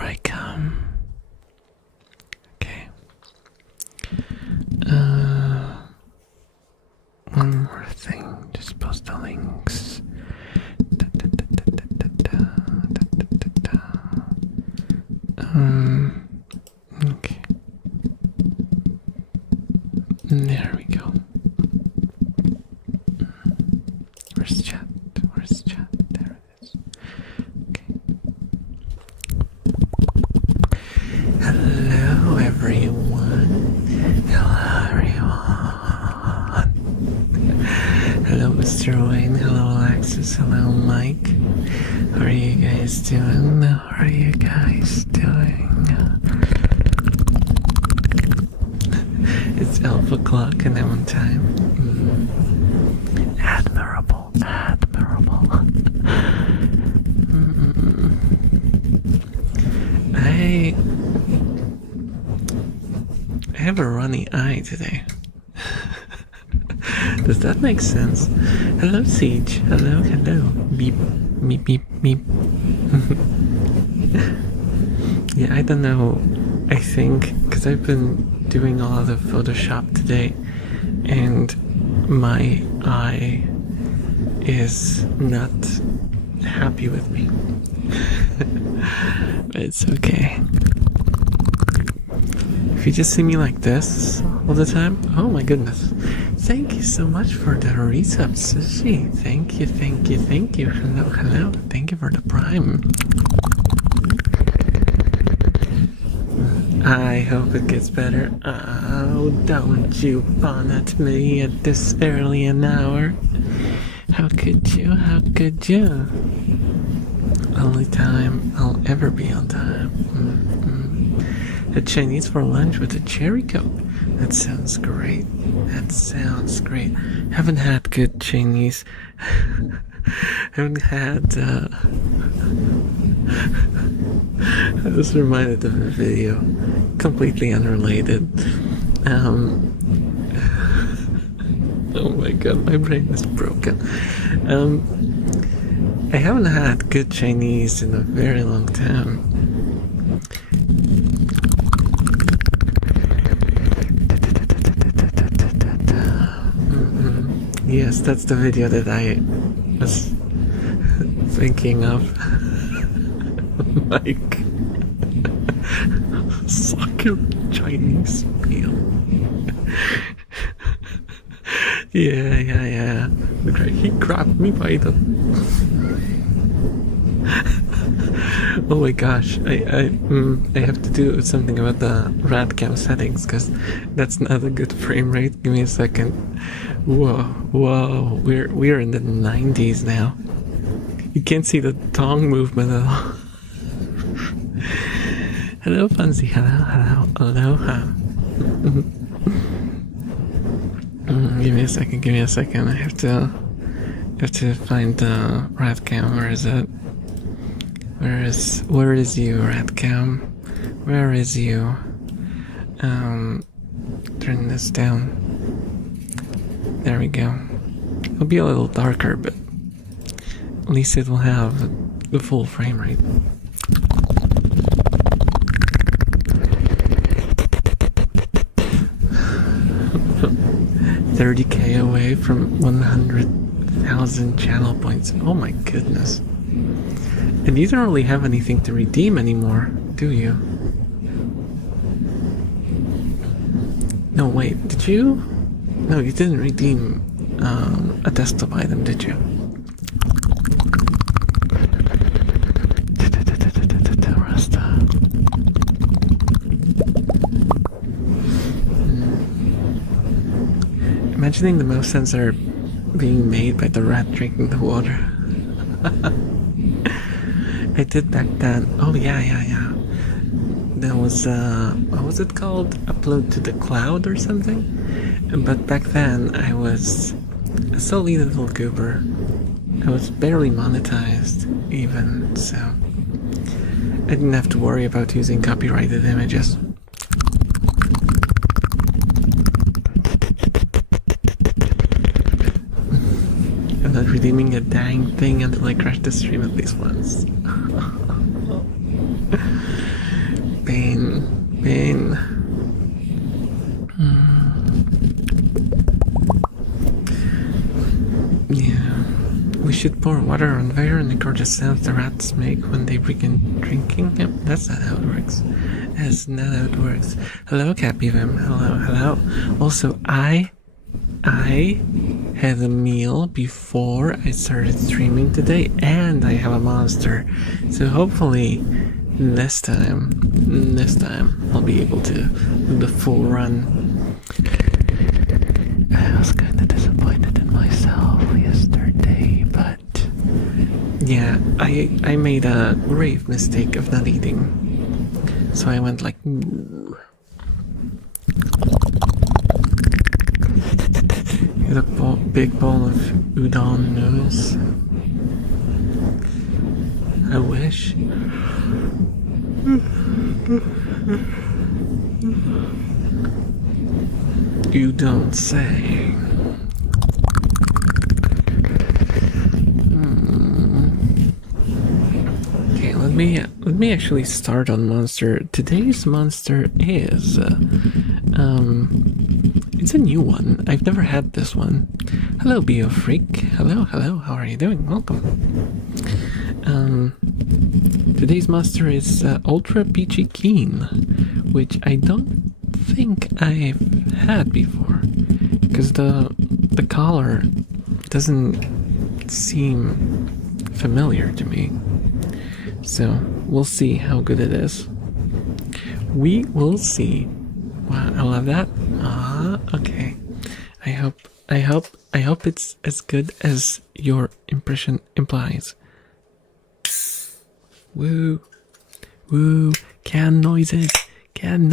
I come. Okay. One more thing. Just post the links. Okay. There we go. Where's chat? Where's chat? There it is. Okay. Hello, everyone. Hello, everyone. Hello, Mr. Wayne. Hello, Alexis. Hello, Mike. How are you guys doing? How are you guys doing? It's 11 o'clock and I'm on time. Admirable, admirable. I have a runny eye today. Does that make sense? Hello, Siege. Hello, hello. Beep, beep, beep, beep. Yeah, I don't know. I think because I've been doing a lot of Photoshop today, and my eye is not happy with me. But it's okay. If you just see me like this all the time, oh my goodness. Thank you so much for the resub, Sushi. Thank you, thank you, thank you. Hello, hello. Thank you for the prime. I hope it gets better. Oh, don't you fawn at me at this early an hour. How could you? How could you? Only time I'll ever be on time. Had Chinese for lunch with a cherry coke. That sounds great. That sounds great. Haven't had good Chinese. Haven't had, I was reminded of a video, completely unrelated. Oh my god, my brain is broken. I haven't had good Chinese in a very long time. Yes, that's the video that I was thinking of. Like, suck your Chinese meal. Yeah. He grabbed me by the... Oh my gosh, I have to do something about the RAD-cam settings, because that's not a good frame rate. Give me a second. Whoa, we're in the 90s now. You can't see the tongue movement at all. Hello, Fancy. Hello. Aloha. Give me a second. I have to find the RAD-cam. Where is it? Where is you, RAD-cam? Where is you? Turn this down. There we go. It'll be a little darker, but at least it will have the full frame rate. $30K away from 100,000 channel points. Oh my goodness. And you don't really have anything to redeem anymore, do you? No, wait, did you? No, you didn't redeem a desktop item, did you? Imagining the mouse sensor being made by the rat drinking the water. I did back then. Oh yeah. There was what was it called? Upload to the cloud or something? But back then I was a silly little goober. I was barely monetized even, so I didn't have to worry about using copyrighted images. I'm not redeeming a dang thing until I crash the stream at least once. should pour water on fire and record the sounds the rats make when they begin drinking. Yep, that's not how it works. That's not how it works. Hello, Capivim. Hello. Also, I had a meal before I started streaming today, and I have a monster. So hopefully, this time, I'll be able to do the full run. I was kind of disappointed in myself yesterday, but yeah, I made a grave mistake of not eating. So I went like, here's a big bowl of udon noodles. I wish. You don't say. Okay, let me actually start on monster. Today's monster is it's a new one. I've never had this one. Hello, BioFreak. Hello. How are you doing? Welcome. Today's monster is Ultra Peachy Keen, which I don't think I've had before, because the color doesn't seem familiar to me. So we'll see how good it is. We will see. Wow, I love that. Okay. I hope it's as good as your impression implies. Woo. Can noises. Can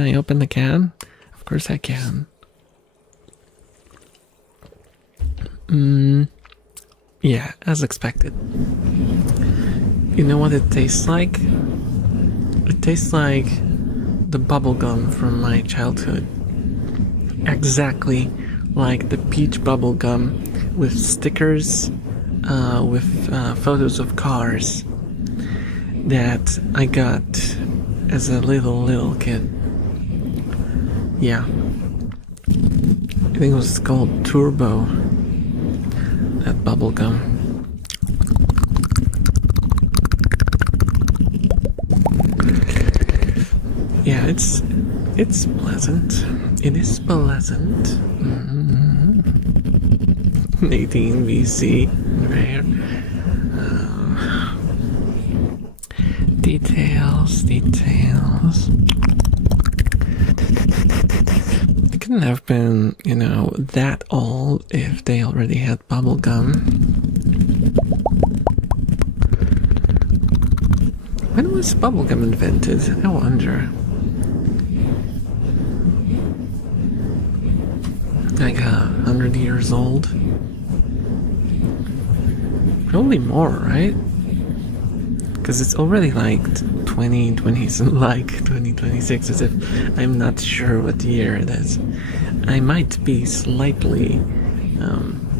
I open the can? Of course I can. Yeah, as expected. You know what it tastes like? It tastes like the bubblegum from my childhood. Exactly like the peach bubblegum with stickers, with photos of cars that I got as a little kid. Yeah. I think it was called Turbo. That bubblegum. Yeah, it's pleasant. It is pleasant. 18 BC. Rare. Details. It couldn't have been, that old if they already had bubblegum. When was bubblegum invented? I wonder. Like 100 years old? Probably more, right? Because it's already like 2026, as if I'm not sure what year it is. I might be slightly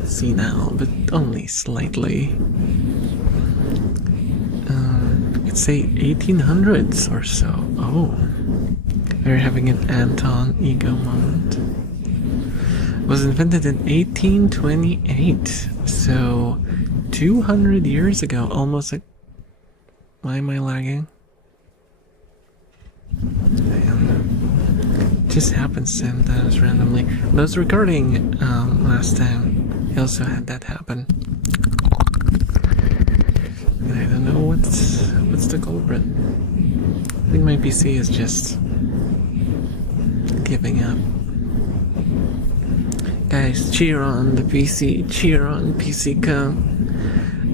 senile, but only slightly. It's say 1800s or so. Oh, they're having an Anton ego moment. It was invented in 1828, so 200 years ago, almost like. Why am I lagging? Damn. Just happens sometimes randomly. When I was recording last time, I also had that happen. And I don't know what's the culprit. I think my PC is just giving up. Guys, cheer on the PC. Cheer on PC Con.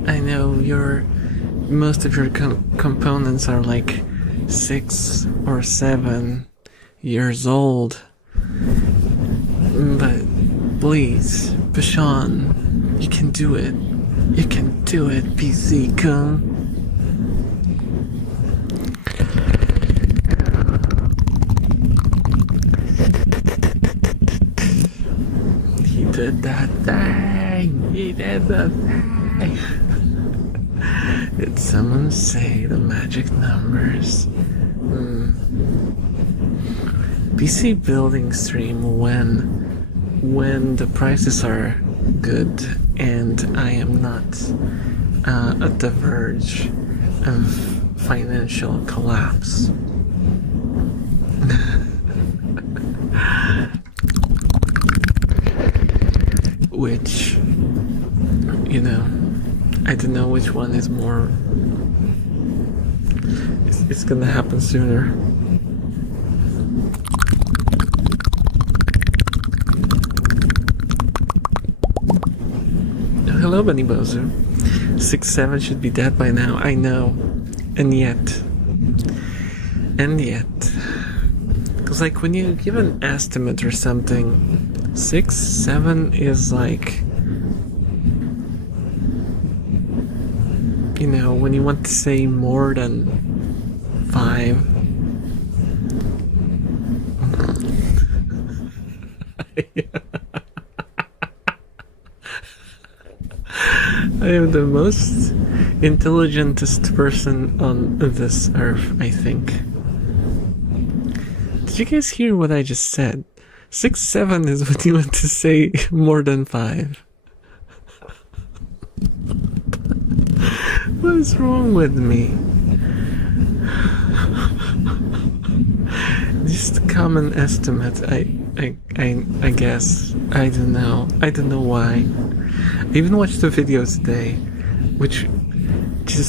I know most of your components are like 6 or 7 years old, but please push on. You can do it, PC Con. He did that thing. Did someone say the magic numbers? PC building stream when the prices are good and I am not at the verge of financial collapse. Which, you know, I don't know which one is more. It's gonna happen sooner. Hello, Bunny Bozo. 6-7 should be dead by now. I know, and yet, because like when you give an estimate or something, 6-7 is like, you know, when you want to say more than 5. I am the most intelligentest person on this earth, I think. Did you guys hear what I just said? 6-7 is when you want to say more than 5. What is wrong with me? Just a common estimate, I guess. I don't know. I don't know why. I even watched a video today, which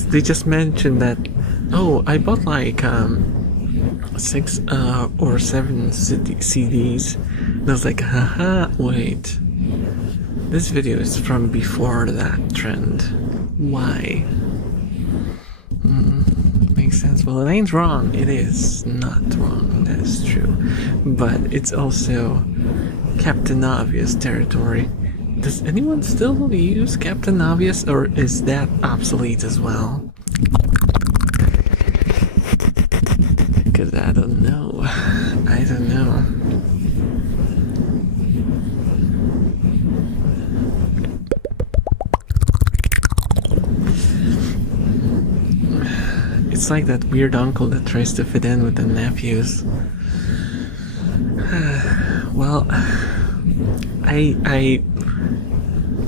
they just mentioned that, oh, I bought like 6 or 7 CDs, and I was like, haha, wait, this video is from before that trend. Why? Makes sense. Well, it ain't wrong. It is not wrong. That is true. But it's also Captain Obvious territory. Does anyone still use Captain Obvious, or is that obsolete as well? Because I don't know. I don't know. It's like that weird uncle that tries to fit in with the nephews. Well, I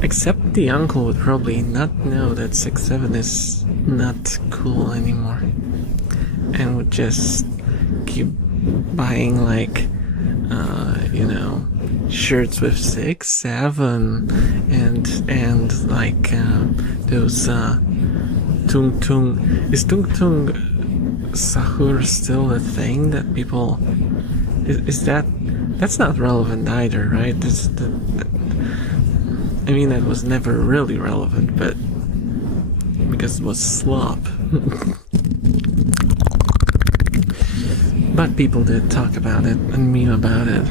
except the uncle would probably not know that 6-7 is not cool anymore, and would just keep buying like, you know, shirts with 6-7 and like those tung tung. Is tung tung sahur still a thing that people? Is that's not relevant either, right? I mean, that was never really relevant, but because it was slop. But people did talk about it and meme about it.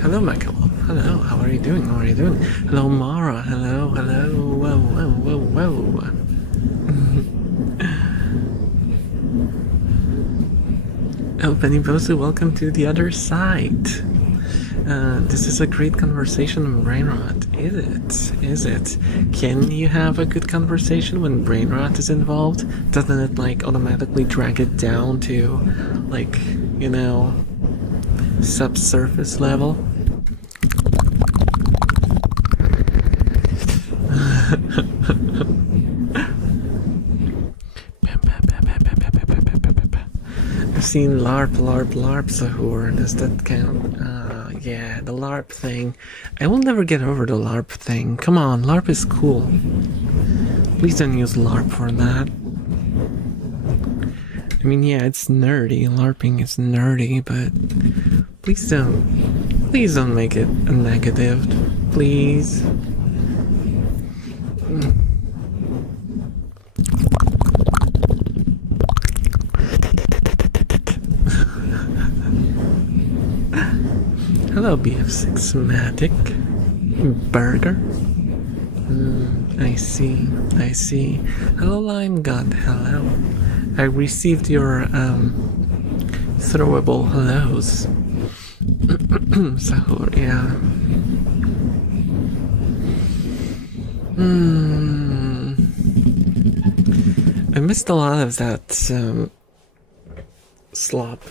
Hello, Michael. Hello, how are you doing? How are you doing? Hello, Mara. Hello, hello. Whoa, whoa, whoa, whoa. Oh, Penny Bosu, welcome to the other side. This is a great conversation on brain rot. Is it? Is it? Can you have a good conversation when brain rot is involved? Doesn't it like automatically drag it down to, like, you know, subsurface level? I've seen LARP Sahur. Does that count? Yeah, the LARP thing. I will never get over the LARP thing. Come on, LARP is cool. Please don't use LARP for that. I mean, yeah, it's nerdy. LARPing is nerdy, but please don't make it a negative. Please. Hello, BF6matic Burger. I see. Hello, Lime God. Hello. I received your throwable hellos. Sahur, yeah. I missed a lot of that slop.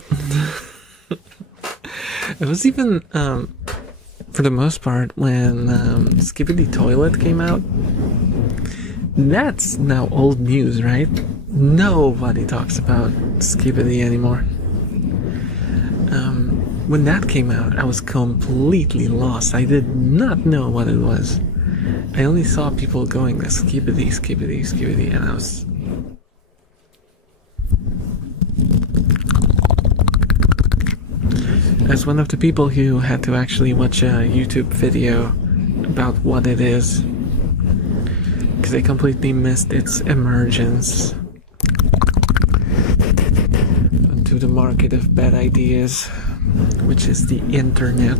It was even, for the most part, when Skibbity Toilet came out. That's now old news, right? Nobody talks about Skibbity anymore. When that came out, I was completely lost. I did not know what it was. I only saw people going Skibbity, Skibbity, Skibbity, and I was... As one of the people who had to actually watch a YouTube video about what it is, because I completely missed its emergence onto the market of bad ideas, which is the internet.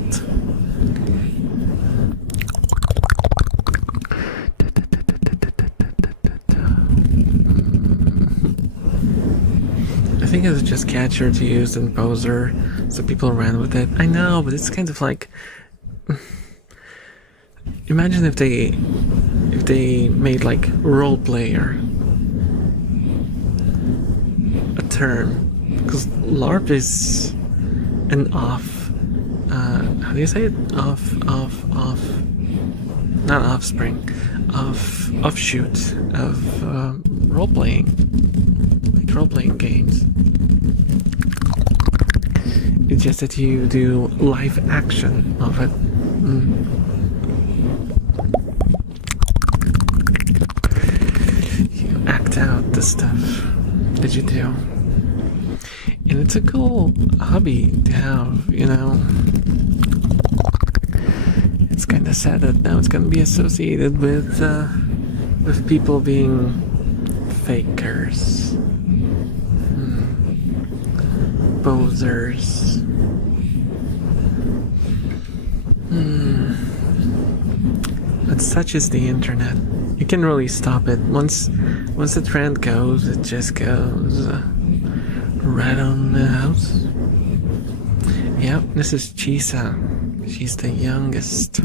I think it was just catchier to use than poser, so people ran with it. I know, but it's kind of like, imagine if they made like role player a term, because LARP is an how do you say it? Not offspring, offshoot of role playing, like role playing games. It's just that you do live action of it. You act out the stuff that you do. And it's a cool hobby to have, you know. It's kind of sad that now it's going to be associated with people being fakers, posers. But such is the internet. You can really stop it. Once the trend goes, it just goes right on the house. Yep, this is Chisa. She's the youngest.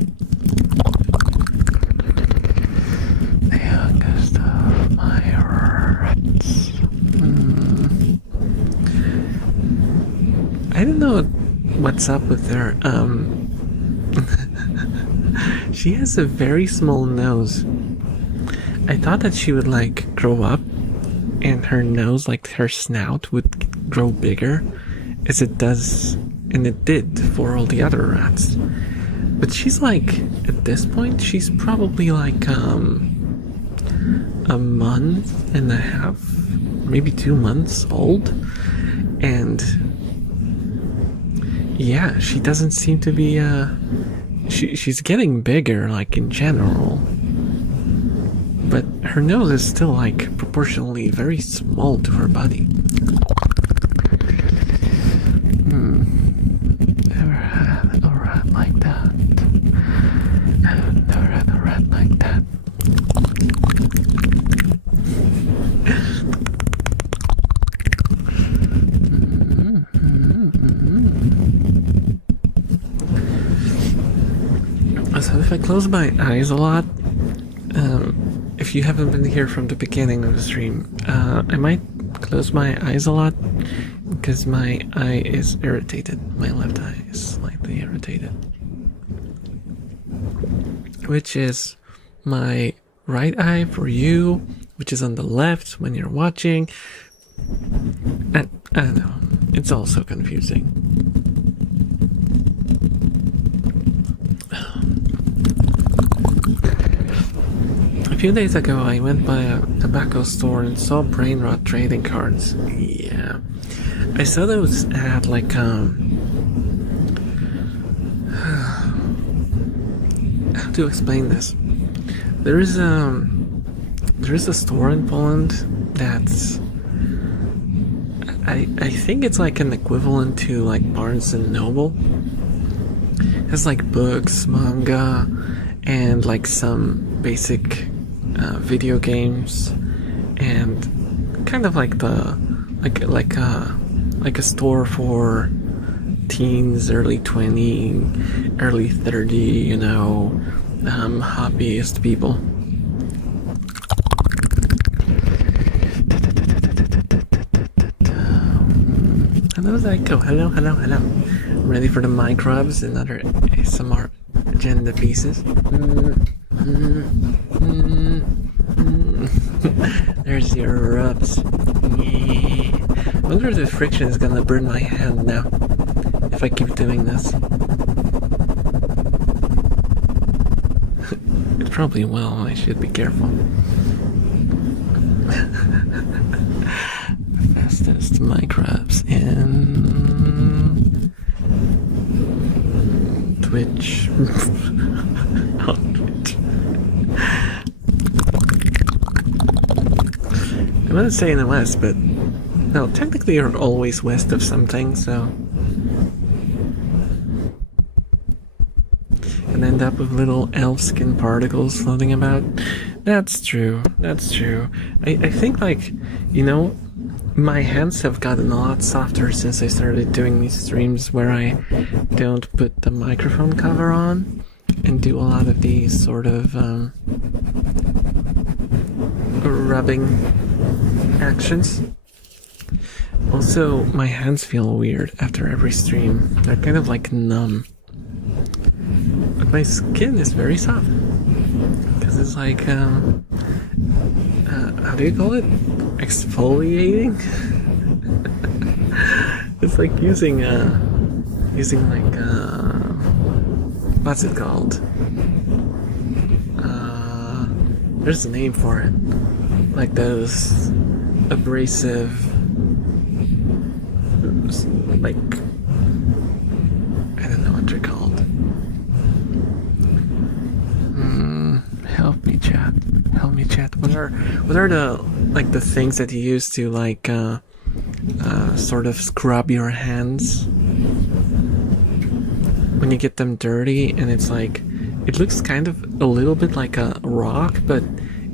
The youngest of my rats. I don't know what's up with her. She has a very small nose. I thought that she would like grow up and her nose, like her snout, would grow bigger as it does, and it did for all the other rats. But she's like, at this point, she's probably like a month and a half, maybe 2 months old, and yeah, she doesn't seem to be she's getting bigger, like in general, but her nose is still like proportionally very small to her body. Never had a rat like that. I've never had a rat like that. So if I close my eyes a lot, if you haven't been here from the beginning of the stream, I might close my eyes a lot because my eye is irritated. My left eye is slightly irritated, which is my right eye for you, which is on the left when you're watching. I don't know, it's all so confusing. A few days ago, I went by a tobacco store and saw brain rot trading cards. Yeah, I saw those at like how to explain this? There is a store in Poland that's I think it's like an equivalent to like Barnes and Noble. It has like books, manga, and like some basic video games, and kind of like like a store for teens, early 20, early 30, you know, hobbyist people. hello, Zyko. Hello, hello, hello. I'm ready for the mic rubs and other ASMR agenda pieces. There's your rubs. Yeah. I wonder if the friction is gonna burn my hand now if I keep doing this. It probably will. I should be careful. Fastest mic rubs in Twitch. On Twitch. I want to say in the West, but no, technically you're always west of something, so. And end up with little elf skin particles floating about. That's true. That's true. I think, like, you know, my hands have gotten a lot softer since I started doing these streams where I don't put the microphone cover on and do a lot of these sort of rubbing actions. Also, my hands feel weird after every stream. They're kind of like numb. But my skin is very soft. Because it's like, how do you call it? Exfoliating? It's like using like, what's it called? There's a name for it. Like those abrasive, like, I don't know what they're called. Help me, chat. Help me, chat. What are the, like, the things that you use to, like, sort of scrub your hands when you get them dirty? And it's like, it looks kind of a little bit like a rock, but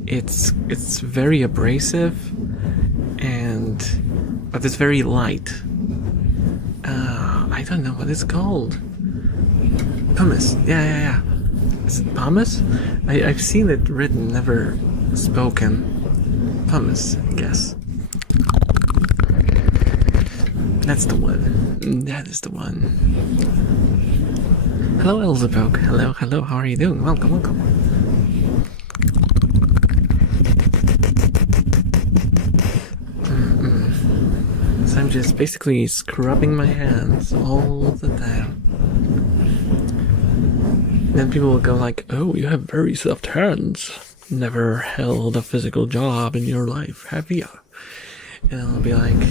it's very abrasive, but it's very light. I don't know what it's called. Pumice. Yeah. Is it pumice? I've seen it written, never spoken. Pumice, I guess. That's the one. That is the one. Hello, Elzapoke. Hello. How are you doing? Welcome. So I'm just basically scrubbing my hands all the time. Then people will go like, "Oh, you have very soft hands. Never held a physical job in your life, have you?" And I'll be like,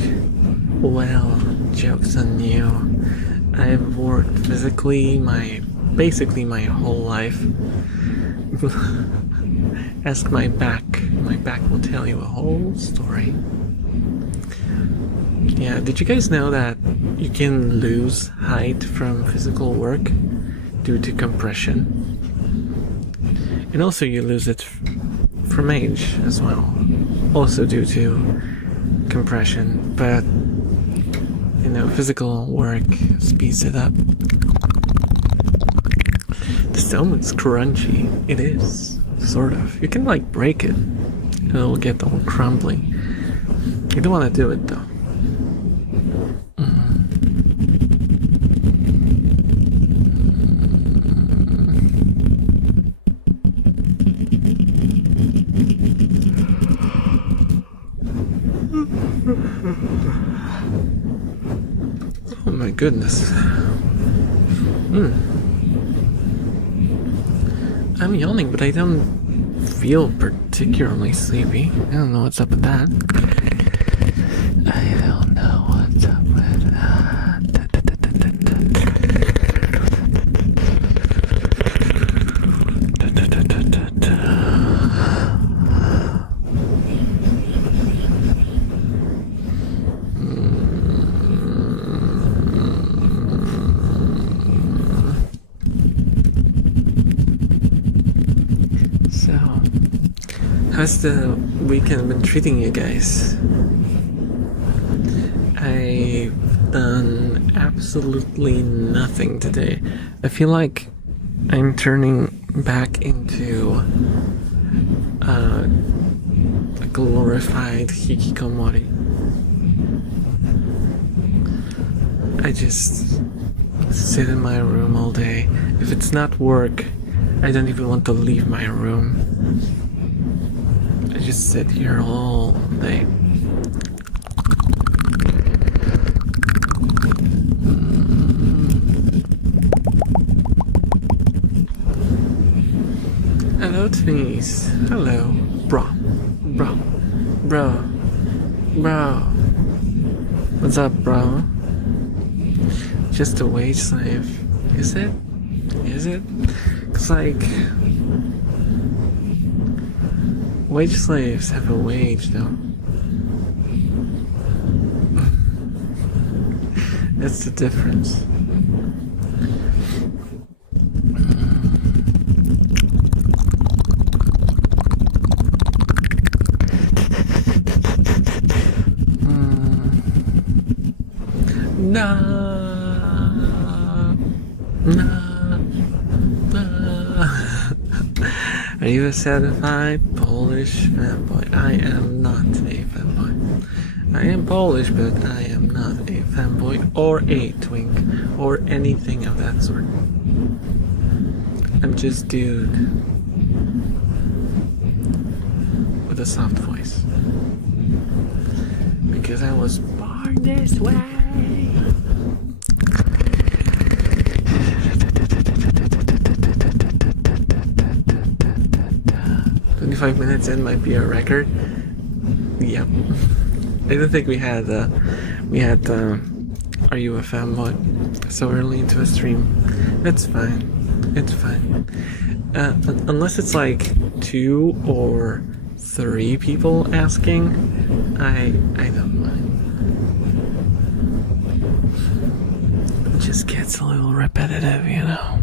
"Well, joke's on you. I've worked physically basically my whole life. Ask my back. My back will tell you a whole story." Yeah, did you guys know that you can lose height from physical work due to compression? And also you lose it from age as well, also due to compression, but you know, physical work speeds it up. The stone is crunchy. It is, sort of. You can like break it and it'll get all crumbly. You don't want to do it though. Oh my goodness. I'm yawning, but I don't feel particularly sleepy. I don't know what's up with that. I don't know what's up with that. How's the weekend been treating you guys? I've done absolutely nothing today. I feel like I'm turning back into a glorified hikikomori. I just sit in my room all day. If it's not work, I don't even want to leave my room. I just sit here all day. Hello, Denise. Hello, bro. What's up, bro? Just a wage slave. Is it? Cause like, wage slaves have a wage, though. That's the difference. Are you a certified Polish fanboy? I am not a fanboy. I am Polish, but I am not a fanboy or a twink or anything of that sort. I'm just dude with a soft voice. Because I was born this way. 25 minutes in might be a record. Yep. I don't think we had Are you a fanboy? So early into a stream. That's fine. It's fine. Unless it's like 2 or 3 people asking, I don't mind. It just gets a little repetitive, you know.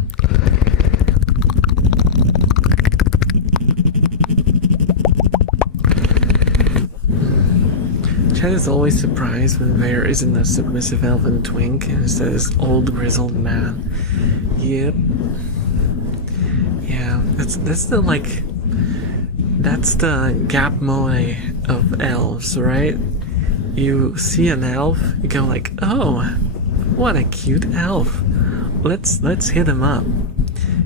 Chad is always surprised when there isn't a submissive elven twink and instead is old grizzled man. Yep. Yeah, that's the gap moe of elves, right? You see an elf, you go like, oh, what a cute elf. Let's hit him up.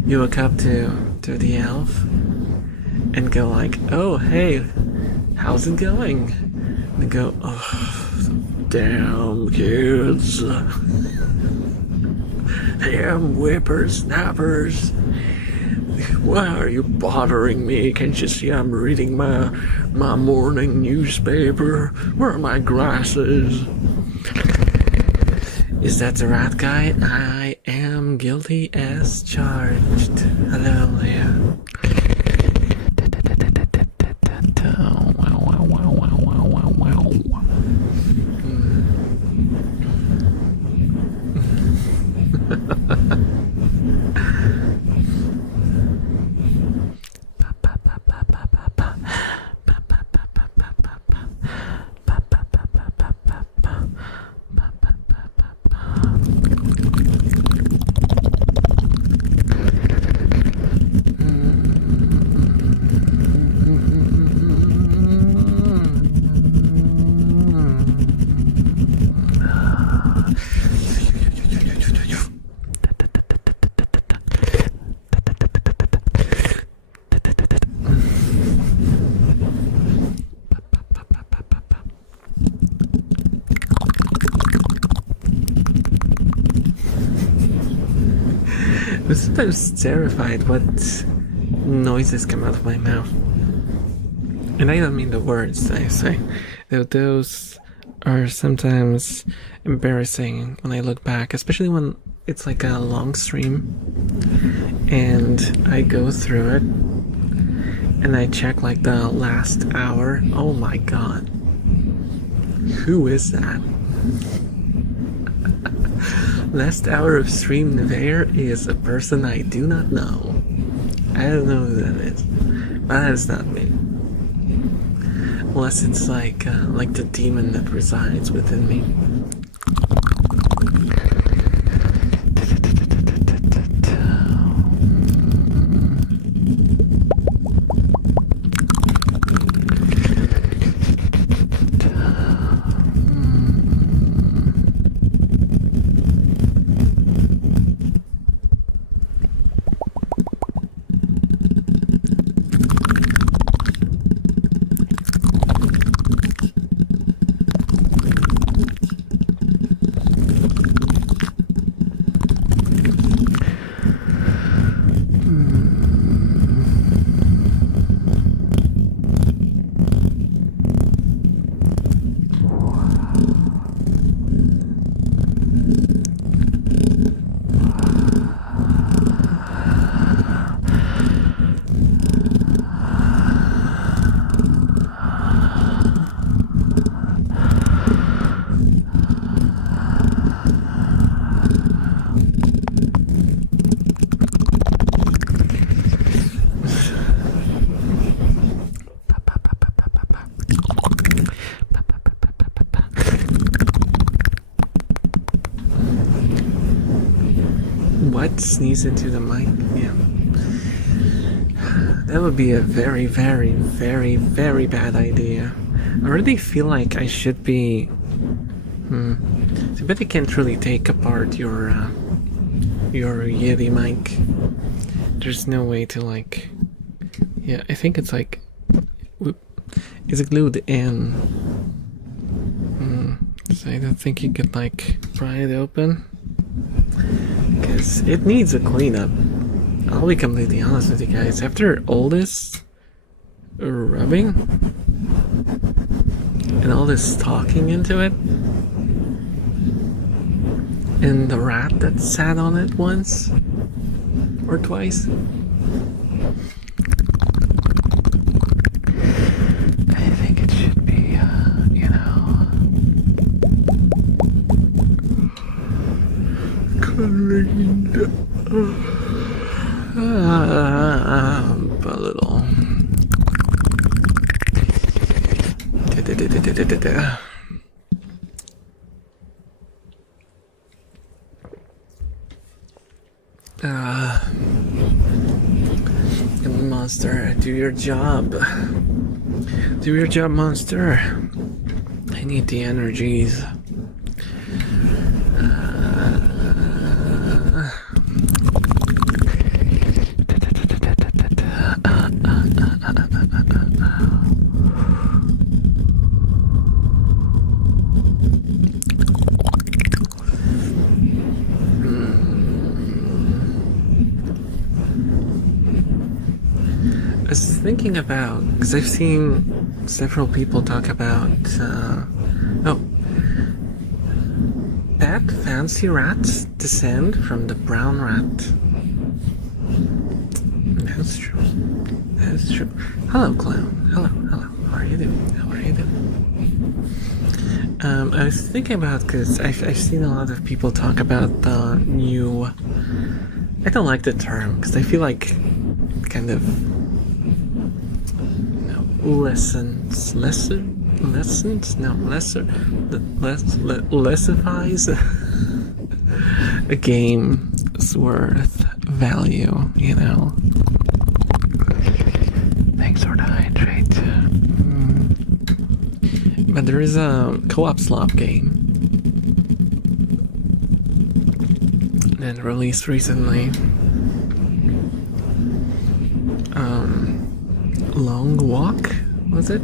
You walk up to the elf and go like, oh hey, how's it going? And go, oh, damn kids. Damn whippersnappers. Why are you bothering me? Can't you see I'm reading my morning newspaper? Where are my glasses? Is that the rat guy? I am guilty as charged. Hello, Leah. I'm sometimes terrified what noises come out of my mouth. And I don't mean the words I say, though those are sometimes embarrassing when I look back, especially when it's like a long stream and I go through it and I check like the last hour. Oh my god. Who is that? Last hour of stream there is a person I do not know. I don't know who that is, but that is not me. Unless it's like the demon that resides within me. sneeze into the mic. Yeah. That would be a very, very, very, very bad idea. I already feel like I should be. I bet I can't really take apart your Yeti mic. There's no way to like. Yeah, I think it's like. Is it glued in? So I don't think you could like pry it open. Because it needs a cleanup. I'll be completely honest with you guys. After all this rubbing and all this talking into it, and the rat that sat on it once or twice, I think it should be, cleaned a little. Monster, do your job. Do your job, monster. I need the energies. I was thinking about, because I've seen several people talk about, that fancy rats descend from the brown rat. That's true. That's true. Hello, clown. Hello. How are you doing? I was thinking about, because I've seen a lot of people talk about the new. I don't like the term because I feel like kind of lessifies a game's worth value, Thanks for the hydrate. But there is a co-op slop game that released recently. Long Walk, was it?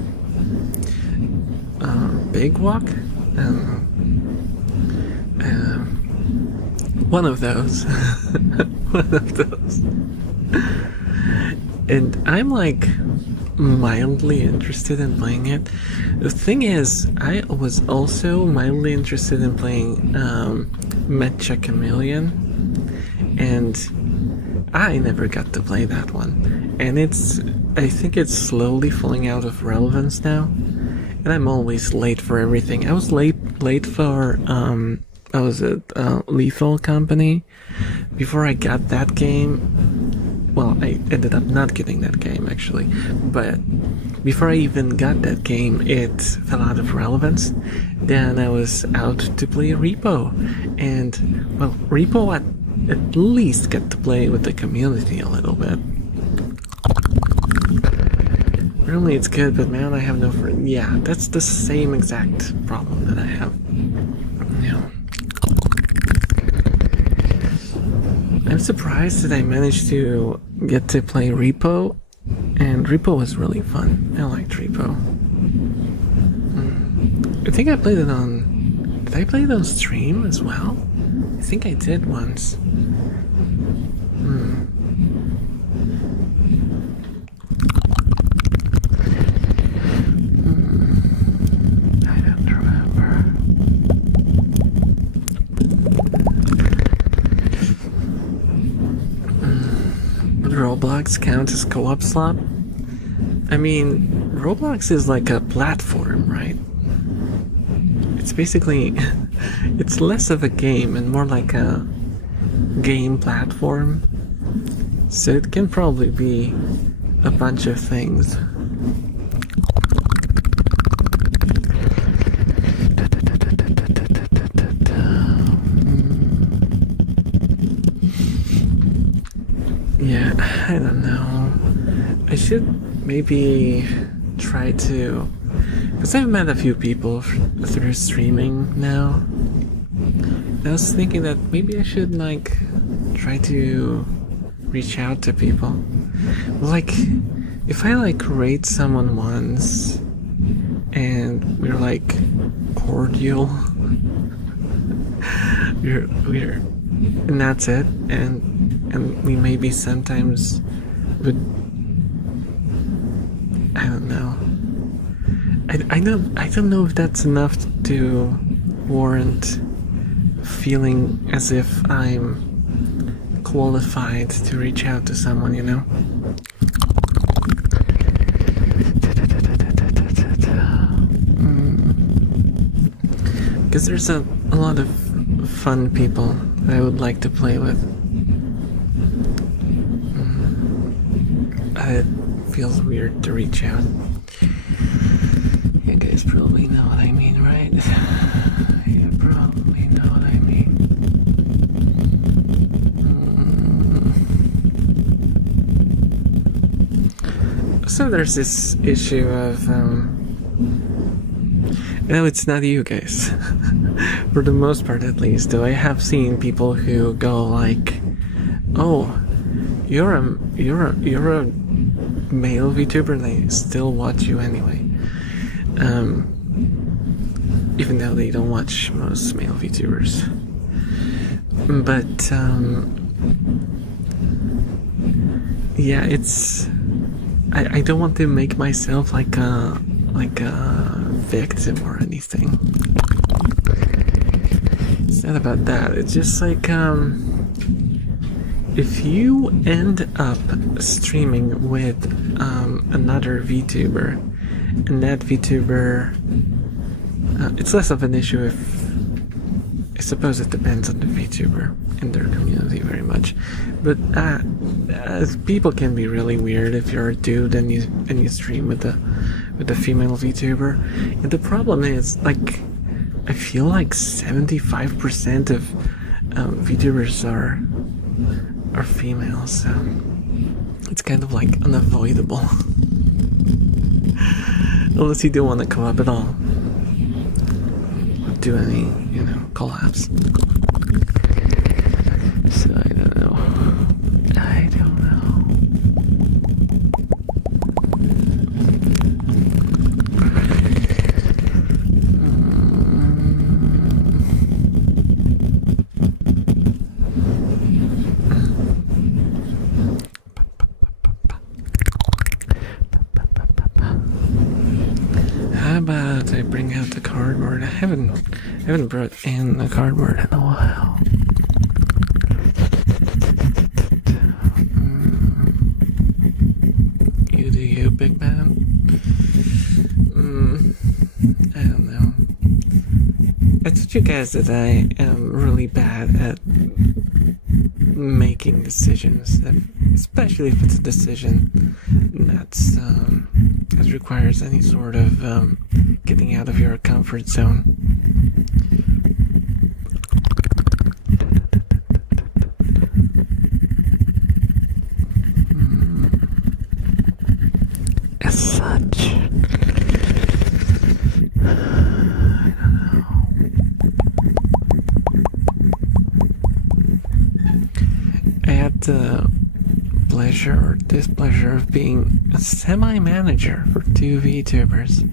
Big Walk? One of those. One of those. And I'm like mildly interested in playing it. The thing is, I was also mildly interested in playing Mecha Chameleon, and I never got to play that one. And I think it's slowly falling out of relevance now. And I'm always late for everything. I was late for I was at Lethal Company before I got that game. Well, I ended up not getting that game actually, but before I even got that game, it fell out of relevance. Then I was out to play Repo, and well, Repo at least got to play with the community a little bit. Normally it's good, but man, I have no friend. Yeah, that's the same exact problem that I have. I'm surprised that I managed to get to play Repo, and Repo was really fun. I liked Repo. I think I played it on... Did I play it on stream as well? I think I did once. I don't remember. Would Roblox count as co-op slot? I mean, Roblox is like a platform, right? It's basically, it's less of a game and more like a game platform. So it can probably be a bunch of things. I should maybe try to, because I've met a few people through streaming now. And I was thinking that maybe I should like try to reach out to people. Like, if I like rate someone once and we're like cordial, we're and that's it, and we maybe sometimes would, I don't know. I don't know if that's enough to warrant feeling as if I'm qualified to reach out to someone, you know? Because there's a lot of fun people that I would like to play with. It feels weird to reach out. You guys probably know what I mean, right? You probably know what I mean. So there's this issue of, no, it's not you guys. For the most part, at least, though I have seen people who go like, "Oh, you're a male VTuber," and they still watch you anyway. Even though they don't watch most male VTubers. But yeah, it's I don't want to make myself like a victim or anything. It's not about that. It's just like if you end up streaming with another VTuber, and that VTuber, it's less of an issue if, I suppose it depends on the VTuber and their community very much, but people can be really weird if you're a dude and you stream with a female VTuber. And the problem is, like, I feel like 75% of VTubers are females, so it's kind of like unavoidable. Unless you do want to come up at all, do any, collabs. So I don't know. How about I bring out the cardboard? I haven't brought in the cardboard in a while. You do you, big man. I don't know. I told you guys that I am really bad at making decisions, especially if it's a decision that requires any sort of getting out of your comfort zone. As such, I don't know. I had the pleasure or displeasure of being a semi-manager for 2 VTubers,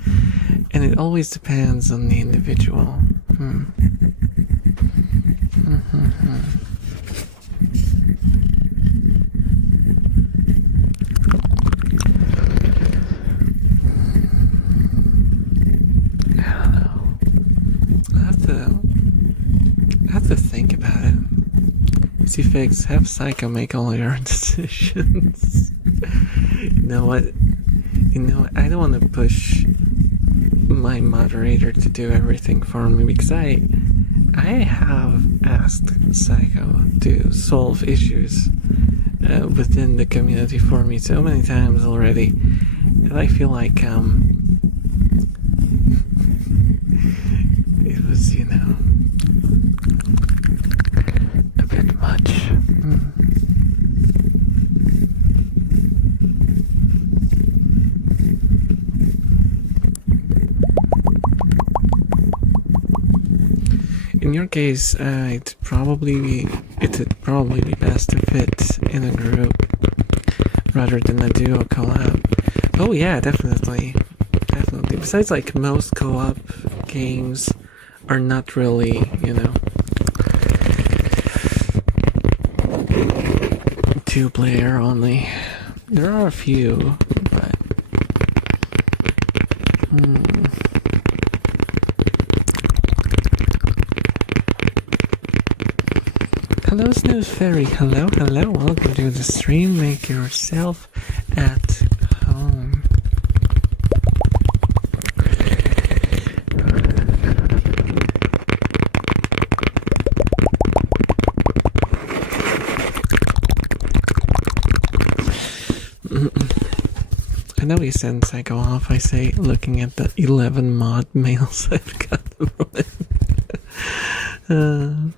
and it always depends on the individual. I don't know. I have to think about it. See, Figs, have Psycho make all your decisions. You know what? I don't want to push my moderator to do everything for me, because I have asked Psycho to solve issues within the community for me so many times already, and I feel like it was, a bit much. in your case, it'd probably be best to fit in a group rather than a duo collab. Oh yeah, definitely. Besides, like, most co-op games are not really, two-player only. There are a few, but Hello, Snooze Fairy. Hello. Welcome to the stream. Make yourself at home. I know he sends I go off, I say, looking at the 11 mod mails I've got from him.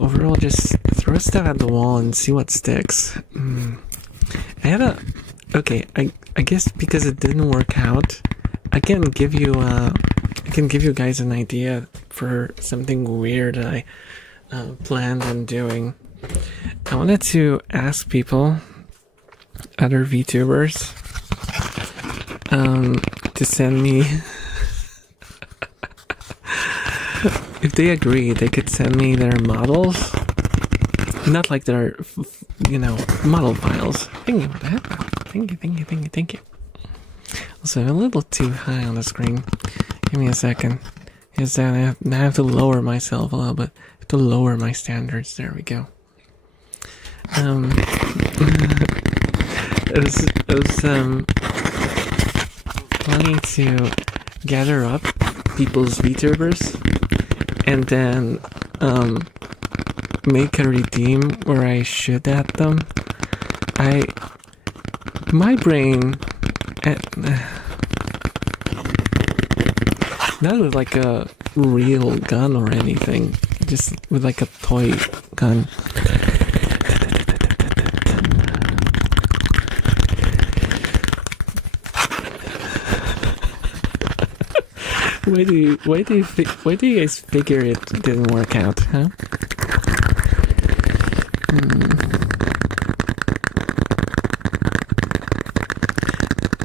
Overall, just throw stuff at the wall and see what sticks. I guess because it didn't work out, I can give you guys an idea for something weird that I planned on doing. I wanted to ask people, other VTubers, to send me, if they agree, they could send me their models, not like their, model files. Thank you, what the heck? Thank you. Also, I'm a little too high on the screen. Give me a second. Is that I have to lower myself a little bit. I have to lower my standards. There we go. I was planning to gather up people's VTubers and then make a redeem where I shoot at them. My brain, not with like a real gun or anything, just with like a toy gun. Why do you guys figure it didn't work out, huh?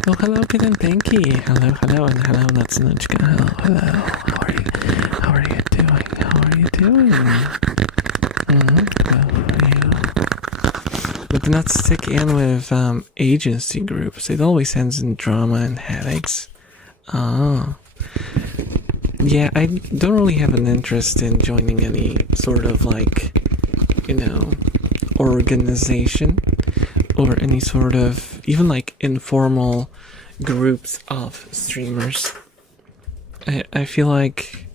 Oh, hello, Kitten Pinky. Hello, and hello, Natsunuchka. Hello. How are you doing? But do not stick in with agency groups. It always ends in drama and headaches. Yeah, I don't really have an interest in joining any sort of organization or any sort of even informal groups of streamers. I feel like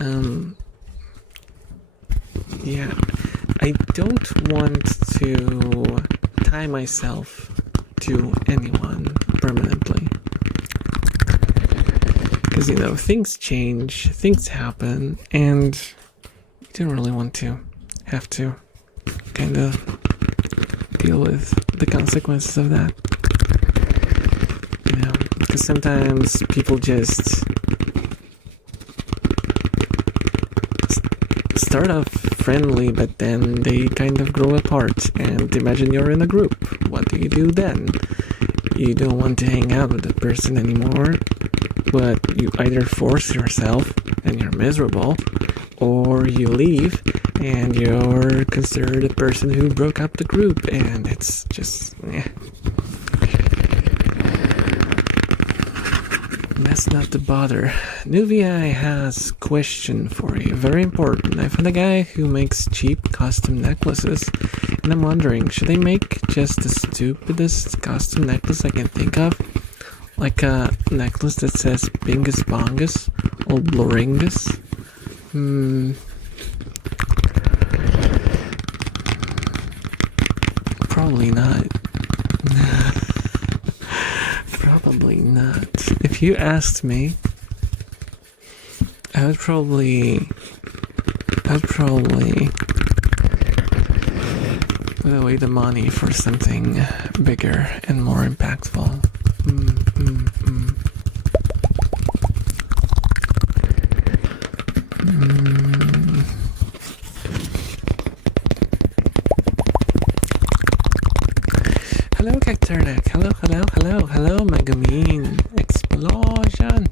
I don't want to tie myself to anyone permanently. Because, things change, things happen, and you don't really want to have to kind of deal with the consequences of that. Because sometimes people just start off friendly, but then they kind of grow apart. And imagine you're in a group. What do you do then? You don't want to hang out with that person anymore. But you either force yourself and you're miserable, or you leave and you're considered a person who broke up the group, and it's just, That's not the bother. Nuvia has a question for you, very important. I found a guy who makes cheap custom necklaces, and I'm wondering, should I make just the stupidest custom necklace I can think of? Like a necklace that says Bingus Bongus or Bloringus? Probably not. Probably not. If you asked me, I would probably put away the money for something bigger and more impactful. Hello, Cacturnac. Hello, hello, hello, hello, Megamine. Explosion.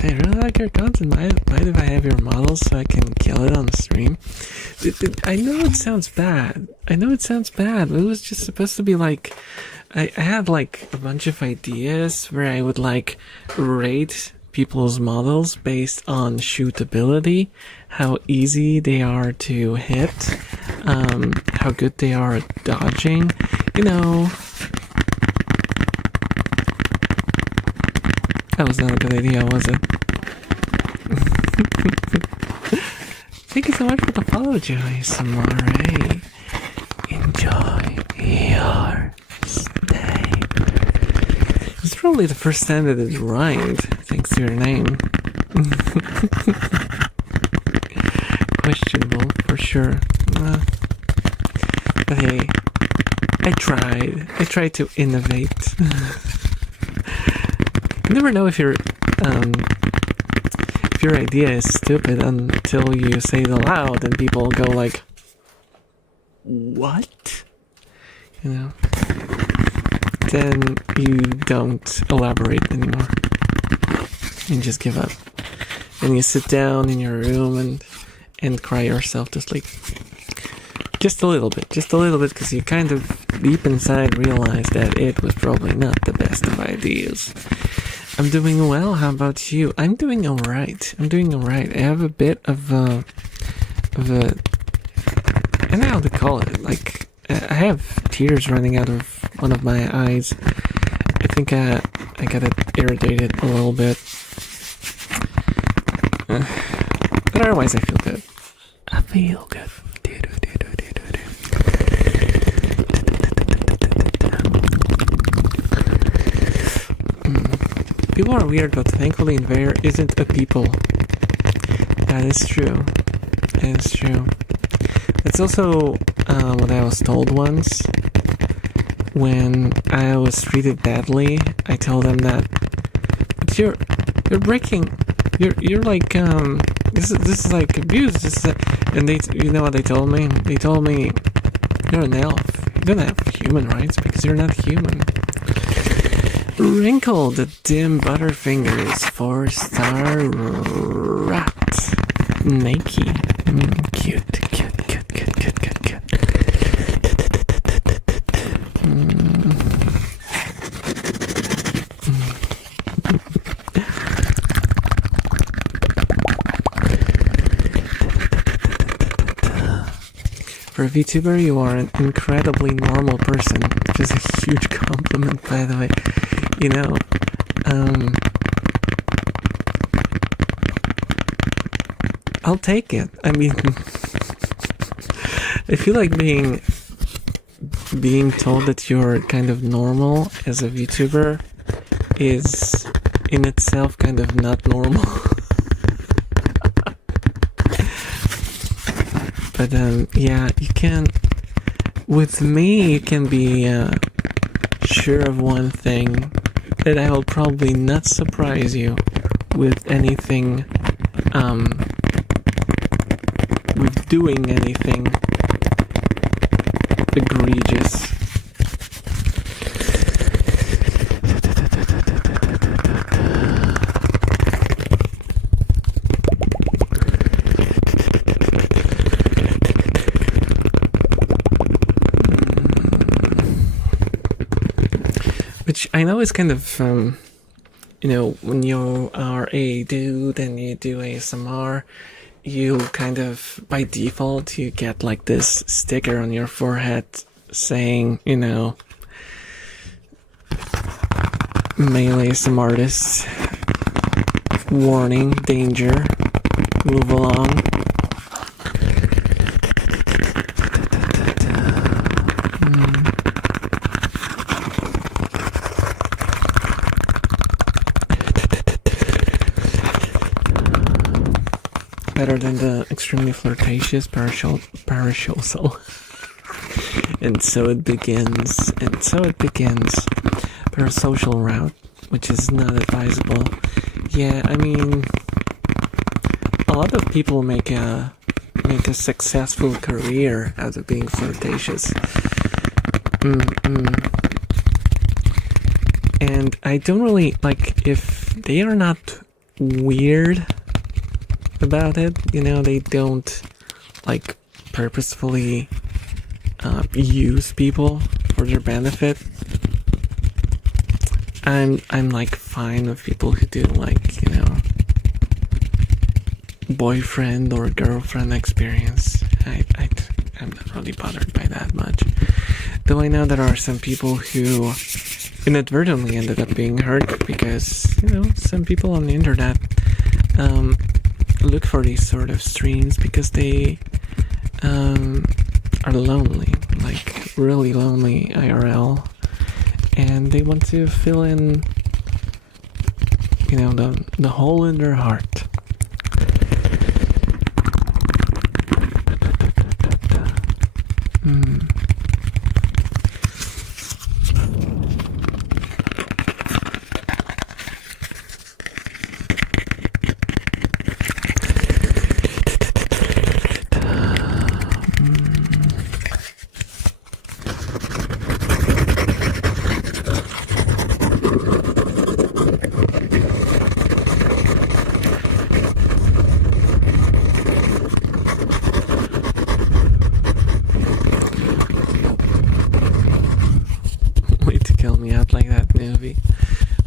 Hey, I really like your content. Mind if I have your model so I can kill it on the stream? I know it sounds bad. I know it sounds bad, but it was just supposed to be like... I had like a bunch of ideas where I would like rate people's models based on shootability, how easy they are to hit, how good they are at dodging, you know. That was not a good idea, was it? Thank you so much for the follow, Joey Samare. Enjoy your stay. It's probably the first time that it rhymed, thanks to your name. Questionable, for sure. But hey, I tried to innovate. You never know if your idea is stupid until you say it aloud and people go like, what? You know? Then you don't elaborate anymore. You just give up. And you sit down in your room and cry yourself to sleep. Just a little bit, because you kind of deep inside realize that it was probably not the best of ideas. I'm doing well. How about you? I'm doing alright. I have a bit of a I don't know how to call it. Like, I have tears running out of one of my eyes. I think I got it irritated a little bit. But otherwise, I feel good. I feel good. People are weird, but thankfully Invader isn't a people. That is true. It's also what I was told once. When I was treated badly, I told them that you're breaking. You're like this is like abuse. And they, you know what they told me? They told me you're an elf. You don't have human rights because you're not human. Wrinkle the dim butterfingers 4-star rat. Nike. Cute. For a VTuber, you are an incredibly normal person, which is a huge compliment, by the way. You know, I'll take it. I mean, I feel like being told that you're kind of normal as a VTuber is in itself kind of not normal. But yeah, you can. With me, you can be sure of one thing, that I will probably not surprise you with anything, with doing anything egregious. Which I know is kind of, you know, when you are a dude and you do ASMR, you kind of, by default, you get like this sticker on your forehead saying, you know, male ASMR artists, warning, danger, move along. Better than the extremely flirtatious parasocial. And so it begins. Parasocial route, which is not advisable. Yeah, I mean, a lot of people make make a successful career out of being flirtatious. And I don't really like if they are not weird about it, you know, they don't like purposefully use people for their benefit. I'm like fine with people who do like, you know, boyfriend or girlfriend experience. I'm not really bothered by that much. Though I know there are some people who inadvertently ended up being hurt because, you know, some people on the internet look for these sort of streams because they are lonely, like really lonely IRL, and they want to fill in, you know, the hole in their heart.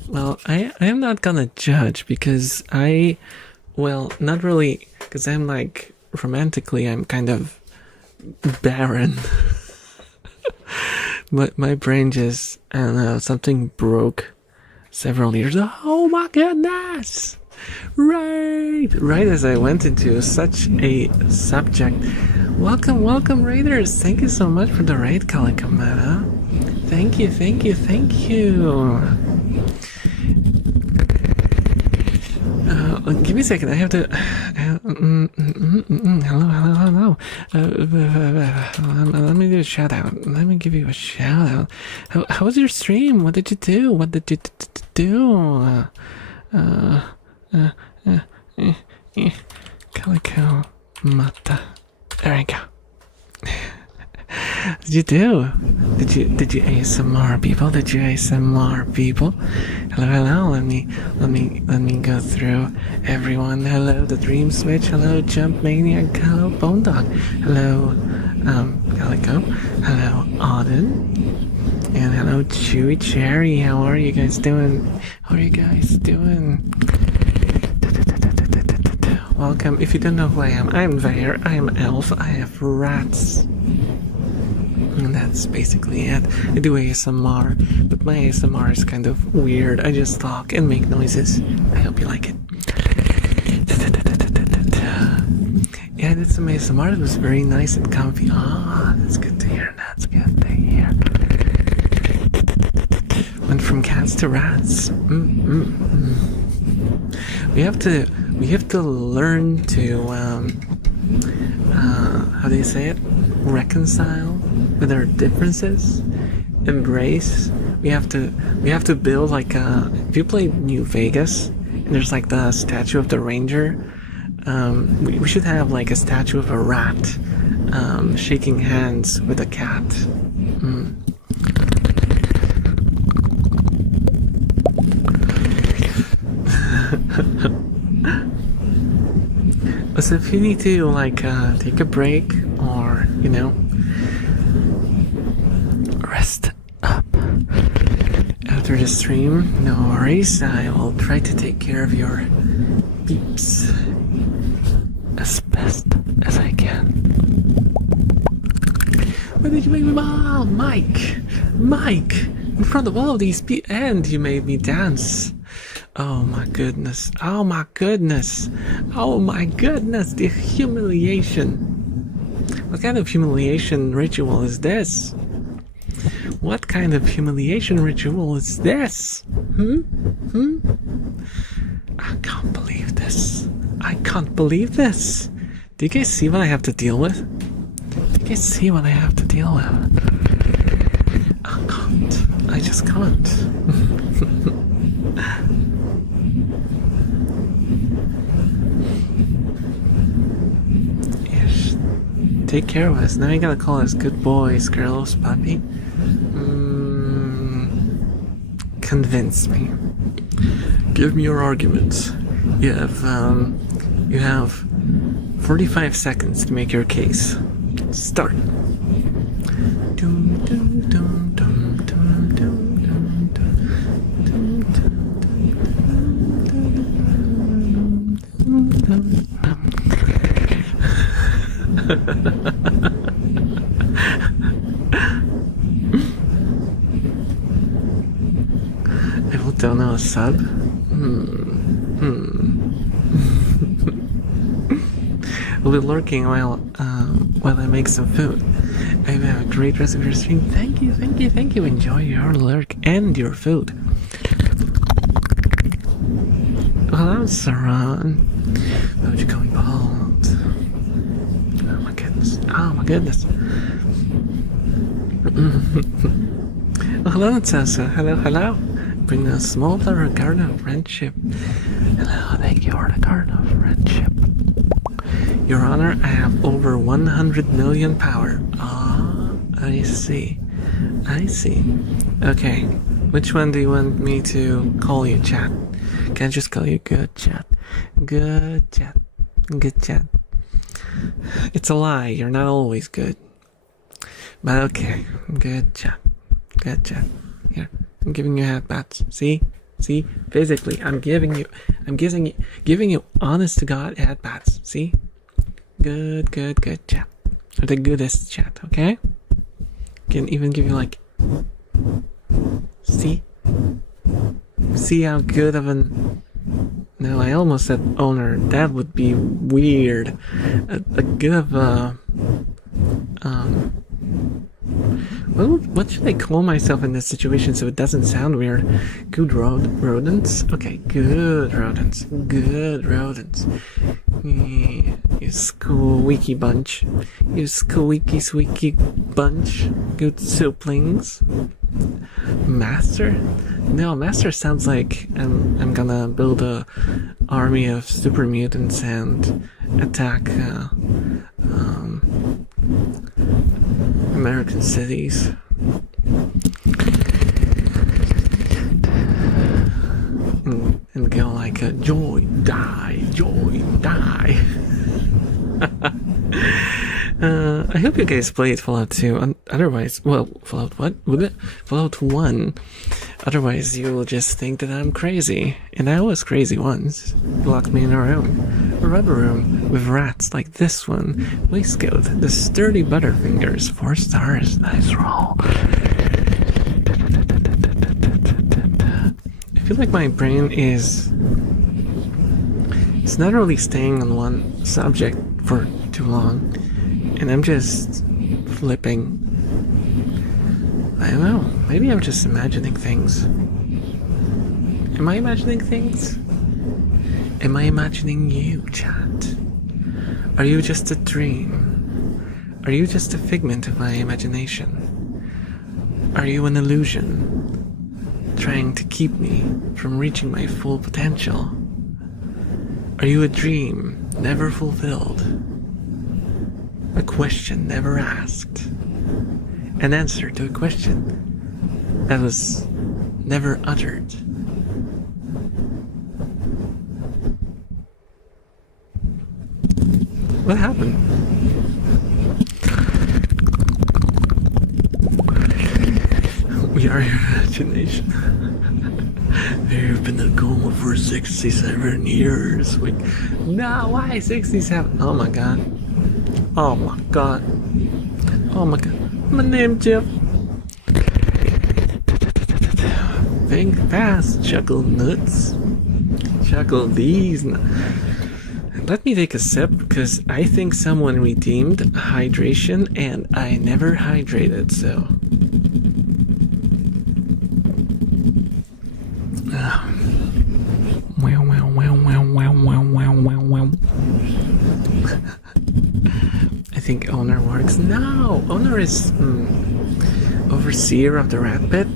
Well, I am not gonna judge because not really, because I'm like, romantically, I'm kind of barren. But my brain just, I don't know, something broke several years ago. Oh my goodness! Right as I went into such a subject. Welcome, Raiders. Thank you so much for the raid, Kalikamata. Thank you. Give me a second. I have to. Hello. Let me do a shout out. Let me give you a shout out. How was your stream? What did you do? Calico Mata. There we go. Did you do? Did you ASMR people? Hello. Let me go through everyone. Hello, the Dream Switch. Hello, Jump Maniac. Hello, Bone Dog. Hello, Calico. Hello, Auden. And hello, Chewy Cherry. How are you guys doing? Welcome. If you don't know who I am, I'm Vayer. I am Elf. I have rats. And that's basically it. I do ASMR, but my ASMR is kind of weird. I just talk and make noises. I hope you like it. Yeah, I did some ASMR. It was very nice and comfy. That's good to hear. Went from cats to rats. We have to learn to how do you say it? Reconcile with our differences, embrace. We have to build like if you play New Vegas and there's like the statue of the ranger, we should have like a statue of a rat shaking hands with a cat. So if you need to like take a break or, you know, rest up after the stream, no worries. I will try to take care of your beeps as best as I can. What did you make me? Oh, Mike! In front of all of these people, and you made me dance. Oh my goodness, the humiliation. What kind of humiliation ritual is this? I can't believe this. Do you guys see what I have to deal with? I just can't. Yes. take care of us. Now you gotta call us good boy, Scarlos puppy. Convince me. Give me your arguments. You have 45 seconds to make your case. Start. Dum, dum, dum, dum, dum, dum, dum, dum, dum, dum, I will donate a sub. We'll be lurking while I make some food. I have a great rest of your stream. Thank you. Enjoy your lurk and your food. Hello, Saran. Why would you call me bald? Oh my goodness. Oh, hello, Natasha. Hello. Bring a small flower garden of friendship. Hello, thank you for the garden of friendship. Your Honor, I have over 100 million power. I see. Okay, which one do you want me to call you, chat? Can I just call you good chat? Good chat. It's a lie, you're not always good. But okay, good chat. Here, I'm giving you hat bats. See? Physically, I'm giving you honest to God hat bats. See? Good chat. Or the goodest chat, okay? Can even give you like, see how good of an, no, I almost said owner, that would be weird. A good of a, what should I call myself in this situation so it doesn't sound weird? Good rodents? Okay, good rodents. You squeaky bunch. You squeaky bunch. Good souplings. Master? No, Master sounds like I'm gonna build a army of super mutants and attack American cities. And go like a joy die. I hope you guys played Fallout 2. Otherwise, well, Fallout 1. Otherwise, you will just think that I'm crazy. And I was crazy once. You locked me in a rubber room, with rats like this one. Waistcoat, the sturdy Butterfingers, 4 stars. Nice roll. I feel like my brain is... It's not really staying on one subject for too long. And I'm just flipping. I don't know. Maybe I'm just imagining things. Am I imagining things? Am I imagining you, chat? Are you just a dream? Are you just a figment of my imagination? Are you an illusion, trying to keep me from reaching my full potential? Are you a dream, never fulfilled? A question never asked. An answer to a question that was never uttered. What happened? We are your imagination. We've been a coma for 67 years. No, why 67? Oh my god. My name Jeff. Think fast, chuckle nuts. Chuckle these. Let me take a sip because I think someone redeemed hydration and I never hydrated, so. I think owner works. No, owner is overseer of the rat pit.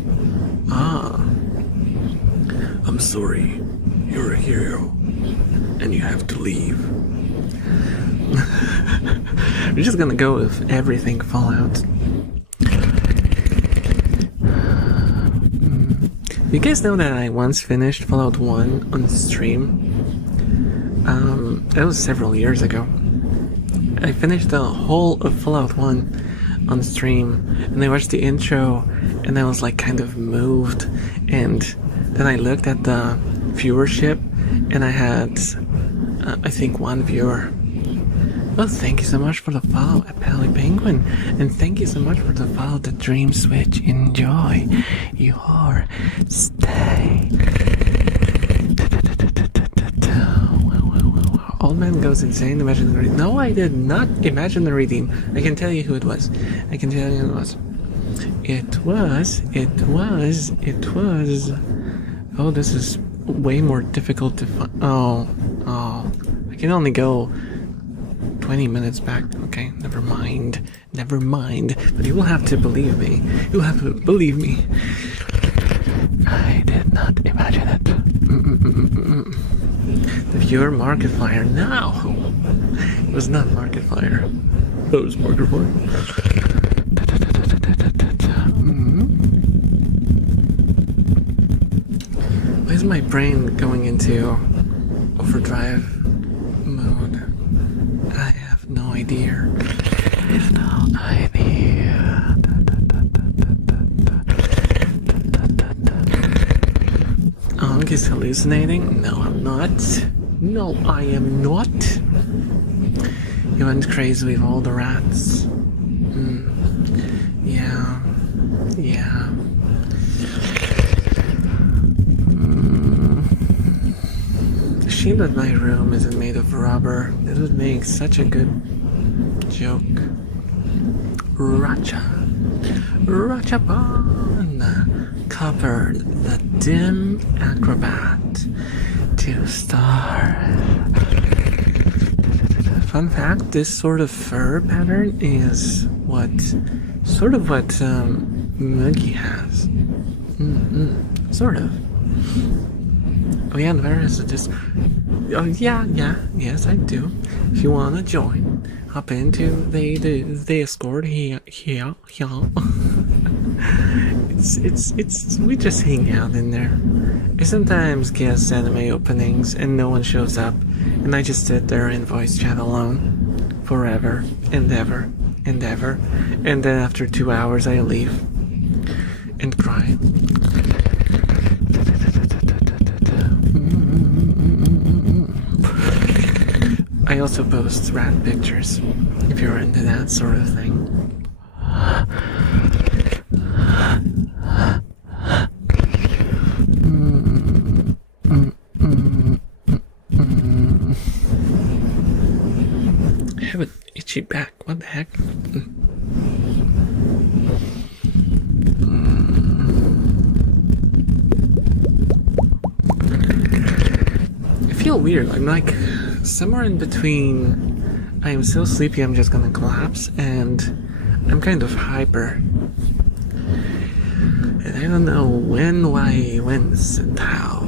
I'm sorry, you're a hero, and you have to leave. We're just gonna go with everything Fallout. You guys know that I once finished Fallout 1 on stream? That was several years ago. I finished the whole of Fallout 1 on stream, and I watched the intro, and I was like kind of moved, and then I looked at the viewership, and I had, I think, 1 viewer. Well, thank you so much for the follow at Pally Penguin, and thank you so much for the follow the Dream Switch. Enjoy your stay. Old man goes insane. Imagine the redeem. No, I did not imagine the redeem. I can tell you who it was. I can tell you who it was. It was. Oh, this is way more difficult to find. Oh. I can only go 20 minutes back. Okay, never mind. But you will have to believe me. You'll have to believe me. I did not imagine it. The viewer Markiplier. No! It was not Markiplier. It was Markiplier. Why is my brain going into overdrive mode? I have no idea. Ong is hallucinating? No, I'm not. No, I am not. You went crazy with all the rats. Yeah. The shield at my room isn't made of rubber. This would make such a good joke. Rachapon! Copper, the dim acrobat. 2 stars. Fun fact, this sort of fur pattern is what Muggy has. Sort of. Oh yeah, the virus is just... Oh yeah, yes I do. If you wanna join, hop into the Discord here. It's we just hang out in there. I sometimes guess anime openings and no one shows up, and I just sit there in voice chat alone forever and ever, and then after 2 hours I leave and cry. I also post rat pictures, if you're into that sort of thing. I have an itchy back, what the heck? I feel weird, I'm like somewhere in between. I am so sleepy I'm just gonna collapse, and I'm kind of hyper. And I don't know when, why, whence, and how.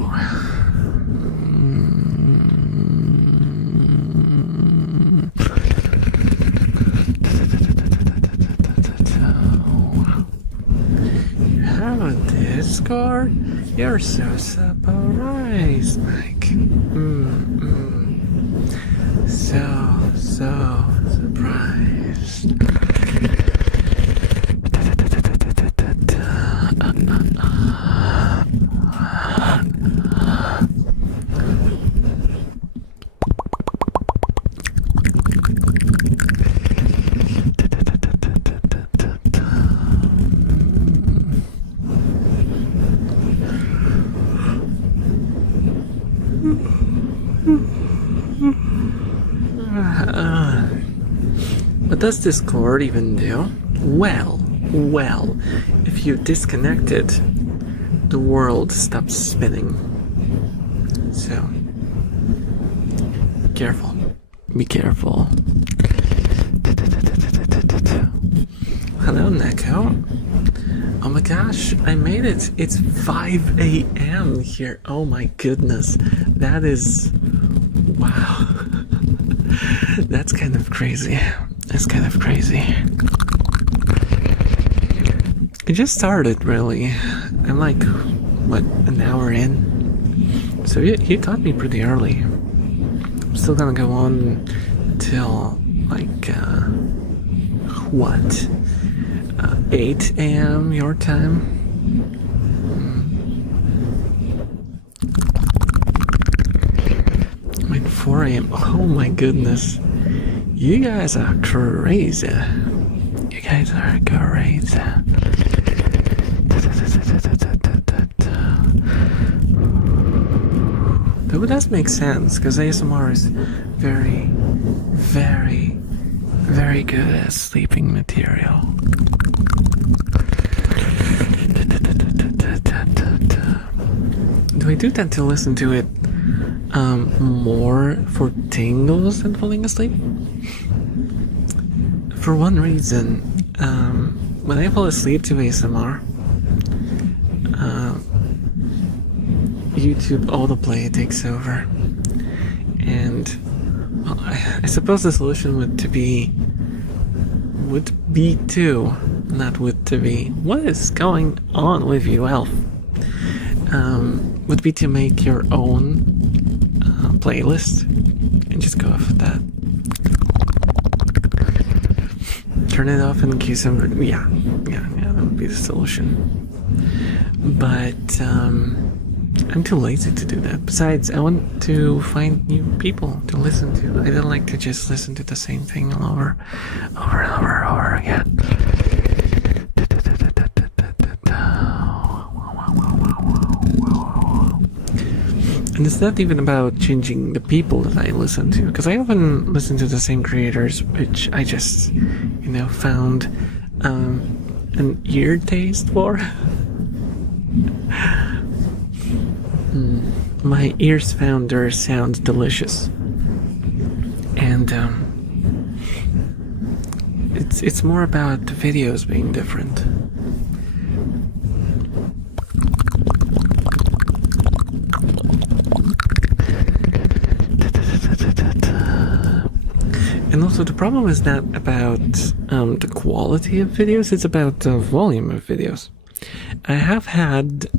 You have a Discord? You're so surprised, Mike. So surprised. What does Discord even do? Well, if you disconnect it, the world stops spinning. So, careful. Be careful. Hello, Neko. Oh my gosh, I made it. It's 5 a.m. here. Oh my goodness. That is... wow. That's kind of crazy. It's kind of crazy. It just started, really. I'm like, what, an hour in? So you caught me pretty early. I'm still gonna go on till like, what? 8 a.m. your time? Like 4 a.m. Oh my goodness. You guys are crazy. You guys are crazy. Though it does make sense, because ASMR is very, very, very good at sleeping material. Do I do tend to listen to it more for tingles than falling asleep? For one reason, when I fall asleep to ASMR, YouTube autoplay takes over, and well, I suppose the solution would be to, not would to be. What is going on with you, Elf? Would be to make your own playlist and just go off of that. Turn it off in case I'm... Yeah, that would be the solution. But I'm too lazy to do that. Besides, I want to find new people to listen to. I don't like to just listen to the same thing all over and over again. And it's not even about changing the people that I listen to, because I often listen to the same creators, which I just, found an ear taste for. My ears found their sounds delicious, and it's more about the videos being different. And also, the problem is not about the quality of videos, it's about the volume of videos. I have had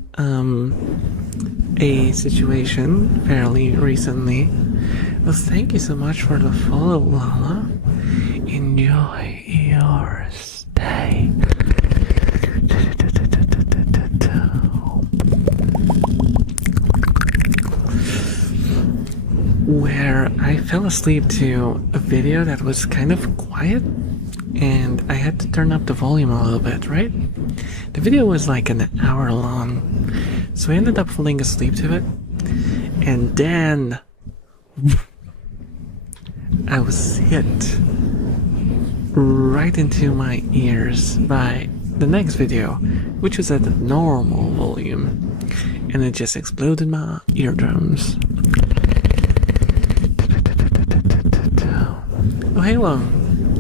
a situation fairly recently. Well, thank you so much for the follow, Lala. Enjoy your stay. Where I fell asleep to a video that was kind of quiet, and I had to turn up the volume a little bit, right? The video was like an hour long, so I ended up falling asleep to it, and then I was hit right into my ears by the next video, which was at the normal volume, and it just exploded my eardrums. Oh, hello.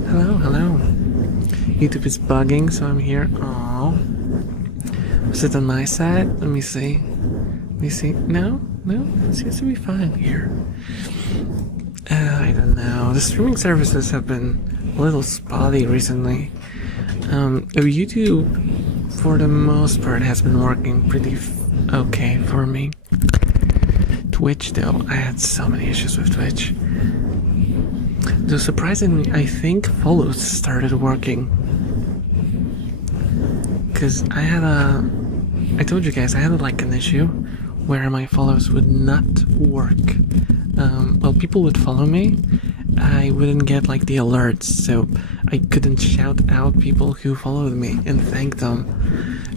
Hello. YouTube is bugging, so I'm here. Oh, was it on my side? Let me see. No, it seems to be fine here. I don't know. The streaming services have been a little spotty recently. YouTube, for the most part, has been working pretty okay for me. Twitch, though, I had so many issues with Twitch. Though surprisingly, I think follows started working. Because I told you guys, I had like an issue where my follows would not work. Well, people would follow me, I wouldn't get like the alerts, so I couldn't shout out people who followed me and thank them,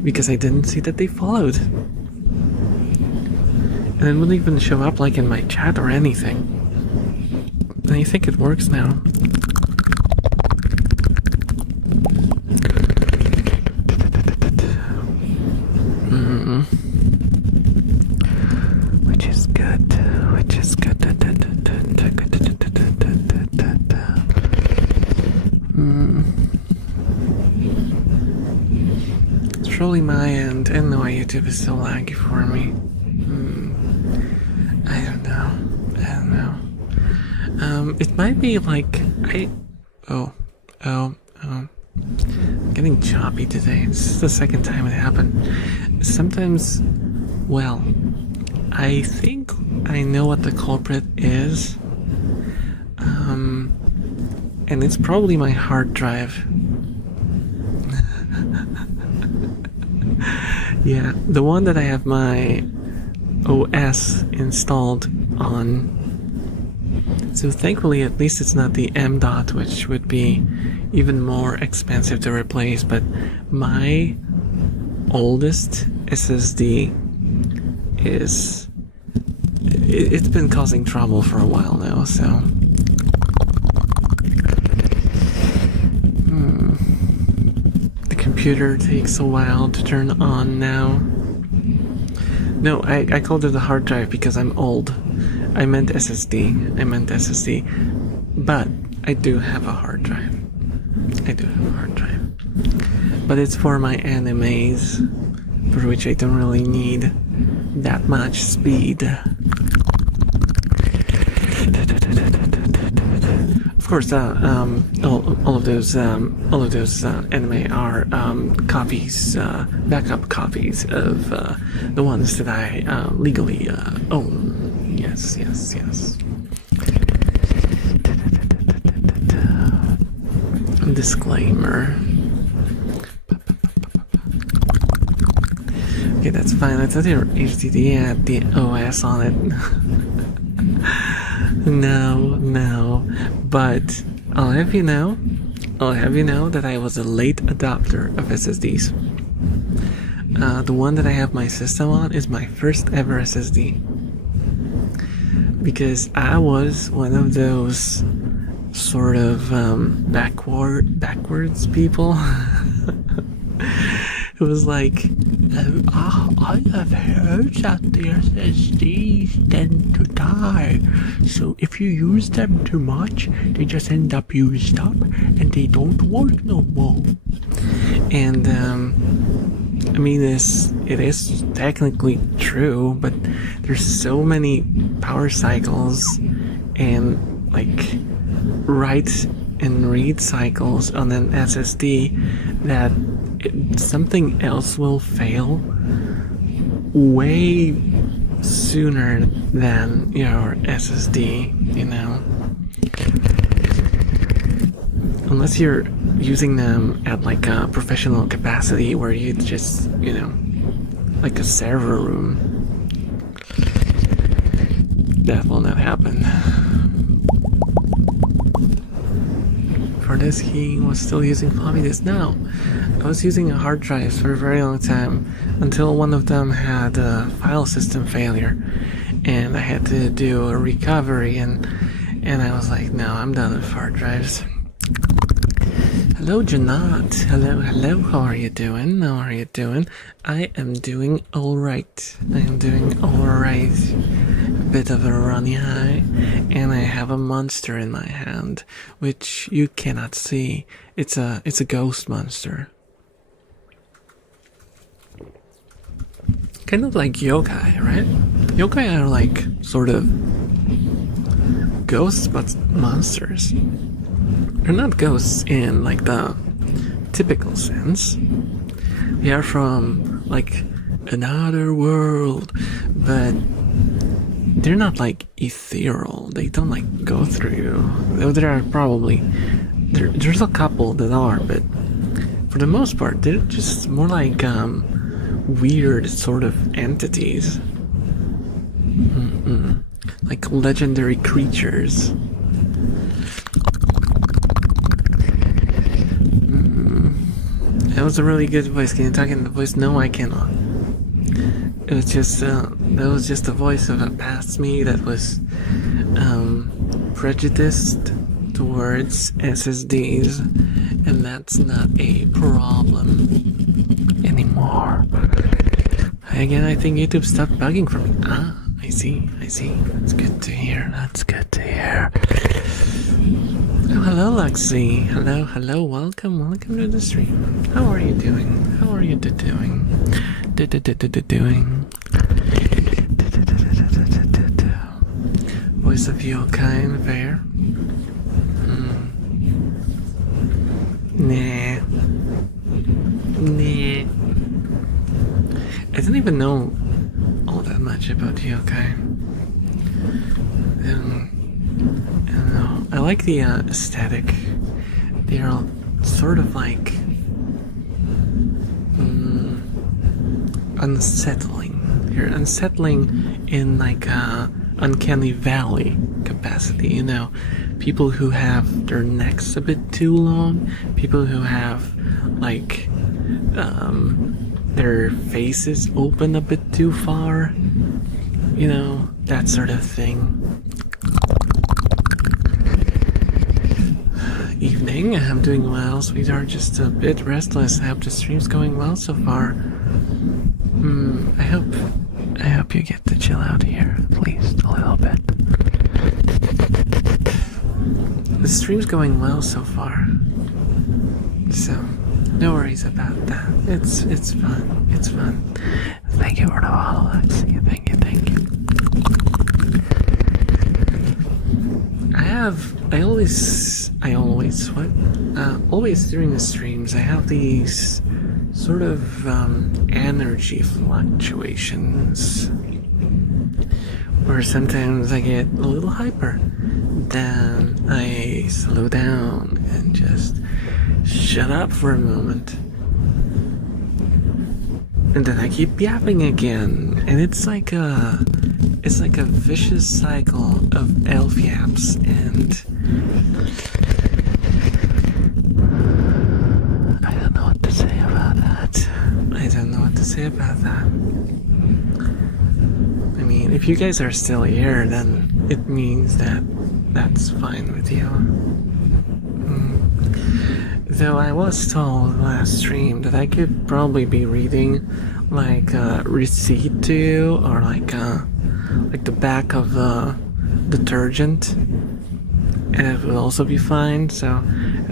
because I didn't see that they followed. And it wouldn't even show up like in my chat or anything. And I think it works now. Which is good. It's probably my end, and no, YouTube is so laggy for me. I don't know. It might be like Oh, I'm getting choppy today. This is the second time it happened. Sometimes, well, I think I know what the culprit is. And it's probably my hard drive. Yeah, the one that I have my OS installed on. So thankfully, at least it's not the M dot, which would be even more expensive to replace. But my oldest SSD is... It's been causing trouble for a while now, so... The computer takes a while to turn on now. No, I called it a hard drive because I'm old. I meant SSD. But I do have a hard drive. But it's for my animes, for which I don't really need that much speed. Of course, all of those anime are copies, backup copies of the ones that I legally own. Yes. Disclaimer. Okay, that's fine. I thought your HDD had the OS on it. No. But I'll have you know that I was a late adopter of SSDs. The one that I have my system on is my first ever SSD. Because I was one of those sort of backwards people. It was like, I have heard that the SSDs tend to die. So if you use them too much, they just end up used up and they don't work no more. And I mean, it is technically true, but there's so many power cycles and like write and read cycles on an SSD that something else will fail way sooner than your SSD, you know. Unless you're using them at like a professional capacity where you just, you know, like a server room. That will not happen. For this, he was still using floppy disks. No, I was using a hard drive for a very long time until one of them had a file system failure, and I had to do a recovery, and I was like, no, I'm done with hard drives. Hello, Janat. Hello. How are you doing? I am doing alright. A bit of a runny high, and I have a monster in my hand, which you cannot see. It's a ghost monster. Kind of like yokai, right? Yokai are like sort of ghosts, but monsters. They're not ghosts in like the typical sense. They are from like another world, but they're not like ethereal. They don't like go through you. Though there are probably there's a couple that are, but for the most part, they're just more like weird sort of entities, like legendary creatures. That was a really good voice. Can you talk in the voice? No, I cannot. It was just that was just the voice of a past me that was prejudiced towards SSDs, and that's not a problem anymore. Again, I think YouTube stopped bugging for me. I see. That's good to hear. Oh, hello, Luxie. Hello. Welcome to the stream. How are you doing? Voice of yokai and fair. Nah. I don't even know all that much about you, okay? I don't know. I like the aesthetic. They're all sort of like unsettling. You're unsettling in like a uncanny valley capacity, you know. People who have their necks a bit too long, people who have like their faces open a bit too far, you know, that sort of thing. Evening, I'm doing well, sweetheart, just a bit restless. I hope the stream's going well so far. I hope you get to chill out here, at least a little bit. The stream's going well so far, so no worries about that. It's fun. It's fun. Thank you for the follow, Lexi. Thank you. Always during the streams, I have these sort of energy fluctuations where sometimes I get a little hyper, then I slow down and just shut up for a moment, and then I keep yapping again, and it's like a vicious cycle of elf yaps, and I don't know what to say about that. I mean, if you guys are still here, then it means that that's fine with you. Though I was told last stream that I could probably be reading like a receipt to you, or like the back of a detergent, and it would also be fine, so I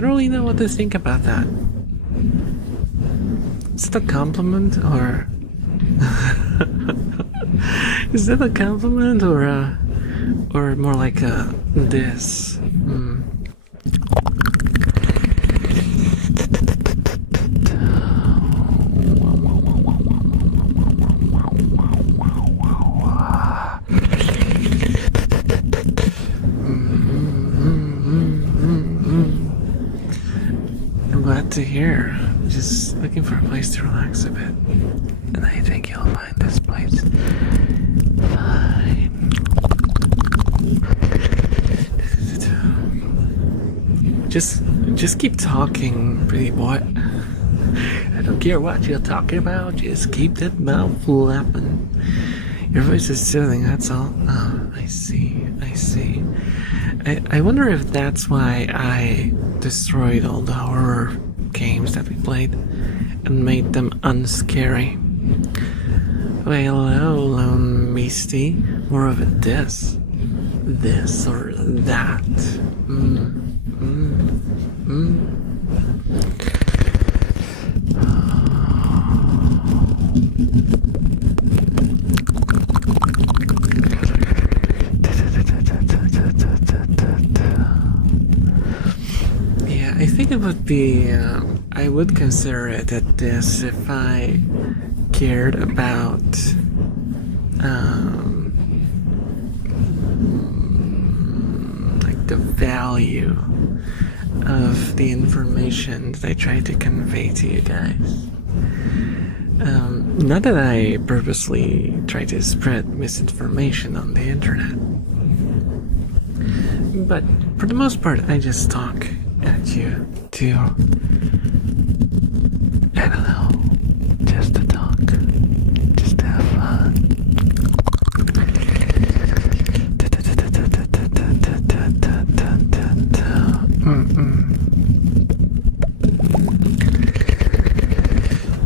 don't really know what to think about that. Is it a compliment, or is that a compliment, or more like a diss? I'm glad to hear. Just looking for a place to relax a bit, and I think you'll find this place fine. Just keep talking, pretty boy. I don't care what you're talking about. Just keep that mouth flapping. Your voice is soothing. That's all. Oh, I see. I wonder if that's why I destroyed all the horror games that we played and made them unscary. Well, hello, Lone Misty. More of a this or that. Yeah, I think it would be, I would consider it a diss if I cared about, like the value of the information that I try to convey to you guys. Not that I purposely try to spread misinformation on the internet, but for the most part, I just talk at you to, I don't know, just to talk, just to have fun.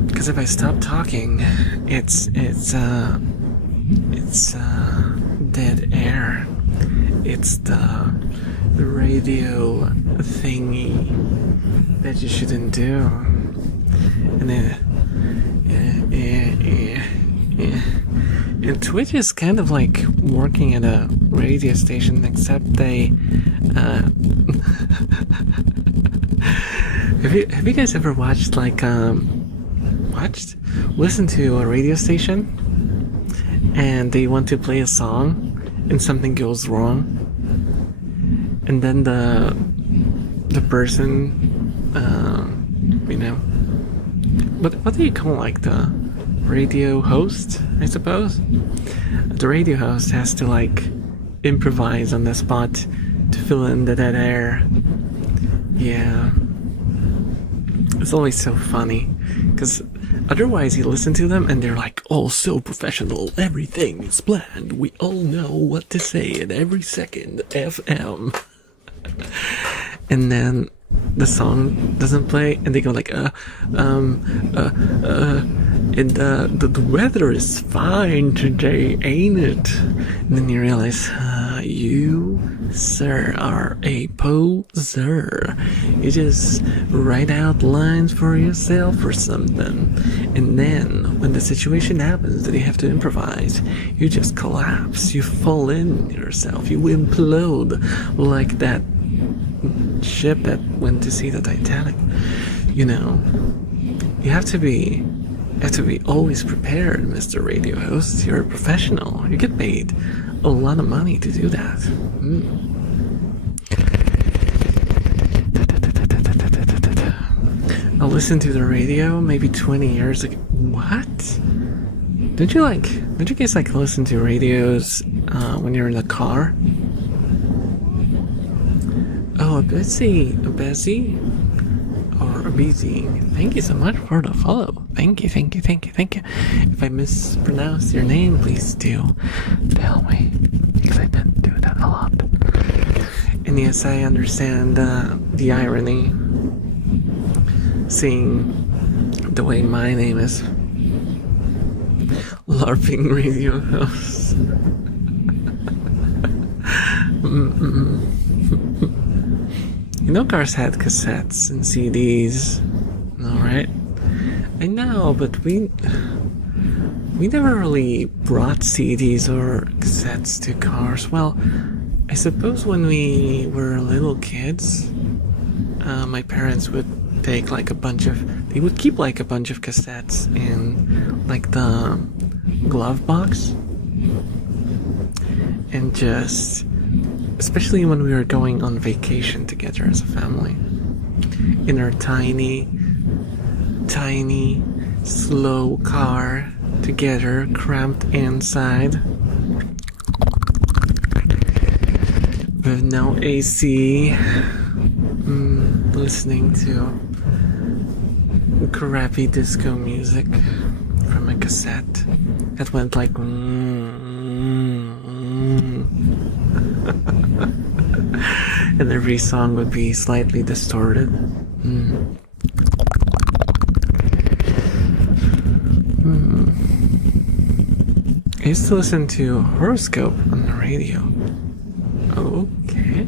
Because if I stop talking, it's dead air. It's the radio thingy that you shouldn't do. And then, and Twitch is kind of like working at a radio station, except they Have you guys ever watched listen to a radio station and they want to play a song and something goes wrong, and then the person, what do you call the radio host, I suppose? The radio host has to improvise on the spot to fill in the dead air. Yeah. It's always so funny, because otherwise you listen to them and they're all so professional, everything is planned, we all know what to say at every second, FM. And then the song doesn't play and they go and the weather is fine today, ain't it? And then you realize, you, sir, are a poser. You just write out lines for yourself or something, and then when the situation happens that you have to improvise, you just collapse, you fall in yourself, you implode like that ship that went to see the Titanic. You have to be always prepared, Mr. Radio Host. You're a professional. You get paid a lot of money to do that. I listened to the radio maybe 20 years ago. What? Don't you guys listen to radios when you're in the car? Oh, a Bessie, or a BZ. Thank you so much for the follow. Thank you. If I mispronounce your name, please do tell me, because I didn't do that a lot. And yes, I understand the irony, seeing the way my name is LARPing Radio Host. Cars had cassettes and CDs, right? I know, but we never really brought CDs or cassettes to cars. Well, I suppose when we were little kids, my parents would take they would keep a bunch of cassettes in the glove box, and just, especially when we were going on vacation together as a family, in our tiny, slow car together, cramped inside, with no AC, listening to crappy disco music from a cassette that went and every song would be slightly distorted. I used to listen to horoscope on the radio. Okay.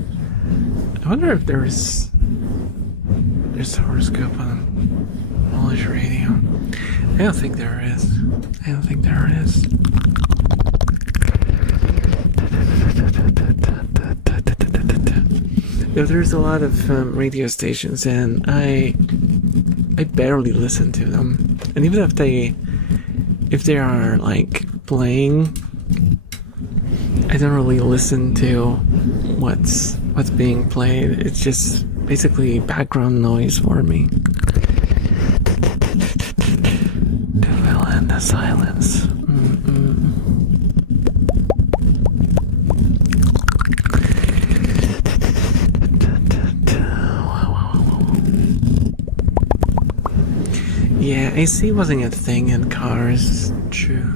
I wonder if there's horoscope on Polish radio. I don't think there is. There's a lot of radio stations, and I barely listen to them. And even if they are playing, I don't really listen to what's being played. It's just basically background noise for me to fill in the silence. Yeah, AC wasn't a thing in cars. True.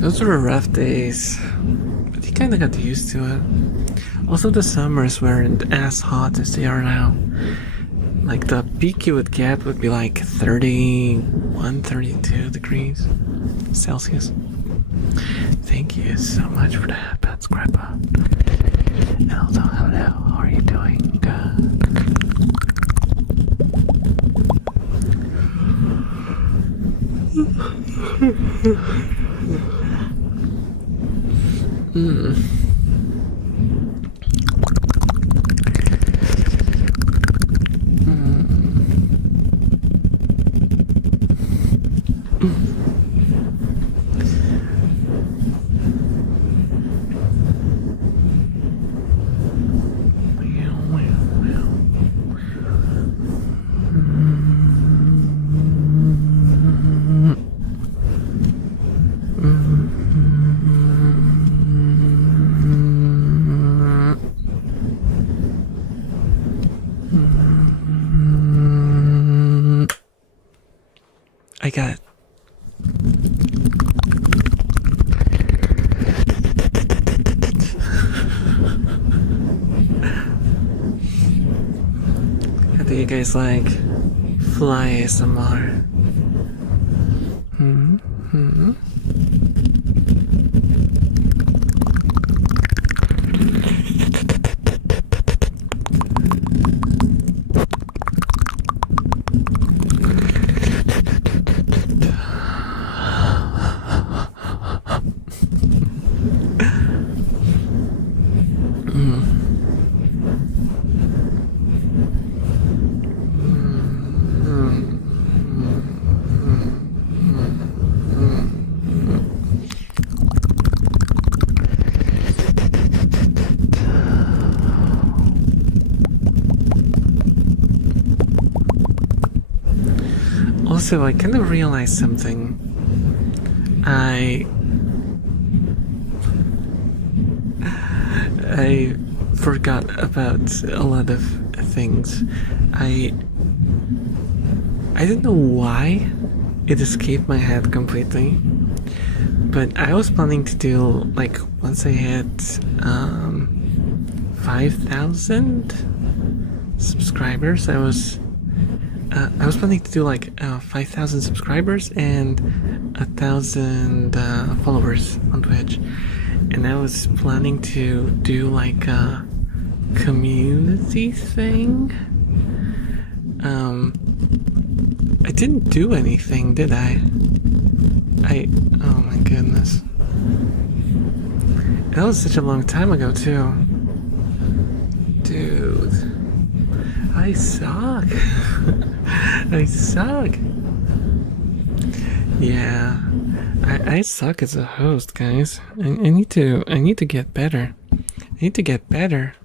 Those were rough days, but you kind of got used to it. Also, the summers weren't as hot as they are now. The peak you would get would be 31, 32 degrees Celsius. Thank you so much for the headbands, Grandpa. And also, hello, how are you doing? I got it. How do you guys like fly ASMR? Also, I kind of realized something. I forgot about a lot of things. I don't know why it escaped my head completely, but I was planning to do, like, once I hit 5,000 subscribers, I was planning to do like 5,000 subscribers and 1,000 followers on Twitch, and I was planning to do like a community thing. I didn't do anything, did I? Oh my goodness. That was such a long time ago too. Dude, I suck. I suck. Yeah, I suck as a host, guys. I need to get better. I need to get better.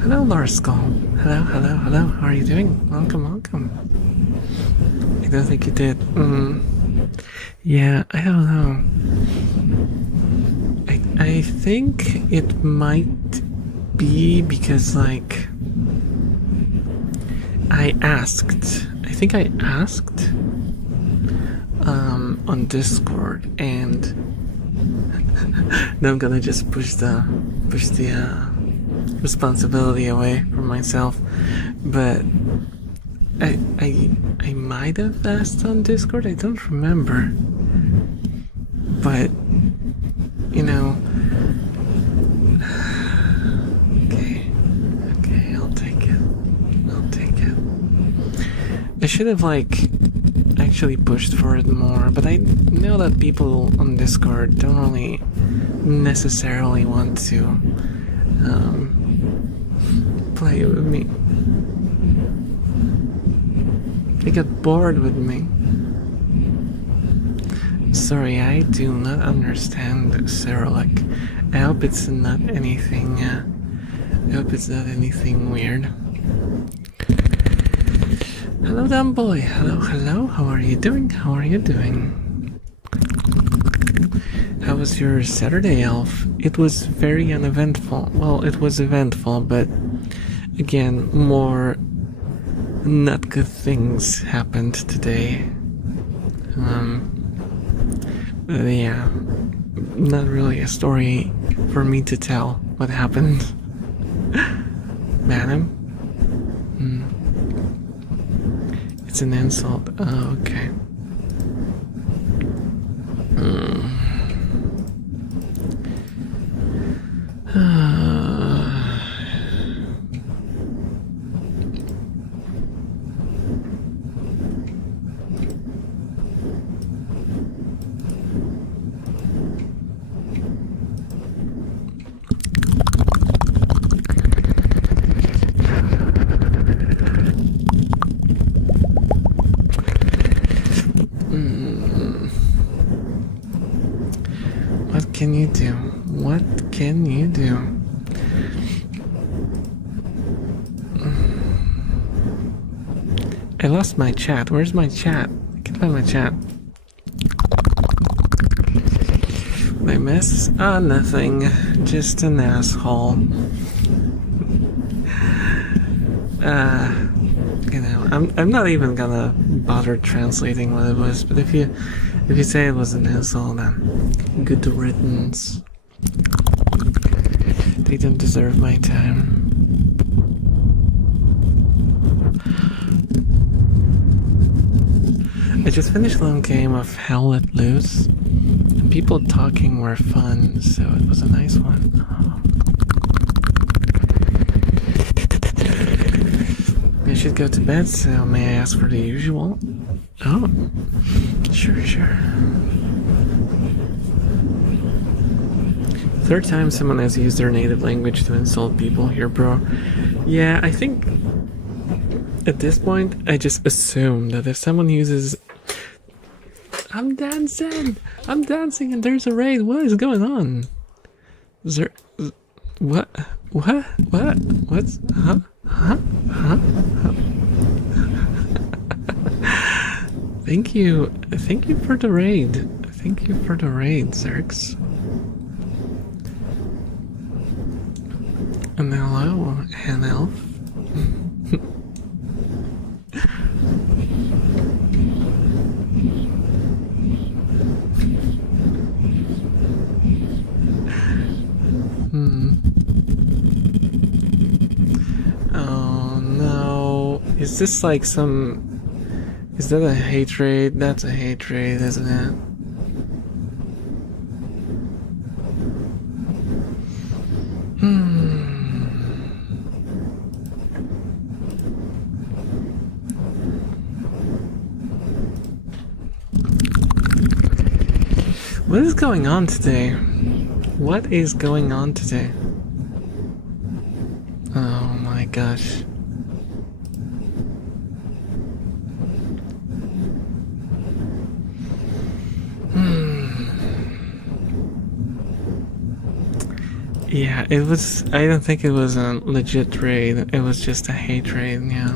Hello, Lars Skull. Hello. How are you doing? Welcome. I don't think you did. Yeah, I don't know. I think it might be because, like, I think I asked on Discord, and now I'm gonna just push the responsibility away from myself, but I might have asked on Discord, I don't remember, but you know, okay, I'll take it. I should have, like, actually pushed for it more, but I know that people on Discord don't really necessarily want to play with me. They got bored with me. Sorry, I do not understand Cyrillic. I hope it's not anything weird. Hello, dumb boy. Hello. How are you doing? How was your Saturday, Elf? It was very uneventful. Well, it was eventful, but again, more not good things happened today. Yeah, not really a story for me to tell what happened. Madam? It's an insult. Oh, okay. What can you do? I lost my chat. Where's my chat? I can't find my chat. My mess? Ah, nothing. Just an asshole. You know, I'm not even gonna bother translating what it was, but if you say it was an insult, then good riddance. They don't deserve my time. I just finished a long game of Hell Let Loose, and people talking were fun, so it was a nice one. I should go to bed, so may I ask for the usual? Oh, sure. Third time someone has used their native language to insult people here, bro. Yeah, I think at this point, I just assume that if someone uses... I'm dancing, and there's a raid. What is going on? Is there... What? What's... Huh? Thank you for the raid. Thank you for the raid, Zerx. And hello, an elf. Oh no. Is this like some... Is that a hate raid? That's a hate raid, isn't it? What is going on today? What is going on today? Oh my gosh. Yeah, it was... I don't think it was a legit raid. It was just a hate raid, yeah.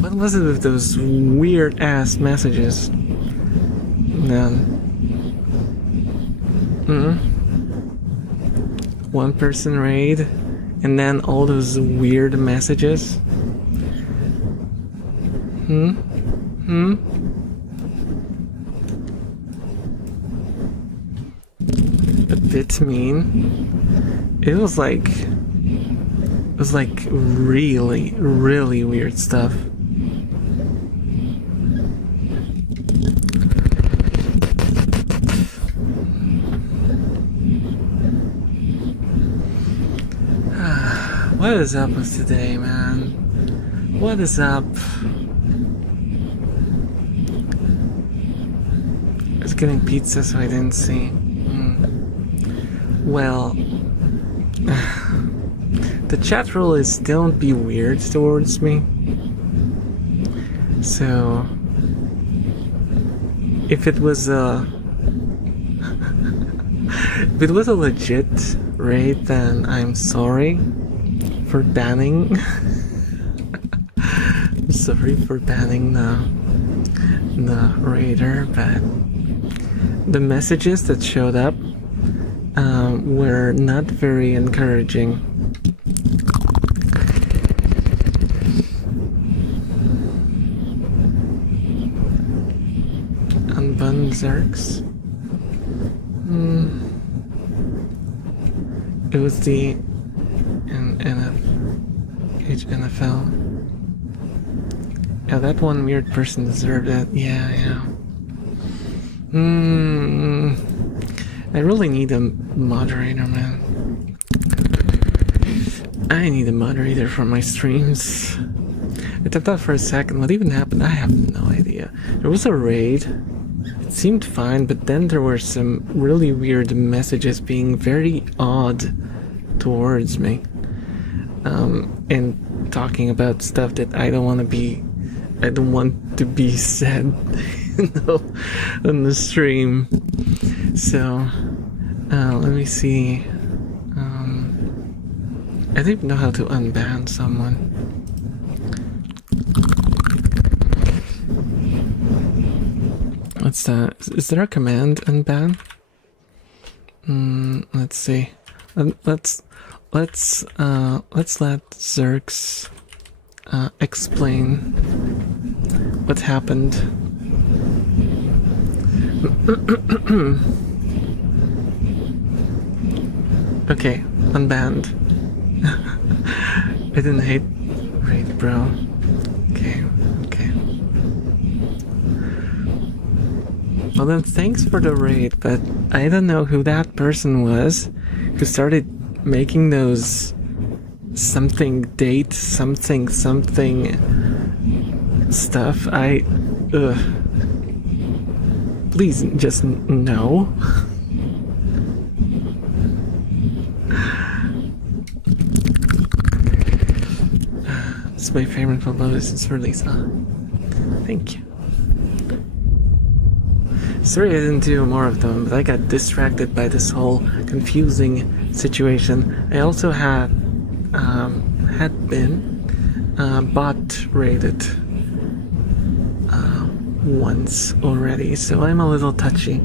What was it with those weird ass messages? One person raid, and then all those weird messages. A bit mean. It was like really, really weird stuff. What is up with today, man? What is up? I was getting pizza, so I didn't see. Well, the chat rule is don't be weird towards me. So, if it was a legit raid, then I'm sorry for banning. I'm sorry for banning the raider, but the messages that showed up were not very encouraging. Unbun Zerx. It was the NFL. Yeah, that one weird person deserved it. Yeah. I really need a moderator, man. I need a moderator for my streams. I thought that for a second. What even happened? I have no idea. There was a raid. It seemed fine, but then there were some really weird messages being very odd towards me. And talking about stuff that I don't want to be said, on the stream. So, let me see. I don't even know how to unban someone. What's that? Is there a command unban? Let's see. Let's let Zerx explain what happened. Okay, unbanned. I didn't hate raid, bro. Okay. Well then, thanks for the raid, but I don't know who that person was who started making those something date something stuff. Please just no. It's my favorite photo since release, huh? Thank you. Sorry I didn't do more of them, but I got distracted by this whole confusing situation. I also had been bot raided once already, so I'm a little touchy.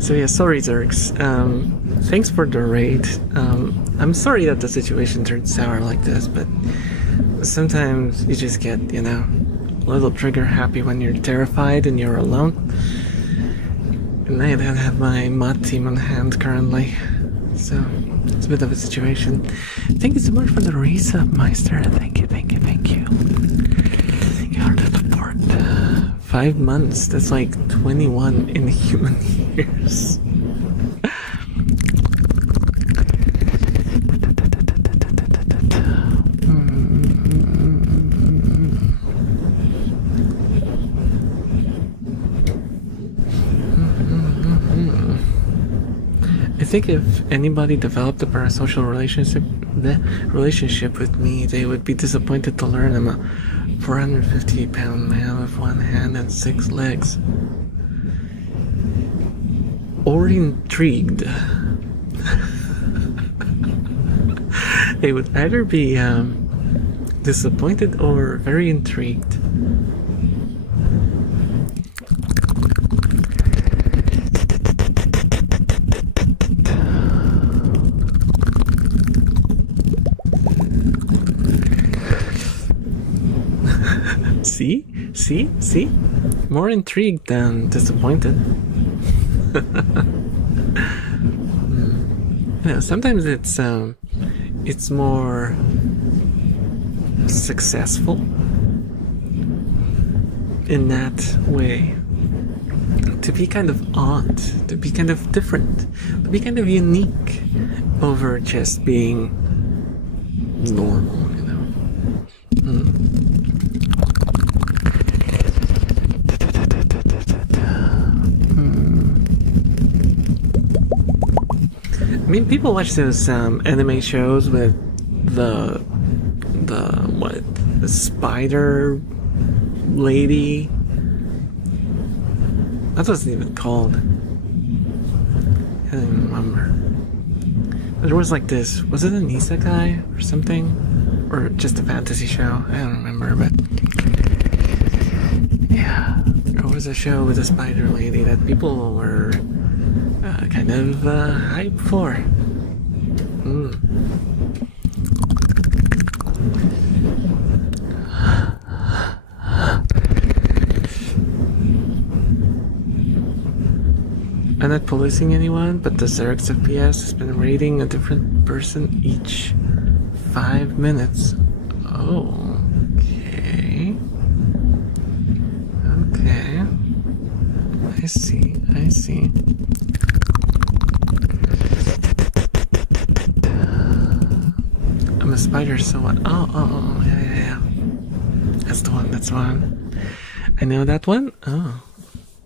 So yeah, sorry Zerx. Thanks for the raid. I'm sorry that the situation turned sour like this, but sometimes you just get, a little trigger happy when you're terrified and you're alone. And I don't have my mod team on hand currently, so it's a bit of a situation. Thank you so much for the resub, Meister. Thank you. Thank you for the support. 5 months, that's like 21 in human years. I think if anybody developed a parasocial relationship with me, they would be disappointed to learn I'm a 450-pound man with one hand and 6 legs. Or intrigued. They would either be disappointed or very intrigued. See? More intrigued than disappointed. Sometimes it's more successful in that way. To be kind of odd, to be kind of different, to be kind of unique over just being normal, I mean, people watch those anime shows with the spider lady. That wasn't even called. I don't even remember. But there was like this. Was it an isekai or something, or just a fantasy show? I don't remember, but yeah, there was a show with a spider lady that people were kind of hype for. I'm not policing anyone, but the Xerx FPS has been rating a different person each 5 minutes. Oh, okay. I see. I'm a spider, so what? Oh, yeah. That's the one. I know that one. Oh,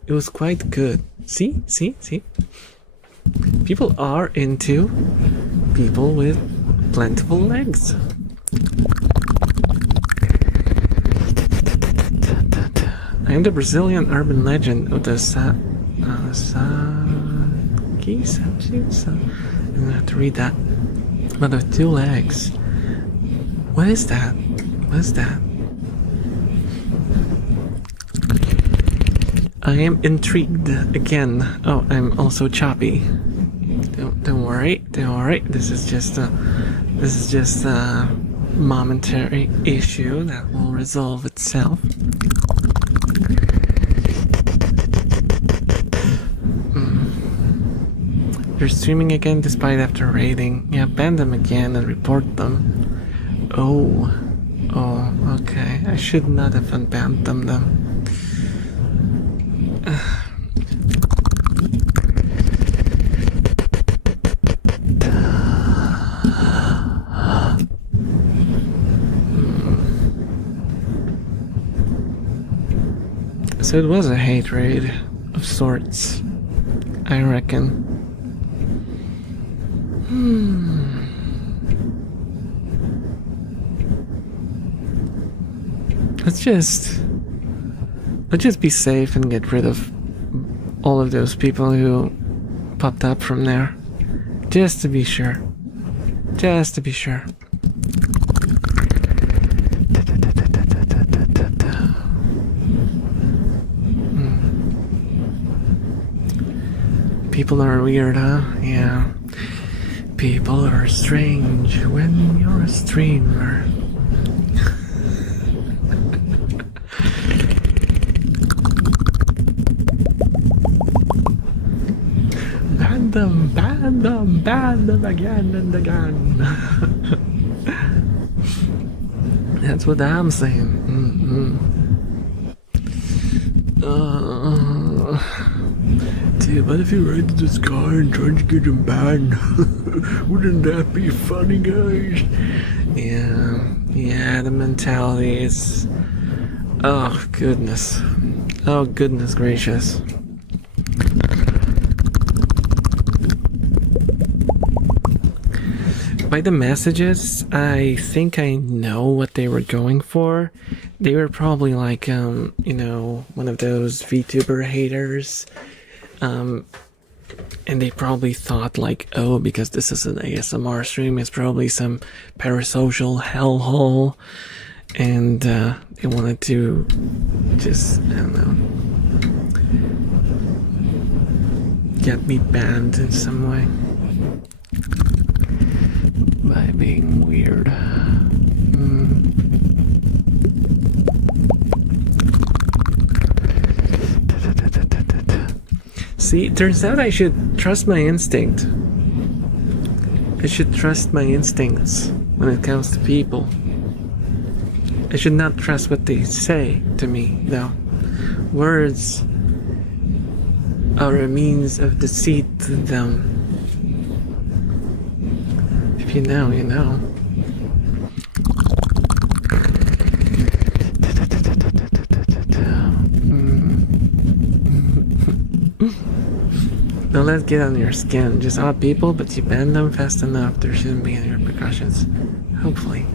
it was quite good. See? People are into people with plentiful legs. I am the Brazilian urban legend of the geese. I'm gonna have to read that. But with 2 legs. What is that? I am intrigued again. Oh, I'm also choppy. Don't worry. This is just a momentary issue that will resolve itself. They're streaming again despite after raiding. Yeah, ban them again and report them. Oh, okay. I should not have unbanned them then. So it was a hate raid of sorts, I reckon. Let's just be safe and get rid of all of those people who popped up from there. Just to be sure. People are weird, huh? Yeah. People are strange when you're a streamer. Ban them again and again. That's what I'm saying. Dude, what if you ride to this car and try to get him banned? Wouldn't that be funny, guys? Yeah, the mentality is... Oh, goodness gracious. By the messages, I think I know what they were going for. They were probably like, one of those VTuber haters. And they probably thought like, oh, because this is an ASMR stream, it's probably some parasocial hellhole. And they wanted to just, I don't know, get me banned in some way. By being weird. See, it turns out I should trust my instinct. I should trust my instincts when it comes to people. I should not trust what they say to me, though. Words are a means of deceit to them. If you know, you know. Don't let it get on your skin. Just odd people, but you ban them fast enough. There shouldn't be any repercussions. Hopefully.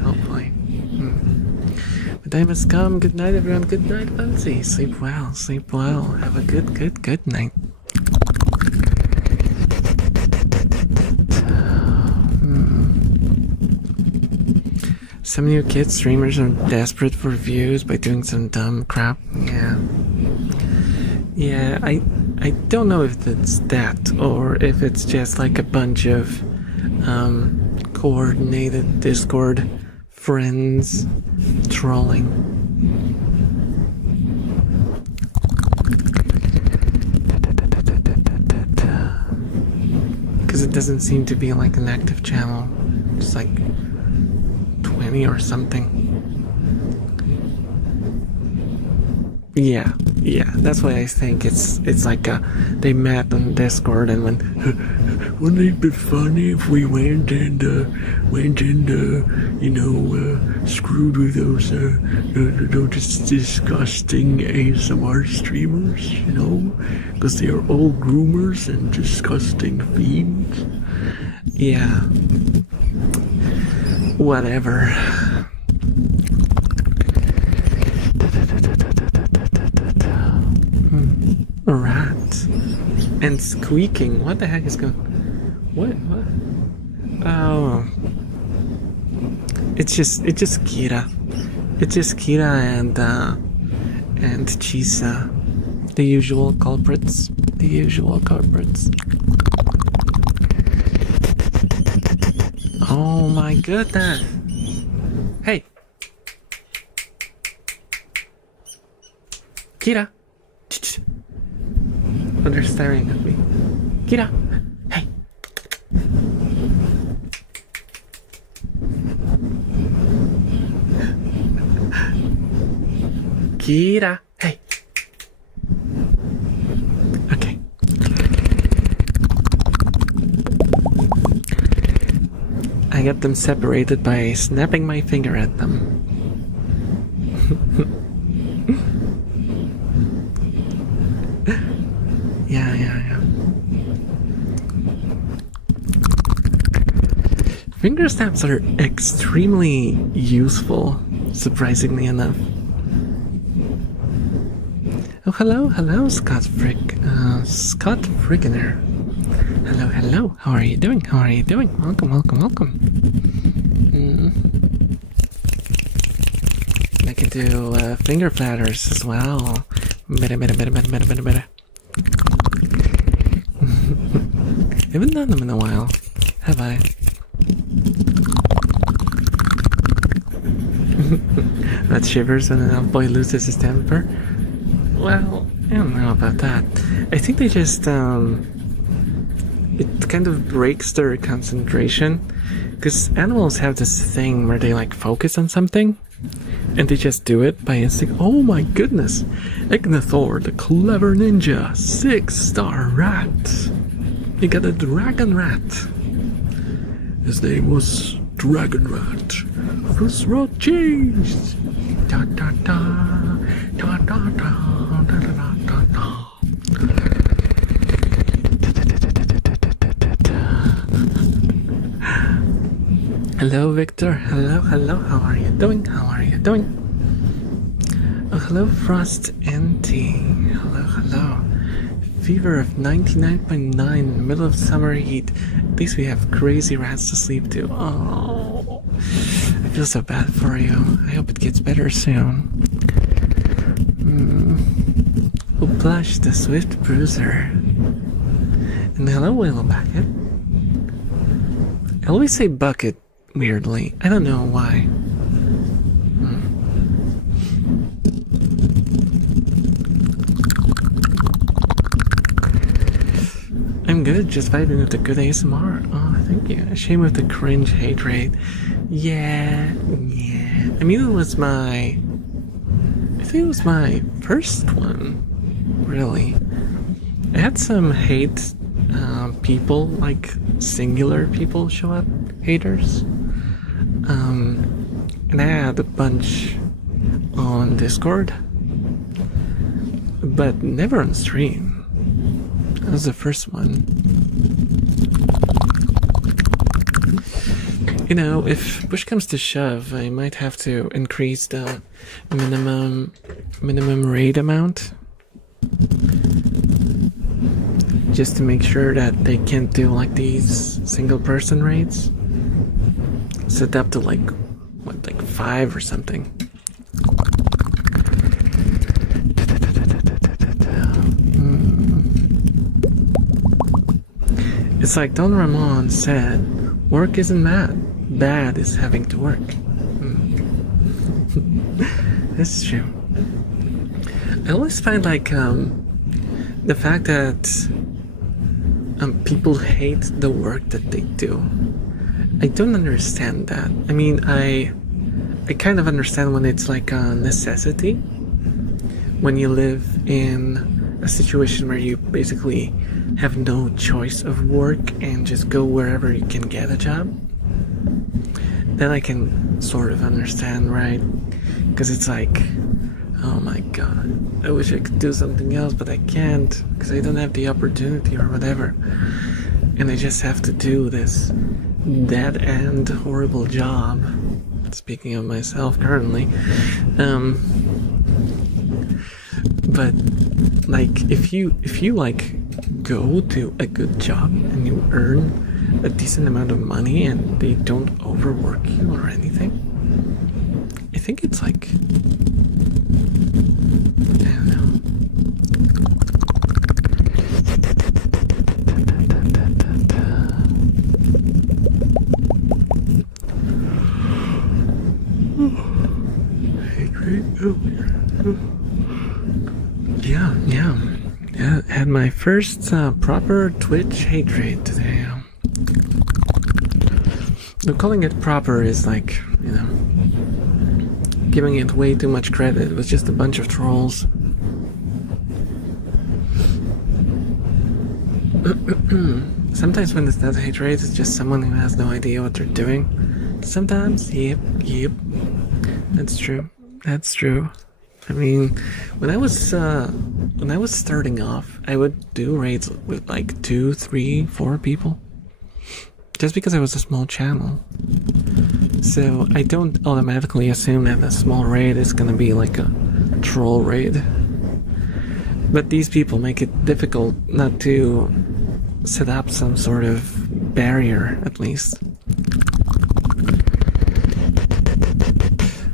The time has come. Good night, everyone. Good night, Fancy. Sleep well. Have a good night. Some new kid streamers are desperate for views by doing some dumb crap. Yeah, I don't know if it's that or if it's just like a bunch of coordinated Discord friends trolling. Because it doesn't seem to be like an active channel. It's like 20 or something. Yeah, yeah. That's why I think it's like they met on Discord and went. Wouldn't it be funny if we went and screwed with those disgusting ASMR streamers, because they are all groomers and disgusting fiends. Yeah. Whatever. A rat. And squeaking. What the heck is going? What? Oh. It's just Kira. It's just Kira and Chisa. The usual culprits. The usual culprits. Oh my goodness. Hey. Kira. Oh, they're staring at me. Kira. Hey. Kira. Hey. Okay. I got them separated by snapping my finger at them. Yeah. Finger snaps are extremely useful, surprisingly enough. Oh, hello, Scott Frickener. Hello. How are you doing? Welcome. I can do finger flatters as well. Better. Haven't done them in a while, have I? That shivers when an elf boy loses his temper. Well, I don't know about that. I think they just it kind of breaks their concentration, because animals have this thing where they like focus on something and they just do it by instinct. Oh my goodness, Ignathor, the clever ninja, 6-star rat. He got a dragon rat. His name was Dragon Rat. First rat changed. Da da da da da da da da da da. Hello, Victor. Hello. How are you doing? Oh, hello, Frost NT. Hello. Fever of 99.9, middle of summer heat. At least we have crazy rats to sleep to. Oh, I feel so bad for you. I hope it gets better soon. Oh, Plush, the Swift Bruiser. And hello, Willow Bucket. I always say bucket weirdly. I don't know why. I'm good, just vibing with the good ASMR. Oh, thank you. Shame with the cringe hate rate. Yeah. I mean, it was my first one, really. I had some hate people, like singular people show up, haters. And I had a bunch on Discord, but never on stream. That was the first one. You know, if push comes to shove, I might have to increase the minimum raid amount, just to make sure that they can't do like these single person raids. Set up to like 5 or something. It's like Don Ramon said, work isn't bad is having to work. That's true. I always find like the fact that people hate the work that they do. I don't understand that. I mean, I kind of understand when it's like a necessity, when you live in a situation where you basically have no choice of work and just go wherever you can get a job, then I can sort of understand, right? Because it's like, oh my god, I wish I could do something else, but I can't because I don't have the opportunity or whatever. And I just have to do this dead-end horrible job. Speaking of myself currently. But like if you like go to a good job and you earn a decent amount of money and they don't overwork you or anything, I think it's like, I don't know. Yeah, had my first proper Twitch hate raid today. Calling it proper is like, you know, giving it way too much credit. It was just a bunch of trolls. Sometimes when it's not hate raid, it's just someone who has no idea what they're doing. Sometimes, yep, that's true. I mean, when I was starting off, I would do raids with like 2, 3, 4 people, just because I was a small channel. So I don't automatically assume that a small raid is gonna be like a troll raid. But these people make it difficult not to set up some sort of barrier, at least.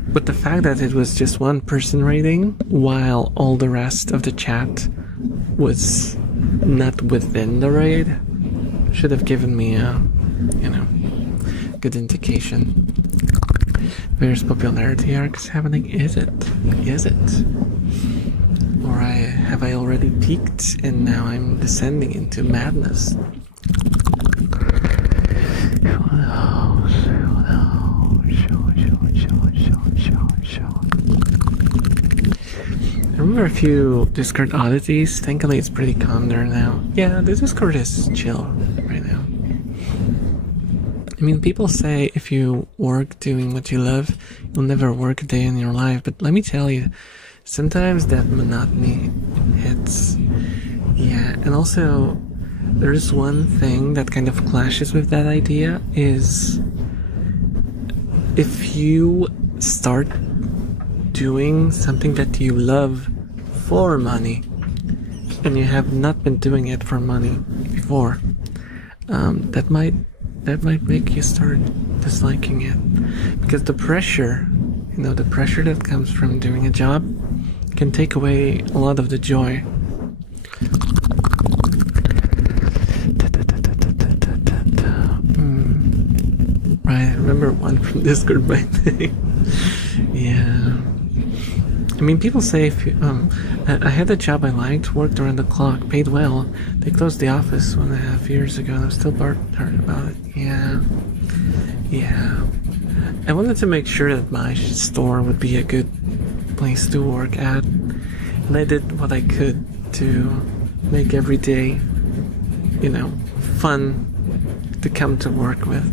But the fact that it was just one person raiding, while all the rest of the chat was not within the raid, should have given me a, you know, good indication. Where's popularity arcs happening? Is it? Or have I already peaked and now I'm descending into madness? I remember a few Discord oddities. Thankfully it's pretty calm there now. Yeah, the Discord is chill right now. I mean, people say if you work doing what you love, you'll never work a day in your life. But let me tell you, sometimes that monotony hits. Yeah, and also there's one thing that kind of clashes with that idea is if you start doing something that you love for money and you have not been doing it for money before, that might make you start disliking it, because the pressure, you know, the pressure that comes from doing a job can take away a lot of the joy. Right, I remember one from Discord by name. Yeah. I mean, people say if you, I had a job I liked, worked around the clock, paid well. They closed the office 1.5 years ago and I'm still heard about it. Yeah. I wanted to make sure that my store would be a good place to work at, and I did what I could to make every day, you know, fun to come to work with.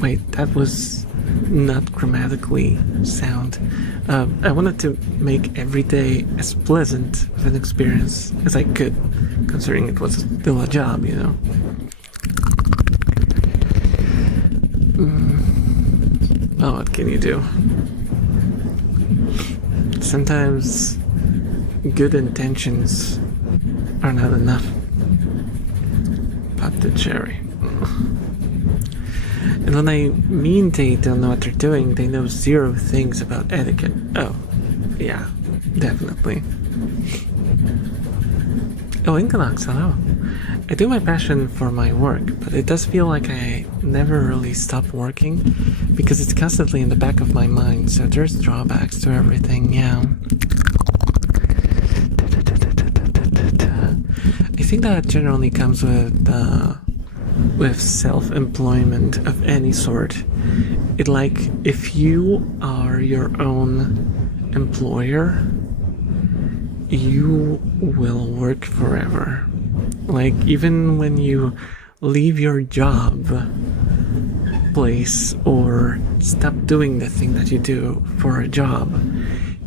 Wait, that was not grammatically sound. I wanted to make every day as pleasant of an experience as I could, considering it was still a job, you know. Well, what can you do? Sometimes good intentions are not enough. Pop the cherry. And when I mean they don't know what they're doing, they know 0 things about etiquette. Oh, yeah, definitely. Oh, Inconox, hello. I do my passion for my work, but it does feel like I never really stop working because it's constantly in the back of my mind, so there's drawbacks to everything, yeah. I think that generally comes with self-employment of any sort. It like if you are your own employer, you will work forever. Like, even when you leave your job place or stop doing the thing that you do for a job,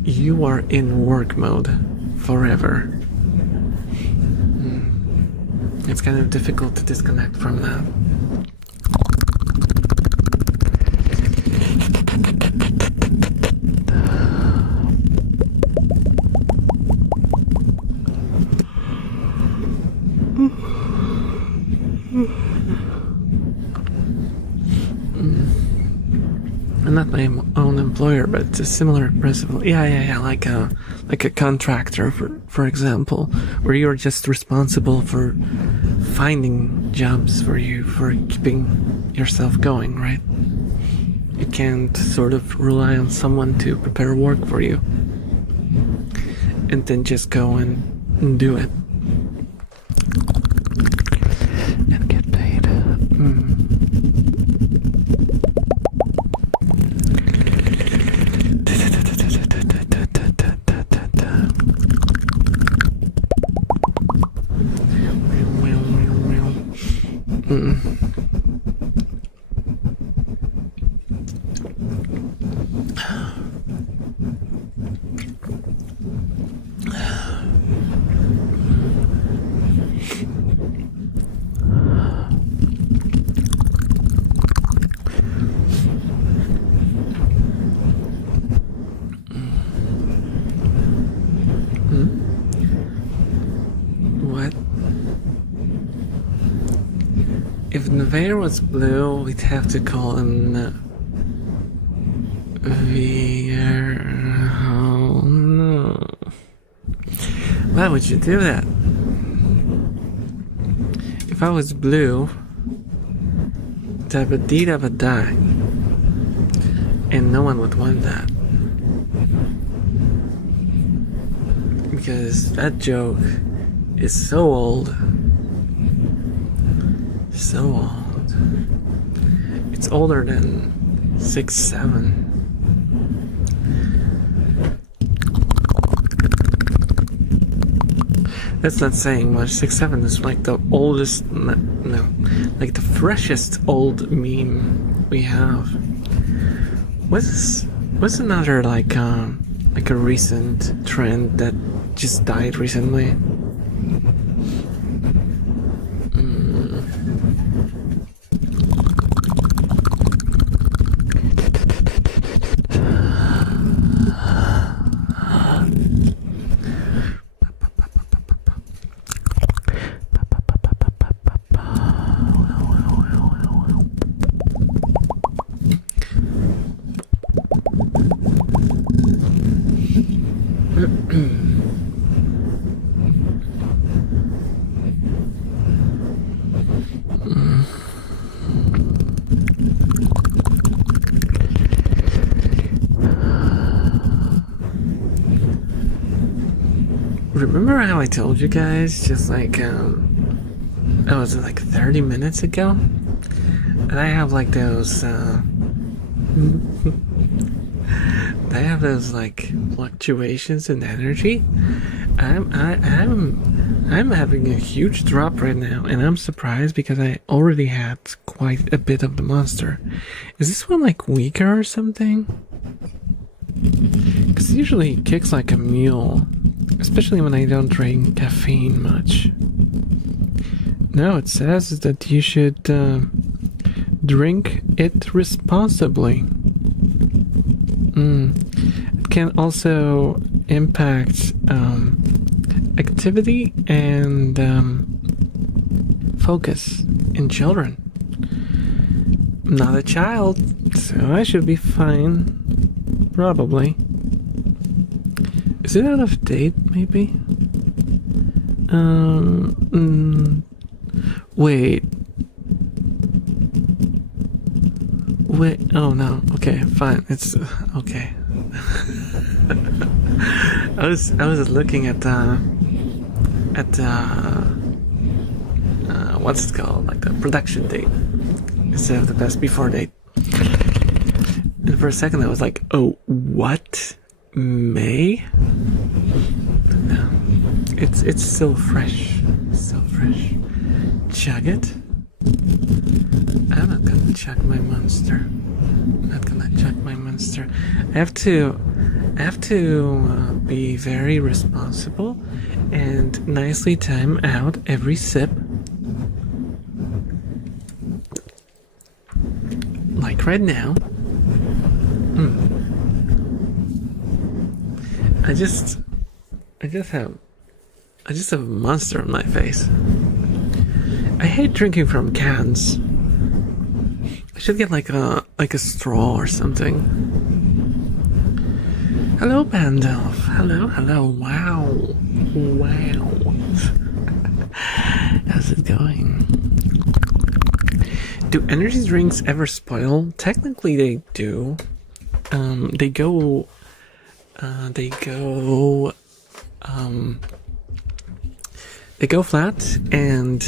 you are in work mode forever. It's kind of difficult to disconnect from that. I'm not my own employer, but it's a similar principle. Yeah, like a contractor, for example, where you're just responsible for finding jobs for you, for keeping yourself going, right? You can't sort of rely on someone to prepare work for you and then just go and do it and get paid. What? If Nevaeh was blue, we'd have to call him Oh no. Why would you do that? If I was blue, dabba dee dabba die. And no one would want that. Because that joke is so old. So old. It's older than 6'7". That's not saying much. 6'7" is like the oldest, no, like the freshest old meme we have. What's another like a recent trend that just died recently? Remember how I told you guys just like that was like 30 minutes ago that I have like those I have those like fluctuations in energy. I'm having a huge drop right now, and I'm surprised because I already had quite a bit of the monster. Is this one like weaker or something? Because usually it kicks like a mule, especially when I don't drink caffeine much. No, it says that you should drink it responsibly. It can also impact activity and focus in children. I'm not a child, so I should be fine. Probably. Is it out of date, maybe? Wait. Oh no. Okay, fine. It's okay. I was looking at what's it called? Like the production date instead of the best before date. And for a second I was like, oh, what? May? No. It's still fresh. Still fresh. Chug it. I'm not gonna chug my monster. I'm not gonna chug my monster. I have to be very responsible and nicely time out every sip. Like right now. I just have a monster on my face. I hate drinking from cans. I should get like a straw or something. Hello, Bandelf. Hello. Wow. How's it going? Do energy drinks ever spoil? Technically, they do. They go flat, and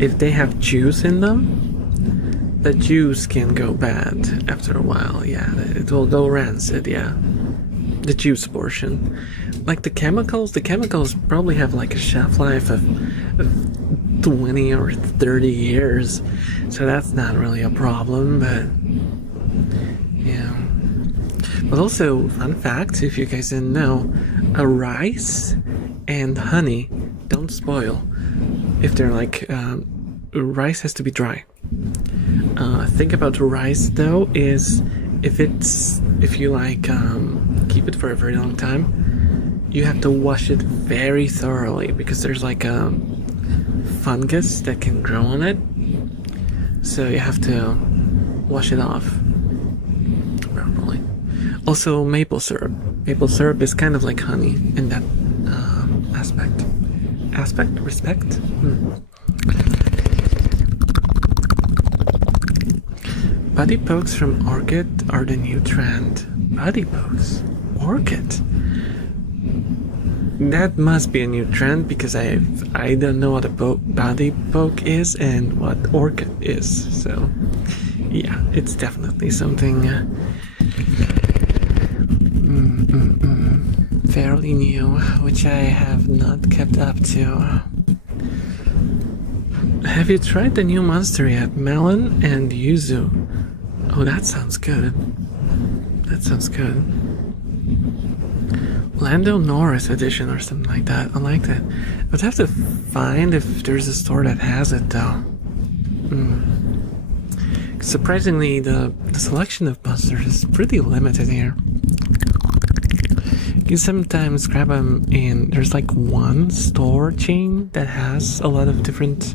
if they have juice in them, the juice can go bad after a while. Yeah, it will go rancid. Yeah, the juice portion. Like the chemicals probably have like a shelf life of 20 or 30 years, so that's not really a problem. But yeah. But also, fun fact, if you guys didn't know, a rice and honey don't spoil. If they're like, rice has to be dry. Think about rice though, is if you like, keep it for a very long time, you have to wash it very thoroughly because there's like a fungus that can grow on it. So you have to wash it off properly. Also, maple syrup. Maple syrup is kind of like honey in that respect. Body pokes from Orchid are the new trend. Body pokes? Orchid? That must be a new trend because I don't know what a body poke is and what orchid is. So yeah, it's definitely something fairly new, which I have not kept up to. Have you tried the new monster yet? Melon and yuzu. Oh, that sounds good. Lando Norris edition or something like that. I like that. I would have to find if there's a store that has it though. Surprisingly, the selection of monsters is pretty limited here. You sometimes grab them in, there's like one store chain that has a lot of different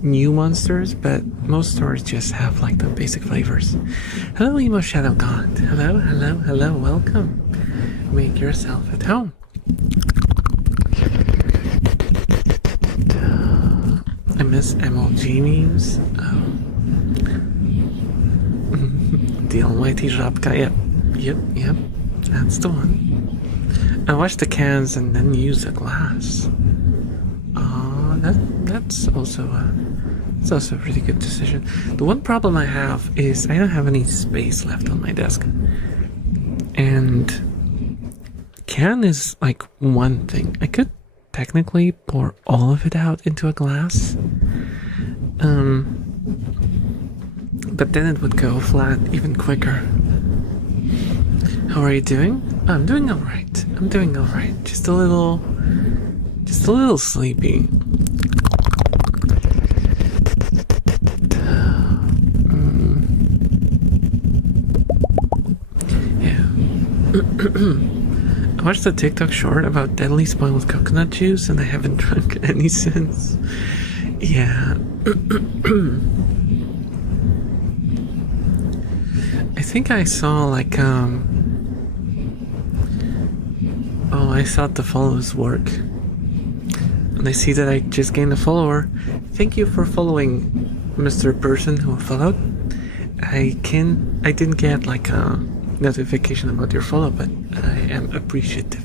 new monsters, but most stores just have like the basic flavors. Hello, Emo Shadow God. Hello, welcome. Make yourself at home. I miss MLG memes. The almighty Żabka. Yep. That's the one. I wash the cans and then use the glass. That's also a pretty good decision. The one problem I have is I don't have any space left on my desk. And can is like one thing. I could technically pour all of it out into a glass. But then it would go flat even quicker. How are you doing? I'm doing alright. Just a little sleepy. Yeah. I watched a TikTok short about deadly spoiled coconut juice and I haven't drunk any since. Yeah. I think I saw like I thought the follows work. And I see that I just gained a follower. Thank you for following, Mr. Person who followed. I didn't get like a notification about your follow, but I am appreciative.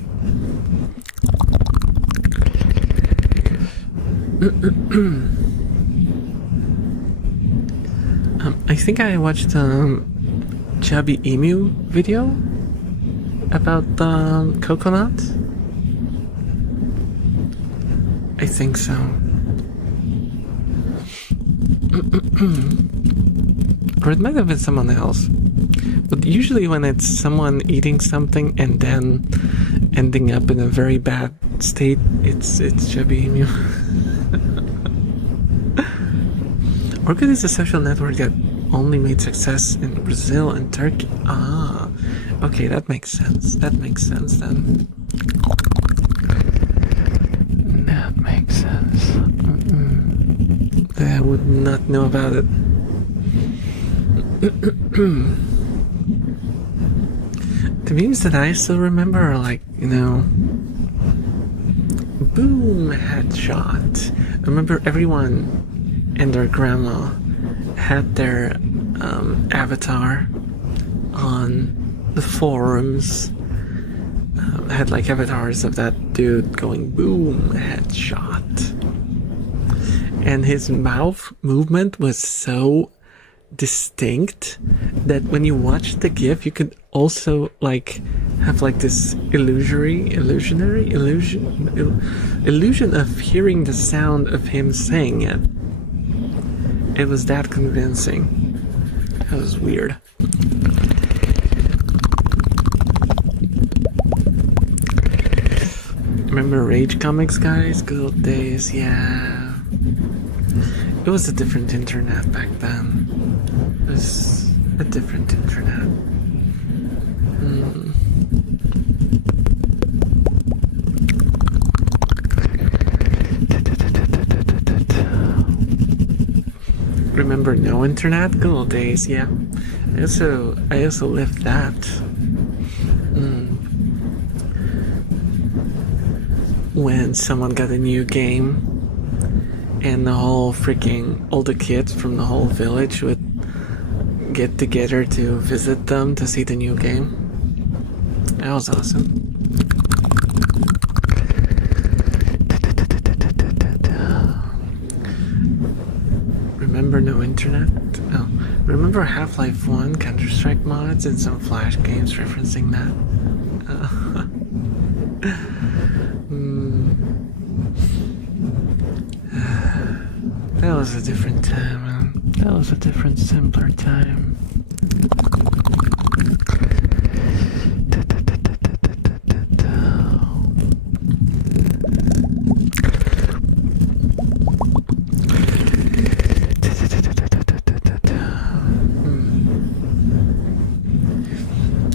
I think I watched Chubby Emu video about the coconut. I think so. Or it might have been someone else. But usually when it's someone eating something and then ending up in a very bad state, it's Chubby Emu. Orkut is a social network that only made success in Brazil and Turkey. Ah, okay, that makes sense. That makes sense then. That makes sense. I would not know about it. The memes that I still remember are like, you know, boom, headshot. I remember everyone and their grandma had their avatar on the forums. Had like avatars of that dude going boom, headshot. And his mouth movement was so distinct that when you watch the GIF, you could also like have like this illusion of hearing the sound of him saying it. It was that convincing. That was weird. Remember Rage Comics, guys? Good old days, yeah. It was a different internet back then. It was a different internet. Remember no internet? Good old days, yeah. I also lived that. When someone got a new game and all the kids from the whole village would get together to visit them to see the new game. That was awesome. Remember no internet? Oh, remember Half-Life 1, Counter-Strike mods, and some Flash games referencing that? That was a different time, man. That was a different, simpler time.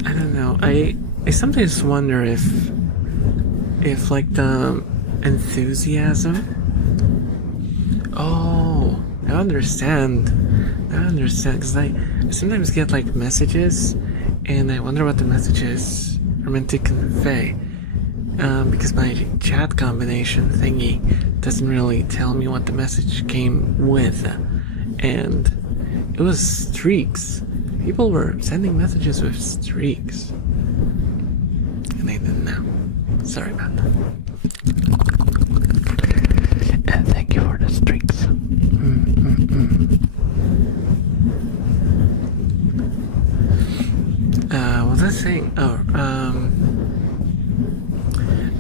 I don't know. I sometimes wonder if like the enthusiasm. Oh, I understand, because I sometimes get like messages, and I wonder what the messages are meant to convey, because my chat combination thingy doesn't really tell me what the message came with, and it was streaks. People were sending messages with streaks, and I didn't know. Sorry about that. And thank you for the streaks. What was I saying?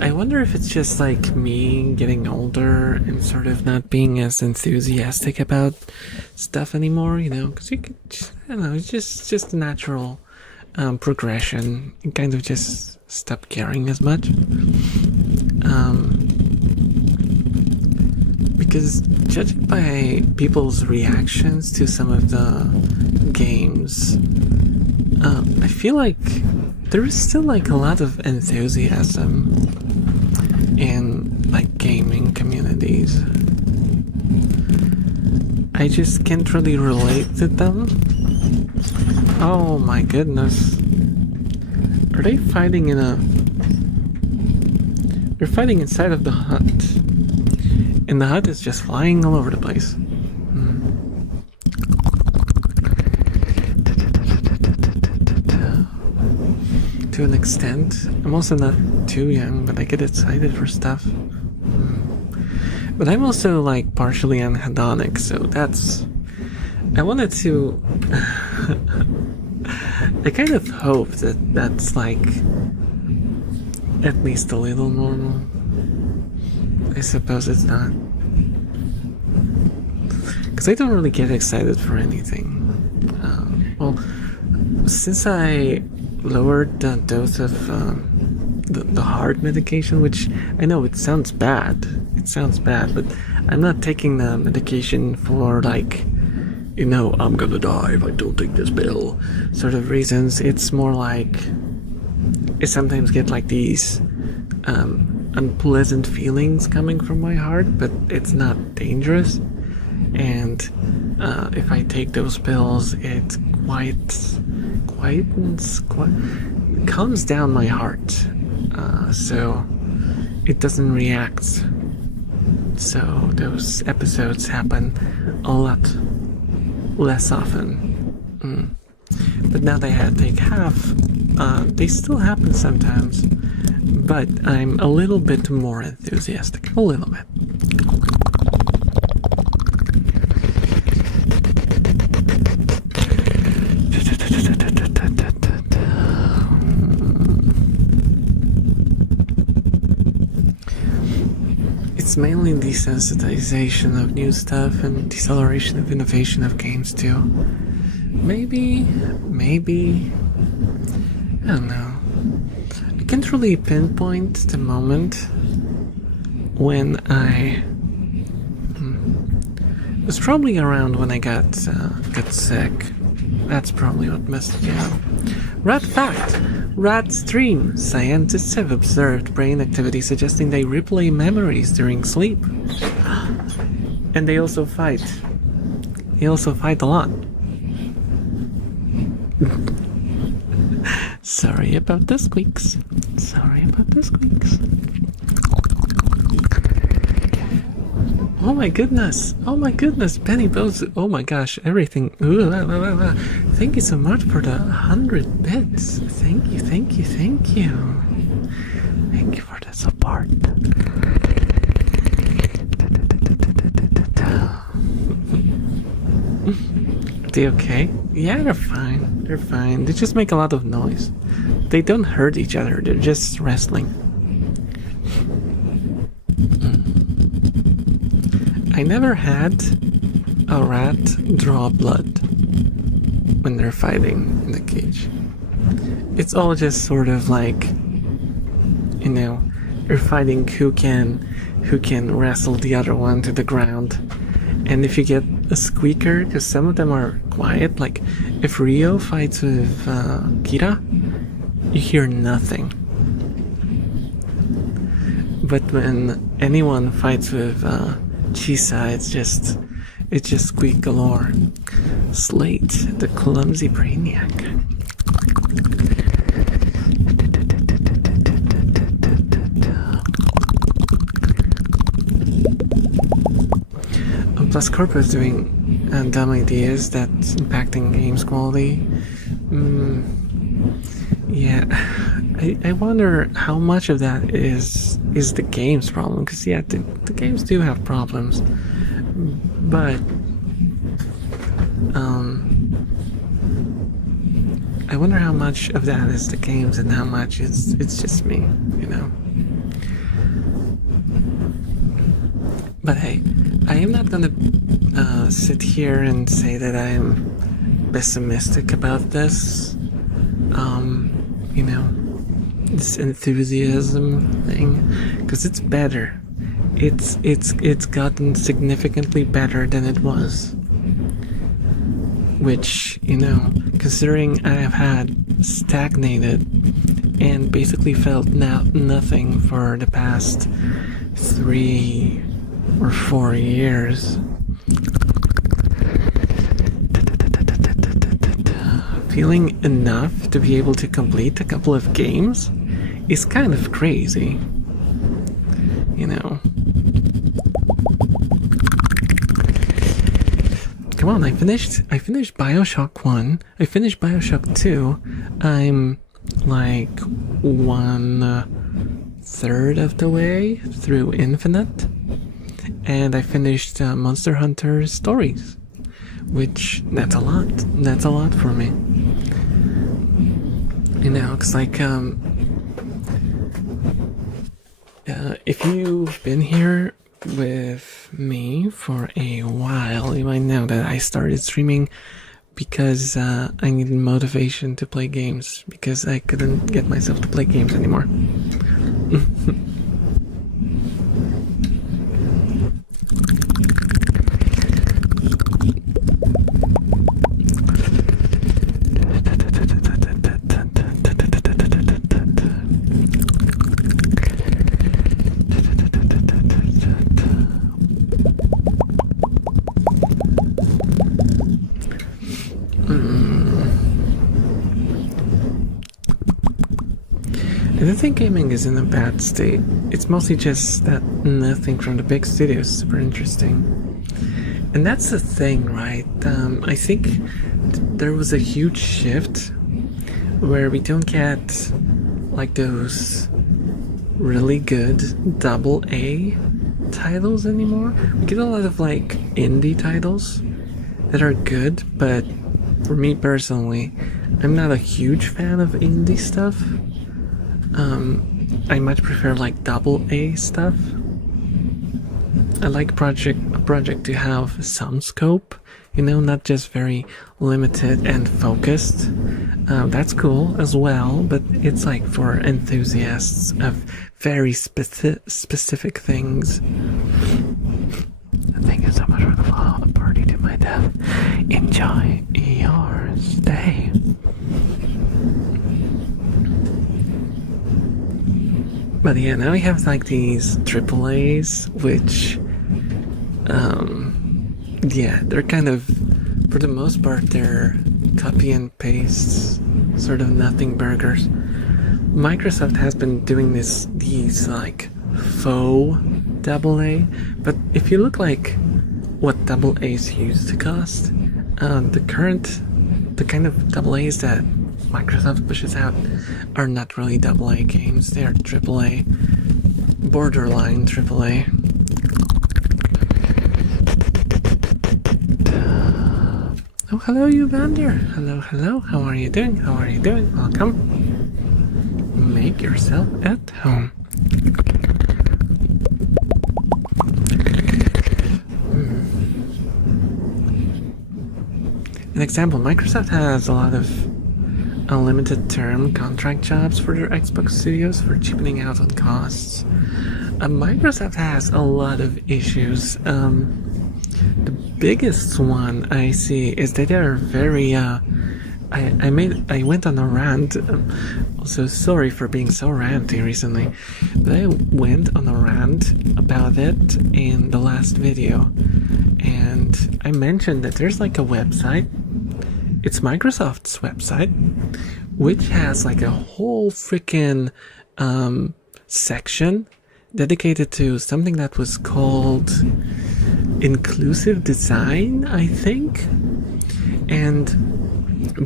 I wonder if it's just like me getting older and sort of not being as enthusiastic about stuff anymore, you know, because you could, I don't know, it's just a natural progression. You kind of just stop caring as much. Because judging by people's reactions to some of the games, I feel like there is still like a lot of enthusiasm in like gaming communities. I just can't really relate to them. Oh my goodness. Are they fighting They're fighting inside of the hut. And the hut is just flying all over the place. To an extent. I'm also not too young, but I get excited for stuff. But I'm also like partially anhedonic, so that's... I wanted to... I kind of hope that that's like at least a little normal. I suppose it's not. Because I don't really get excited for anything. Well, since I lowered the dose of the heart medication, which I know it sounds bad. It sounds bad, but I'm not taking the medication for like, you know, I'm gonna die if I don't take this pill sort of reasons. It's more like I sometimes get like these unpleasant feelings coming from my heart, but it's not dangerous. And if I take those pills, it calms down my heart, so it doesn't react. So those episodes happen a lot less often. But now that I take half, they still happen sometimes, but I'm a little bit more enthusiastic. A little bit. It's mainly desensitization of new stuff and deceleration of innovation of games too. Maybe, I don't know. I can't really pinpoint the moment when I... It was probably around when I got sick. That's probably what messed me up. Rat fact! Rat stream. Scientists have observed brain activity suggesting they replay memories during sleep. And they also fight. They also fight a lot. Sorry about the squeaks. Sorry about the squeaks. Oh my goodness. Oh my goodness. Penny Bose. Oh my gosh. Everything. Ooh, la, la, la, la. Thank you so much for the 100 bits. Thank you, thank you, thank you. Thank you for the support. Are they okay? Yeah, they're fine. They're fine. They just make a lot of noise. They don't hurt each other. They're just wrestling. I never had a rat draw blood when they're fighting in the cage. It's all just sort of like, you know, you're fighting who can wrestle the other one to the ground. And if you get a squeaker, because some of them are quiet, like if Rio fights with Kira, you hear nothing. But when anyone fights with Chisa, it's just squeak galore. Slate, the clumsy brainiac. Plus Corp is doing dumb ideas that's impacting games quality. Yeah, I wonder how much of that is the game's problem, because yeah, the games do have problems, but I wonder how much of that is the games and how much it's just me, you know. But hey, I am not gonna sit here and say that I'm pessimistic about this. You know, this enthusiasm thing, because it's better. It's gotten significantly better than it was. Which, you know, considering I have had stagnated and basically felt nothing for the past 3 or 4 years. Feeling enough to be able to complete a couple of games is kind of crazy. You know. Come on, I finished BioShock 1. I finished BioShock 2. I'm like 1/3 of the way through Infinite. And I finished Monster Hunter Stories, which that's a lot. That's a lot for me. You know, it's like If you've been here with me for a while, you might know that I started streaming because I needed motivation to play games because I couldn't get myself to play games anymore. I don't think gaming is in a bad state. It's mostly just that nothing from the big studios is super interesting. And that's the thing, right? I think there was a huge shift where we don't get like those really good double A titles anymore. We get a lot of like indie titles that are good, but for me personally, I'm not a huge fan of indie stuff. I much prefer like double A stuff. I like a project to have some scope, you know, not just very limited and focused. That's cool as well, but it's like for enthusiasts of very specific things. Thank you so much for the follow. A party to my death. Enjoy your stay. But yeah, now we have like these AAAs, which, yeah, they're kind of, for the most part, they're copy and paste, sort of nothing burgers. Microsoft has been doing these like faux AA, but if you look like what AAs used to cost, the kind of AAs that Microsoft pushes out are not really AA games. They are AAA, borderline AAA. Oh, hello, you Vander. Hello, hello. How are you doing? How are you doing? Welcome. Make yourself at home. An example, Microsoft has a lot of unlimited term contract jobs for their Xbox studios for cheapening out on costs. Microsoft has a lot of issues. The biggest one I see is that they are very I went on a rant. Also, sorry for being so ranty recently, but I went on a rant about it in the last video, and I mentioned that there's like a website. It's Microsoft's website, which has like a whole freaking section dedicated to something that was called inclusive design, I think. And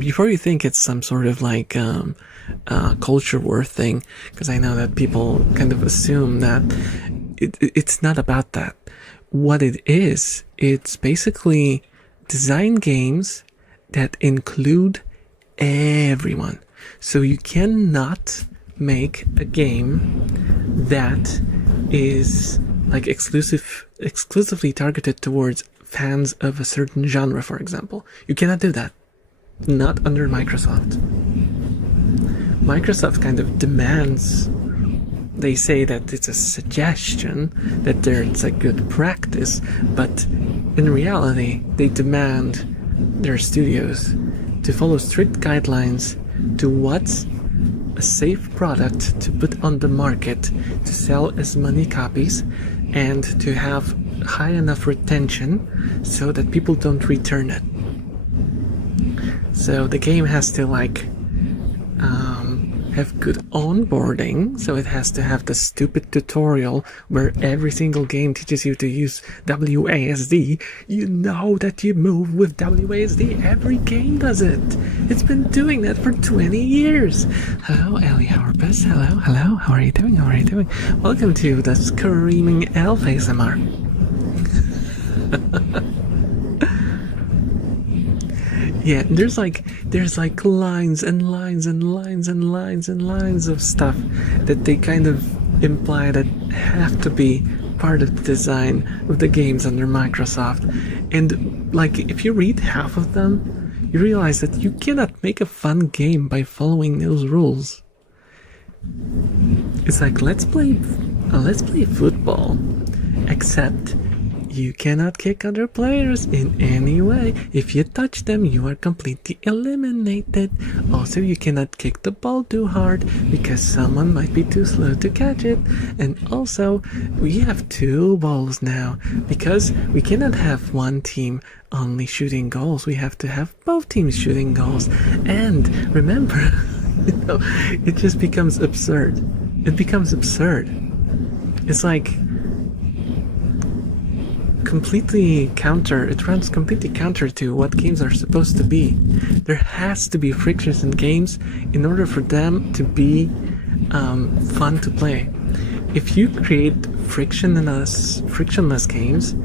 before you think it's some sort of like culture war thing, because I know that people kind of assume that it's not about that. What it is, it's basically design games that include everyone. So you cannot make a game that is like exclusively targeted towards fans of a certain genre, for example. You cannot do that. Not under Microsoft. Microsoft kind of demands, they say that it's a suggestion, that it's a good practice, but in reality, they demand their studios to follow strict guidelines to what's a safe product to put on the market to sell as many copies and to have high enough retention so that people don't return it. So the game has to like have good onboarding, so it has to have the stupid tutorial where every single game teaches you to use WASD. You know that you move with WASD. Every game does it. It's been doing that for 20 years. Hello, Ellie Hauerpus. Hello, hello. How are you doing? How are you doing? Welcome to the Screaming Elf ASMR. Yeah, there's like lines and lines and lines and lines and lines of stuff that they kind of imply that have to be part of the design of the games under Microsoft. And like, if you read half of them, you realize that you cannot make a fun game by following those rules. It's like, let's play football, except you cannot kick other players in any way. If you touch them, you are completely eliminated. Also, you cannot kick the ball too hard because someone might be too slow to catch it. And also, we have 2 balls now because we cannot have one team only shooting goals. We have to have both teams shooting goals. And remember, it just becomes absurd. It becomes absurd. It's like it runs completely counter to what games are supposed to be. There has to be frictions in games in order for them to be fun to play. If you create frictionless games,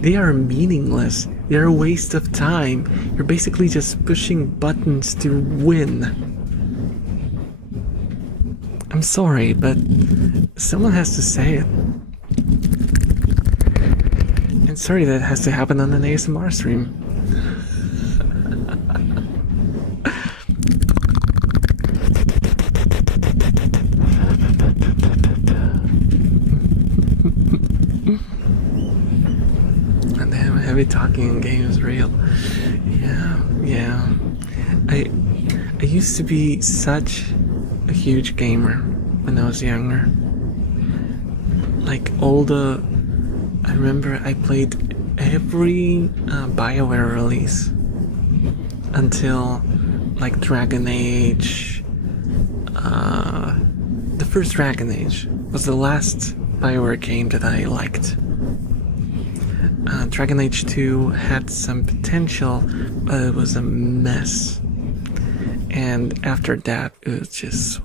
they are meaningless. They're a waste of time. You're basically just pushing buttons to win. I'm sorry, but someone has to say it. And sorry that has to happen on an ASMR stream. And damn, heavy talking in games real. Yeah. I used to be such a huge gamer when I was younger. Like I remember I played every BioWare release until like Dragon Age. The first Dragon Age was the last BioWare game that I liked. Dragon Age 2 had some potential, but it was a mess. And after that, it was just...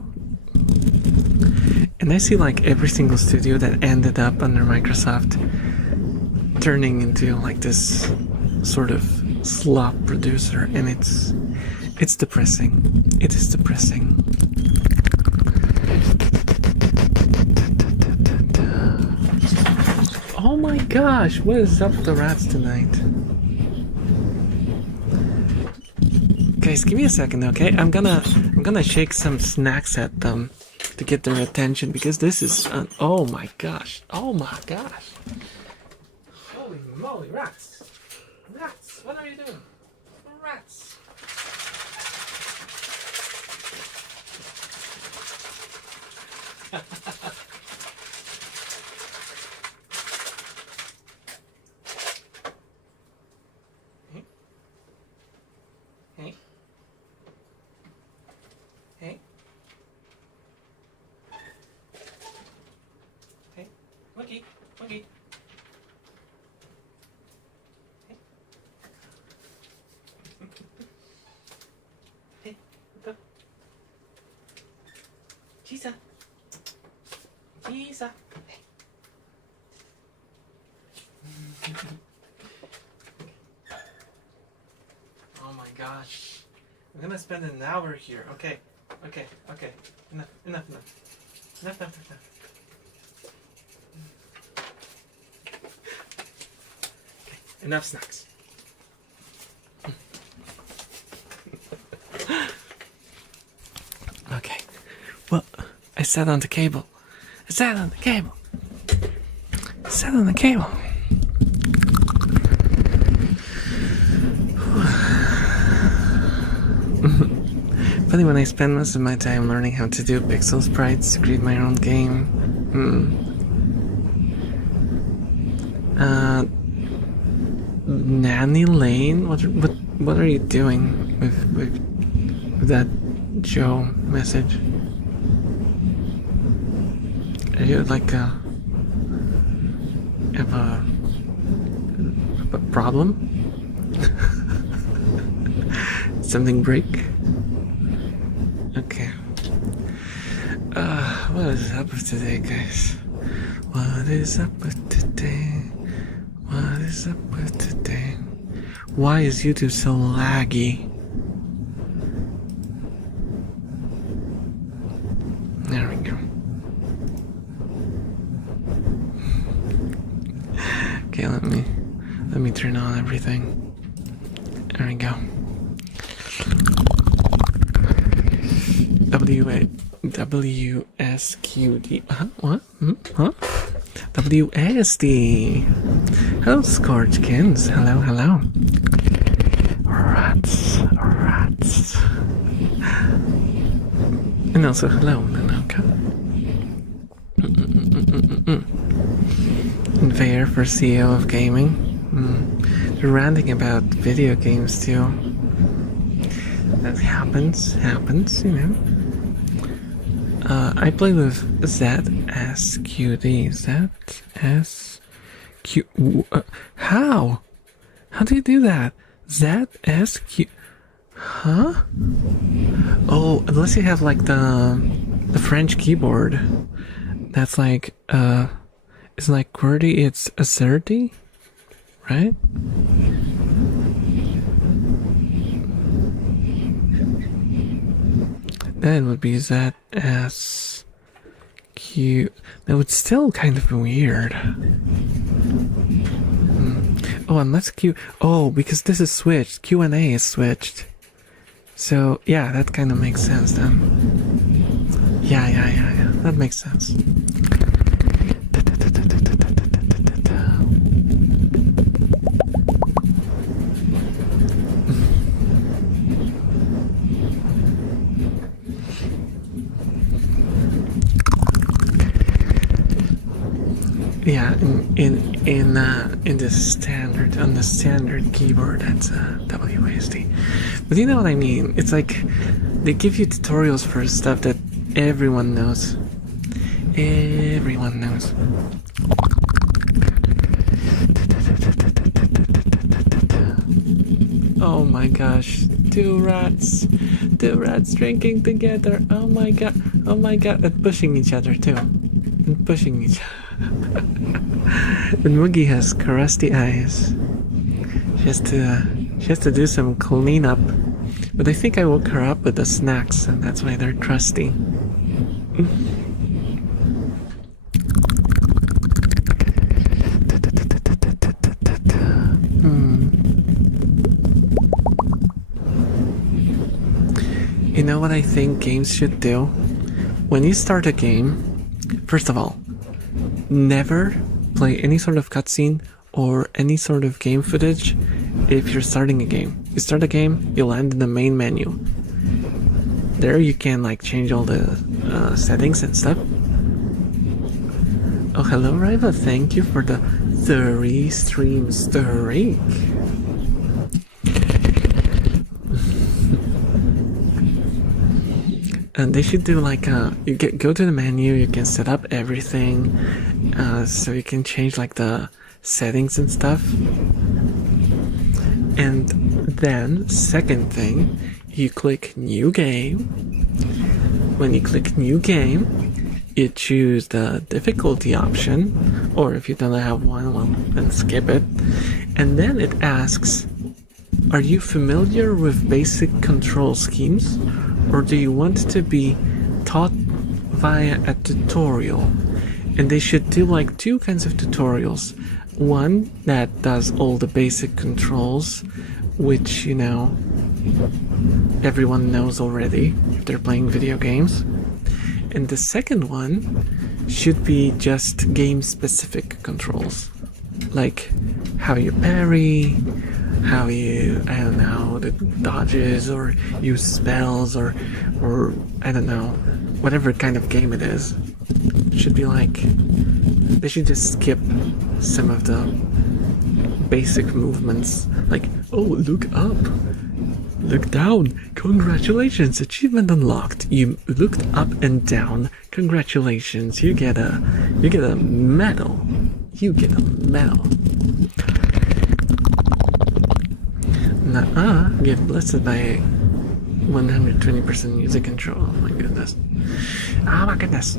And I see like every single studio that ended up under Microsoft turning into like this sort of slop producer, and it's depressing. It is depressing. Oh my gosh, what is up with the rats tonight? Guys, give me a second, okay? I'm gonna shake some snacks at them to get their attention, because this is oh my gosh. Holy moly, rats, what are you doing? Rats. Hey. Monkey. Hey, look up. Chisa. Hey. Oh my gosh. I'm gonna spend an hour here. Okay. Enough. Enough snacks. Okay. Well, I sat on the cable. Funny when I spend most of my time learning how to do pixel sprites to create my own game. Nanny Lane, what are you doing with that Joe message? Are you like have a problem? Something break? Okay. What is up with today, guys? What is up with today? Why is YouTube so laggy? There we go. Okay, let me turn on everything. There we go. WSQD. What? Huh? WSD. Hello, Scorchkins. Hello. Rats. And also, hello, Nanoka. There for CEO of gaming. They're ranting about video games too. That happens, you know. I play with ZSQD. ZSQ. How? How do you do that? ZSQ. Huh? Oh, unless you have like the French keyboard. That's like it's like QWERTY, it's a 30, right? That would be ZSQ. That would still kind of be weird. Oh, unless Q. Oh, because this is switched. Q&A is switched. So yeah, that kind of makes sense then. Yeah. That makes sense. Yeah, in the standard, on the standard keyboard, that's WASD. But you know what I mean? It's like they give you tutorials for stuff that everyone knows. Everyone knows. Oh my gosh, two rats drinking together. Oh my god, and pushing each other too. And pushing each other. And Moogie has crusty eyes. She has to do some cleanup. But I think I woke her up with the snacks, and that's why they're crusty. You know what I think games should do? When you start a game, first of all, never play any sort of cutscene or any sort of game footage if you're starting a game. You start a game, you land in the main menu. There you can like change all the settings and stuff. Oh, hello Riva, thank you for the 30 stream streak. And they should do like go to the menu, you can set up everything, so you can change like the settings and stuff. And then second thing, you click new game. When you click new game, you choose the difficulty option, or if you don't have one, well then skip it. And then it asks, are you familiar with basic control schemes? Or do you want to be taught via a tutorial? And they should do like two kinds of tutorials. One that does all the basic controls, which, you know, everyone knows already if they're playing video games. And the second one should be just game-specific controls. Like how you parry, how you, I don't know, the dodges or use spells or I don't know, whatever kind of game it is. It should be like, they should just skip some of the basic movements. Like, oh, look up, look down, congratulations, achievement unlocked. You looked up and down, congratulations, you get a medal. You get a medal. Nuh-uh, get blessed by 120% music control. Oh my goodness. Oh my goodness.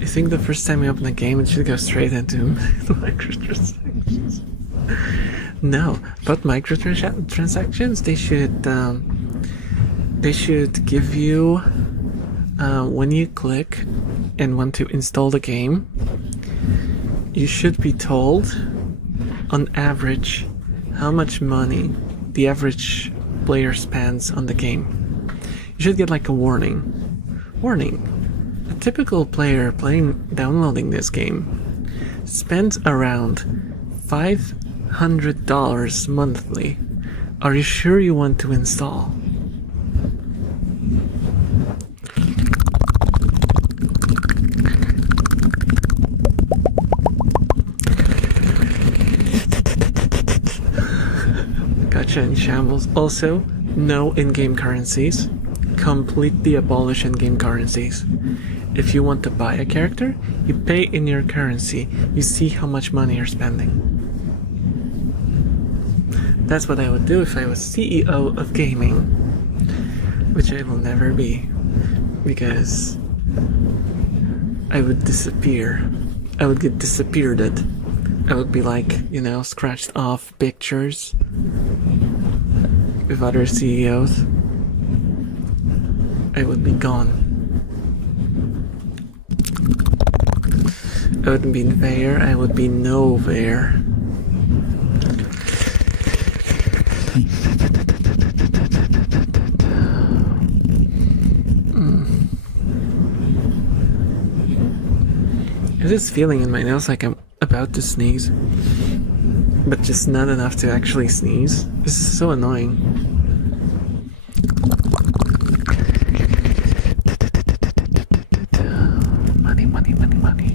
I think the first time you open a game, it should go straight into microtransactions. No, but microtransactions, they should give you, when you click and want to install the game, you should be told, on average, how much money the average player spends on the game. You should get like a warning. Warning. A typical player downloading this game spends around $500 monthly. Are you sure you want to install? Gotcha in shambles. Also, no in-game currencies. Completely abolish in-game currencies. If you want to buy a character, you pay in your currency. You see how much money you're spending. That's what I would do if I was CEO of gaming, which I will never be, because I would disappear. I would get disappeared. I would be like, you know, scratched off pictures with other CEOs. I would be gone. I wouldn't be there, I would be nowhere. I have this feeling in my nose like I'm about to sneeze, but just not enough to actually sneeze. This is so annoying. Money.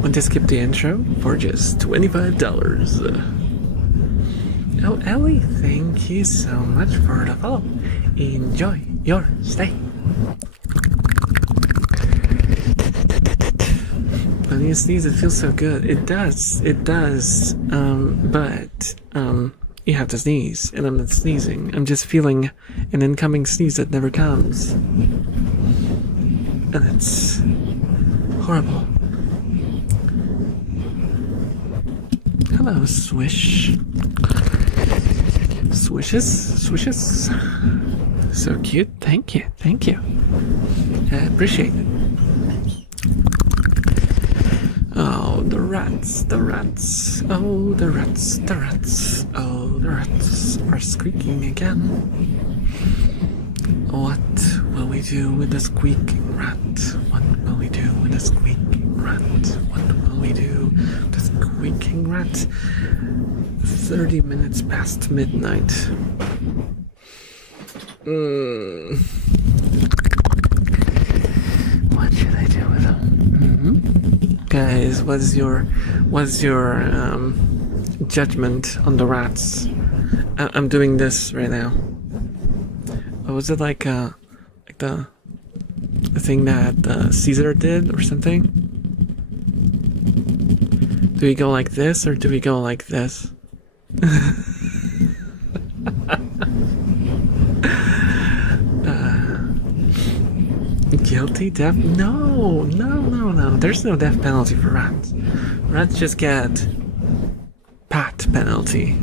Want to skip the intro for just $25? Oh, Ellie, thank you so much for the follow. Enjoy your stay. When you sneeze, it feels so good. It does. But you have to sneeze, and I'm not sneezing. I'm just feeling an incoming sneeze that never comes. And it's horrible. Hello, Swish. Swishes. So cute. Thank you. I appreciate it. Oh, the rats. Oh, the rats. Oh, the rats are squeaking again. What will we do with the squeaking rat? What will we do with the squeaking rat? What will we do with the squeaking rat? 30 minutes past midnight. What should I do with them? Guys, what's your judgment on the rats? I'm doing this right now. Oh, was it like the thing that Caesar did or something? Do we go like this or do we go like this? Guilty death? No. There's no death penalty for rats. Rats just get pat penalty.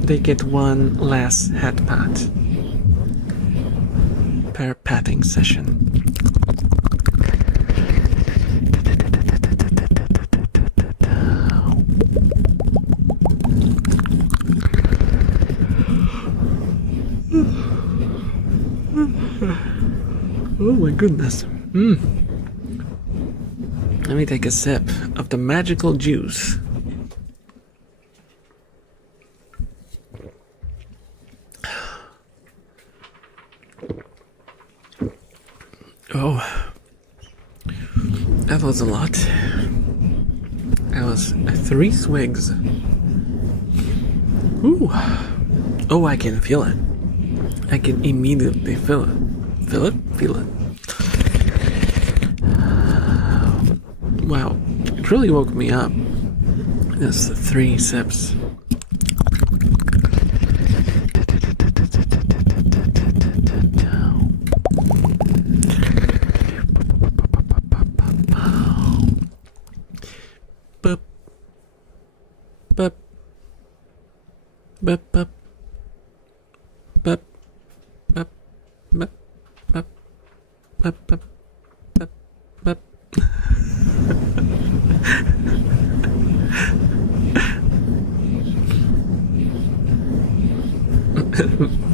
They get one less head pat per patting session. Oh my goodness. Let me take a sip of the magical juice. Oh, that was a lot. That was 3 swigs. Ooh. Oh, I can feel it. I can immediately feel it. Feel it? Wow, it really woke me up. That's 3 sips. Bup. Bup. Bup. Bup. Bup. Bup. Bup. Bup.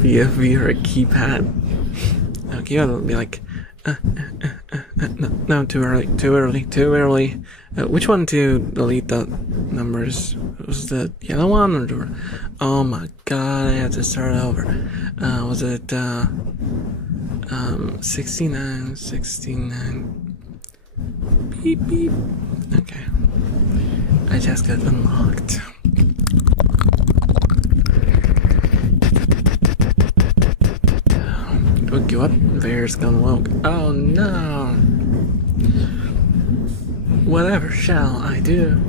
via a keypad. Okay, it'll be like, no, too early. Which one to delete the numbers? Was the yellow one or the? Oh my god, I had to start over. Was it 69? Beep beep. Okay, I just got unlocked. Okay, what? There's gone woke. Oh no! Whatever shall I do?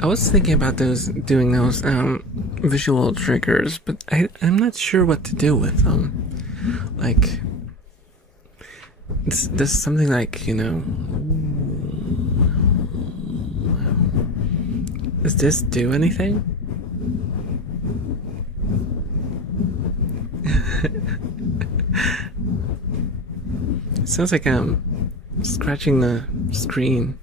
I was thinking about doing those visual triggers, but I'm not sure what to do with them. Like, this something like, you know, does this do anything? It sounds like I'm scratching the screen.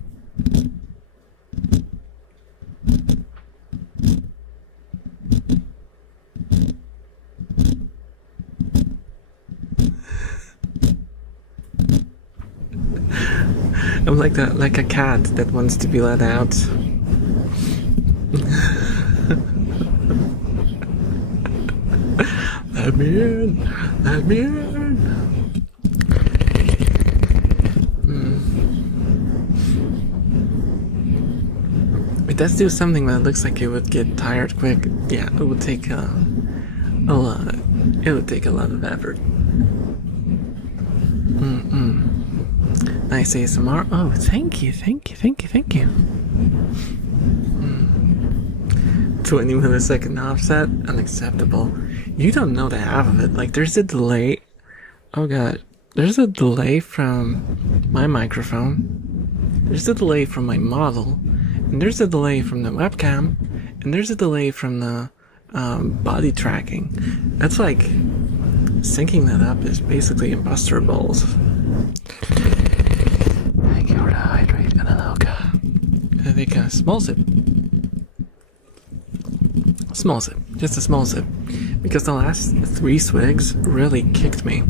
I'm like a cat that wants to be let out. Let me in. Let me in. It does do something that looks like it would get tired quick. Yeah, it would take a lot. It would take a lot of effort. Nice ASMR. Oh, thank you. 20 millisecond offset, unacceptable. You don't know the half of it. Like, there's a delay. Oh god, there's a delay from my microphone. There's a delay from my model, and there's a delay from the webcam, and there's a delay from the body tracking. That's like syncing that up is basically impossible. Thank you for the hydrate and an alka. I think a small sip. Small sip. Just a small sip. Because the last 3 swigs really kicked me.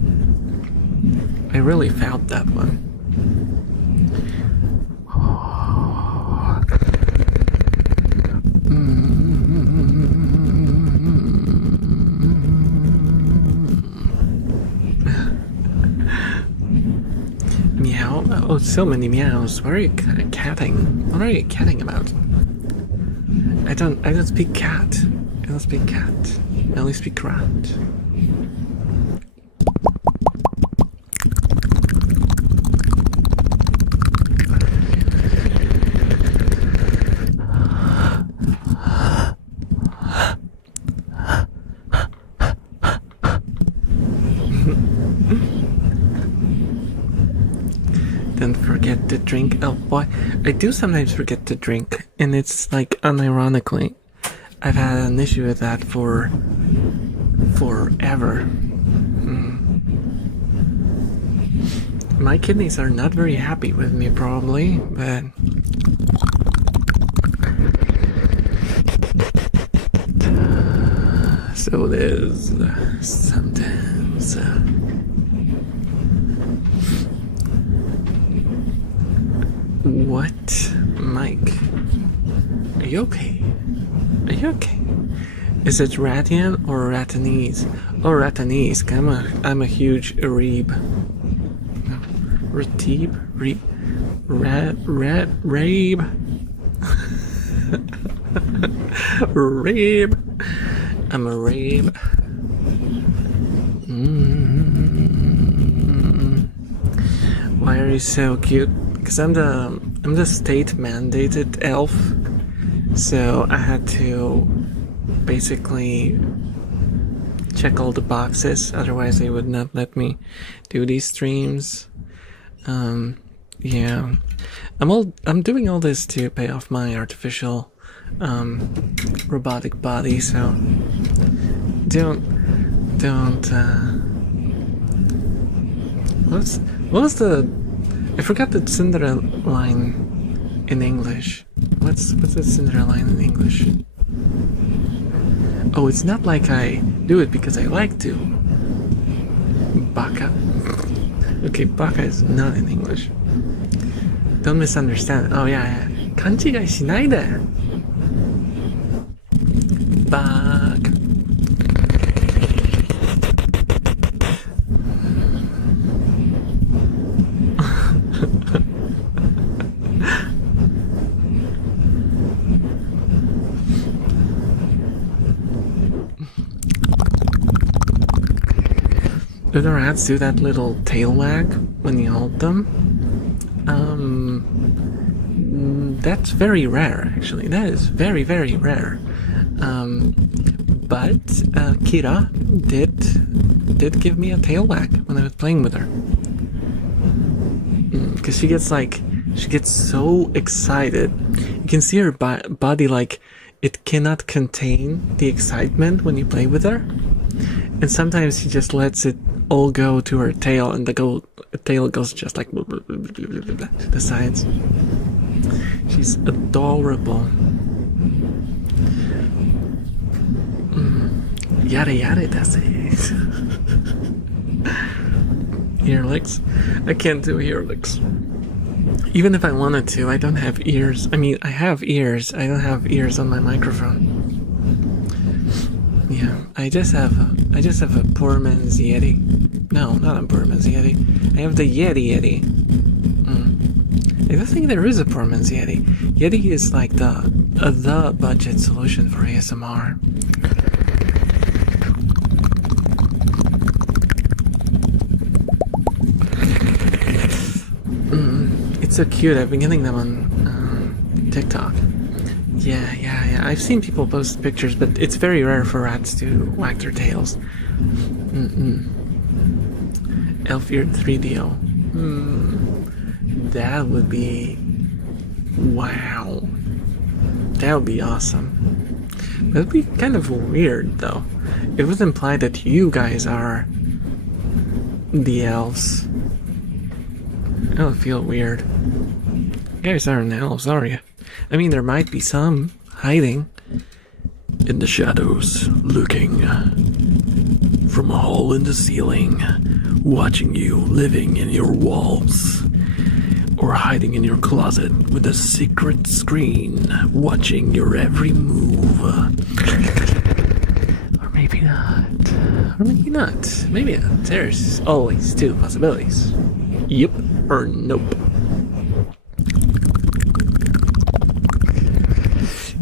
I really felt that one. Meow. Oh, so many meows. What are you catting? What are you catting about? I don't speak cat. I don't speak cat. I only speak rat. Don't forget to drink, elf boy. I do sometimes forget to drink, and it's like unironically. I've had an issue with that for forever. My kidneys are not very happy with me, probably, but so it is sometimes. What, Mike? Are you okay? Are you okay? Is it Ratian or Ratanese? Oh, Ratanese. I'm a huge Reeb. No. Rateeb? Reeb? Rabe? Rabe. I'm a Rabe. Why are you so cute? Because I'm the state mandated elf, so I had to basically check all the boxes. Otherwise, they would not let me do these streams. Yeah, I'm doing all this to pay off my artificial robotic body. So don't. What was the? I forgot the Cinderella line in English. What's the Cinderella line in English? Oh, it's not like I do it because I like to. Baka. Okay, baka is not in English. Don't misunderstand. Oh yeah. 勘違いしないで。バカ。Do the rats do that little tail wag when you hold them? That's very rare, actually. That is very, very rare. But Kira did give me a tail wag when I was playing with her. Because she gets so excited. You can see her body like it cannot contain the excitement when you play with her. And sometimes she just lets it all go to her tail, and the tail goes just like to the sides. She's adorable. Yada yada does it. Ear licks? I can't do ear licks. Even if I wanted to, I don't have ears. I mean, I have ears. I don't have ears on my microphone. Yeah, I just have a poor man's Yeti. No, not a poor man's Yeti. I have the Yeti. I don't think there is a poor man's Yeti. Yeti is like the budget solution for ASMR. It's so cute. I've been getting them on TikTok. Yeah. I've seen people post pictures, but it's very rare for rats to wag their tails. ElfRave 3DO. That would be... Wow. That would be awesome. That would be kind of weird, though. It would imply that you guys are the elves. That would feel weird. You guys aren't elves, are you? I mean, there might be some hiding in the shadows, looking from a hole in the ceiling, watching you living in your walls, or hiding in your closet with a secret screen, watching your every move. Or maybe not. Or maybe not. Maybe not. There's always two possibilities. Yep or nope.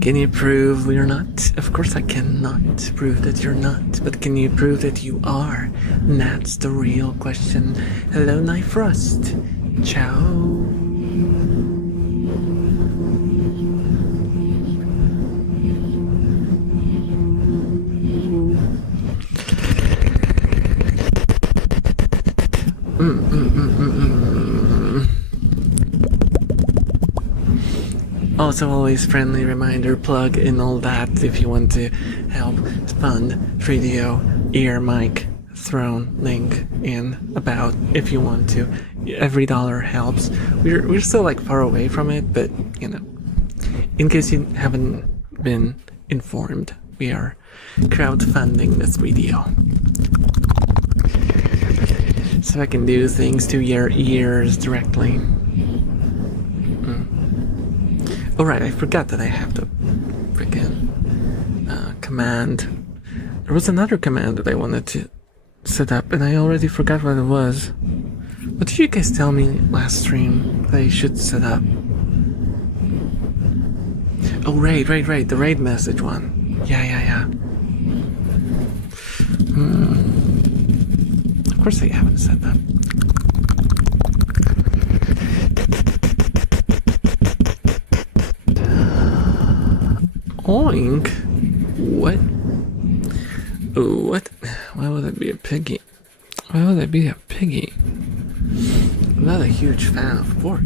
Can you prove you're not? Of course I cannot prove that you're not, but can you prove that you are? And that's the real question. Hello, Knife Frost. Ciao. Also, always friendly reminder, plug in all that if you want to help fund 3DO ear mic throne link in about if you want to. Every dollar helps. We're still like far away from it, but you know, in case you haven't been informed, we are crowdfunding the 3DO. So I can do things to your ears directly. Oh right, I forgot that I have the freaking command. There was another command that I wanted to set up, and I already forgot what it was. What did you guys tell me last stream that I should set up? Oh, raid, the raid message one. Yeah. Of course I haven't set that. Oink. What? Why would I be a piggy? Why would I be a piggy? I'm not a huge fan of pork.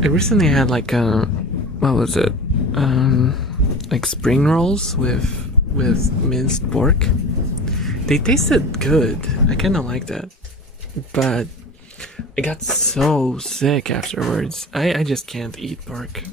I recently had like what was it? Like spring rolls with minced pork. They tasted good. I kind of like that, but I got so sick afterwards. I just can't eat pork.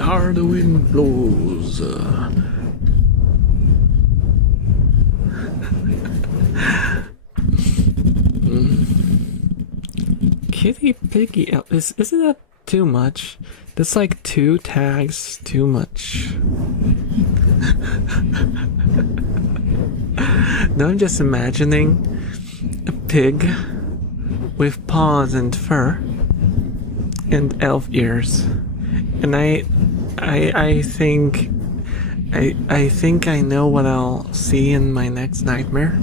How the wind blows. Kitty piggy. Isn't that too much? That's like 2 tags too much. Now I'm just imagining a pig with paws and fur and elf ears, and I think I know what I'll see in my next nightmare.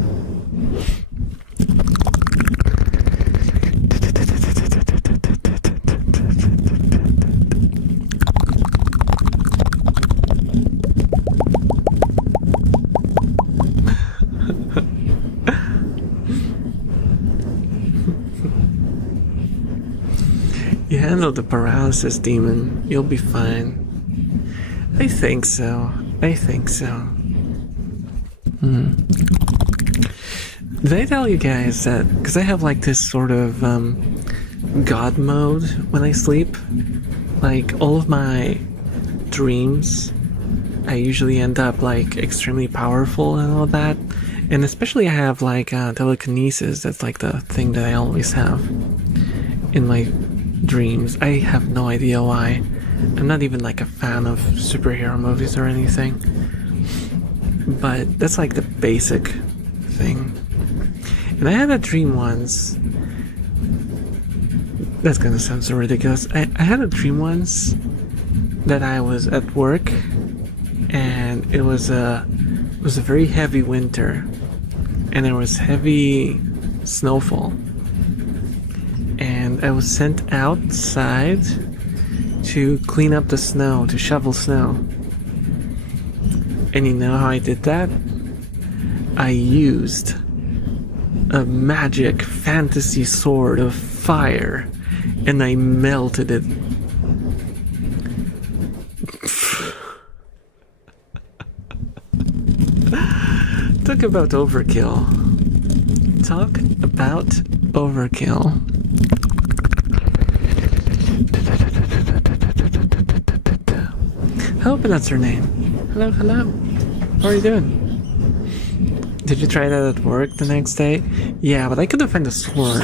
You handle the paralysis demon, you'll be fine. I think so. Did I tell you guys that, because I have like this sort of God mode when I sleep, like all of my dreams, I usually end up like extremely powerful and all that, and especially I have like telekinesis. That's like the thing that I always have in my dreams. I have no idea why. I'm not even like a fan of superhero movies or anything, but that's like the basic thing. And I had a dream once. That's gonna sound so ridiculous. I had a dream once that I was at work, and it was a very heavy winter, and there was heavy snowfall, and I was sent outside to clean up the snow, to shovel snow. And you know how I did that? I used a magic fantasy sword of fire, and I melted it. Talk about overkill. Talk about overkill. I hope that's her name. Hello. How are you doing? Did you try that at work the next day? Yeah, but I couldn't find a sword.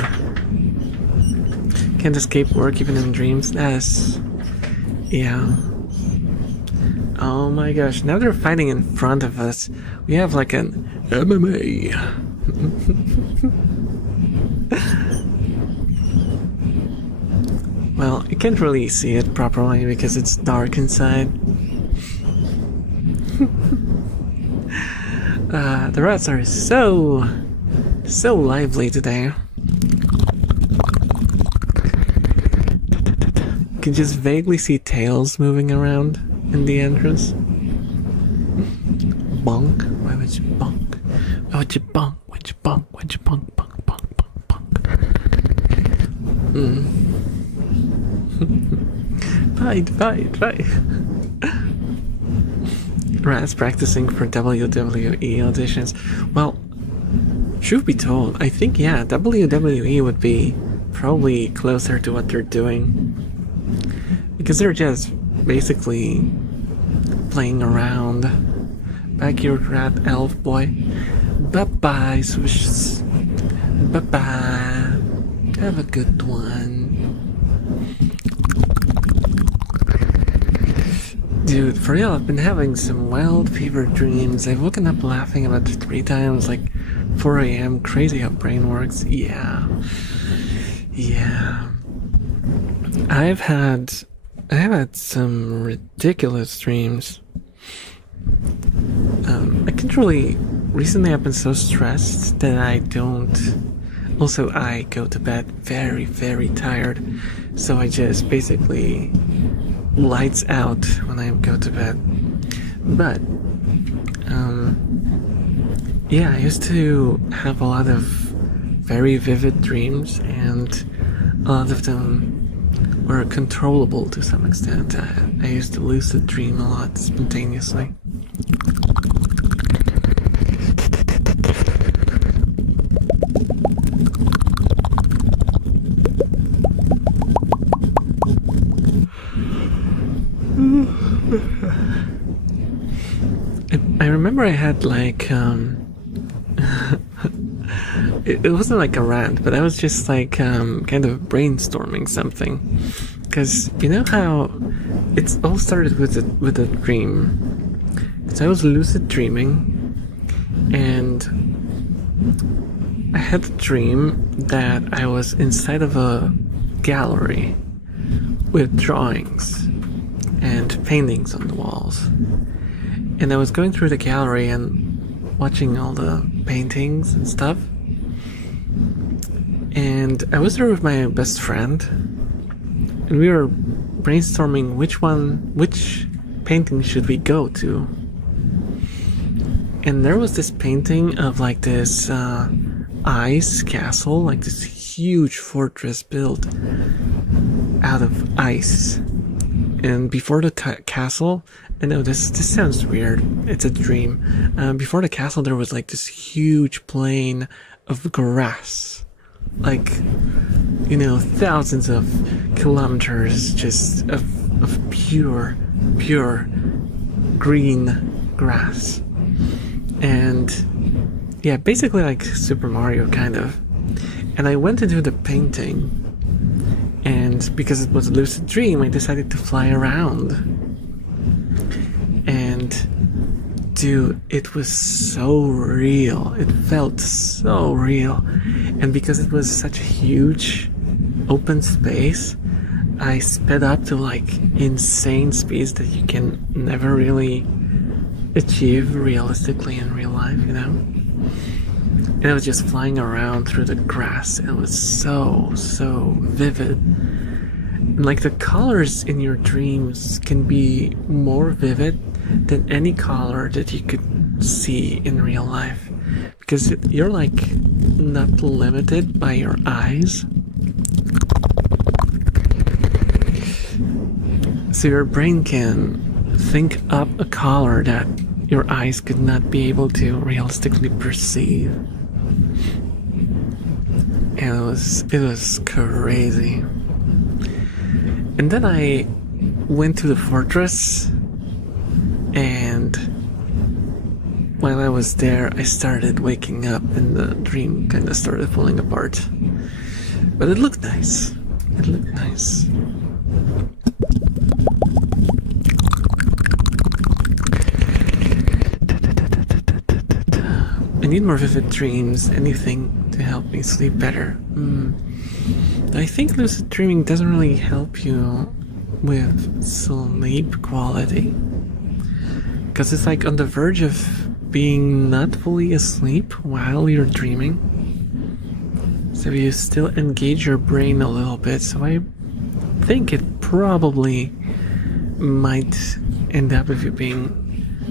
Can't escape work even in dreams. Yes. Yeah. Oh my gosh, now they're fighting in front of us. We have like an MMA. Well, you can't really see it properly because it's dark inside. The rats are so lively today. You can just vaguely see tails moving around in the entrance. Bonk. Why would you bonk? Why would you bonk? Why'd you bonk? Why'd you bonk? Bonk, bonk, bonk, bonk. Fight. Rats practicing for WWE auditions. Well, truth be told, I think, yeah, WWE would be probably closer to what they're doing. Because they're just basically playing around. Backyard rat elf boy. Bye-bye, swishes. Bye-bye. Have a good one. Dude, for real, I've been having some wild fever dreams. I've woken up laughing about 3 times, like 4 a.m. Crazy how brain works. Yeah. I've had some ridiculous dreams. Recently I've been so stressed that I go to bed very, very tired. So I just basically lights out when I go to bed. But, I used to have a lot of very vivid dreams, and a lot of them were controllable to some extent. I used to lucid dream a lot spontaneously. I remember I had like it wasn't like a rant, but I was just like kind of brainstorming something, because you know how it's all started with a dream. So I was lucid dreaming, and I had a dream that I was inside of a gallery with drawings and paintings on the walls. And I was going through the gallery and watching all the paintings and stuff. And I was there with my best friend, and we were brainstorming which painting should we go to. And there was this painting of like this ice castle, like this huge fortress built out of ice. And before the castle, I know this sounds weird, it's a dream. Before the castle there was like this huge plain of grass. Like, you know, thousands of kilometers just of pure green grass. And yeah, basically like Super Mario kind of. And I went to do the painting, and because it was a lucid dream, I decided to fly around. And dude, it was so real. It felt so real. And because it was such a huge open space, I sped up to like insane speeds that you can never really achieve realistically in real life, you know? And I was just flying around through the grass. It was so vivid. And like the colors in your dreams can be more vivid than any color that you could see in real life, because you're like not limited by your eyes. So your brain can think up a color that your eyes could not be able to realistically perceive. And it was crazy. And then I went to the fortress, and while I was there, I started waking up, and the dream kind of started falling apart. But it looked nice. It looked nice. I need more vivid dreams, anything to help me sleep better. I think lucid dreaming doesn't really help you with sleep quality, because it's like on the verge of being not fully asleep while you're dreaming. So you still engage your brain a little bit, so I think it probably might end up with you being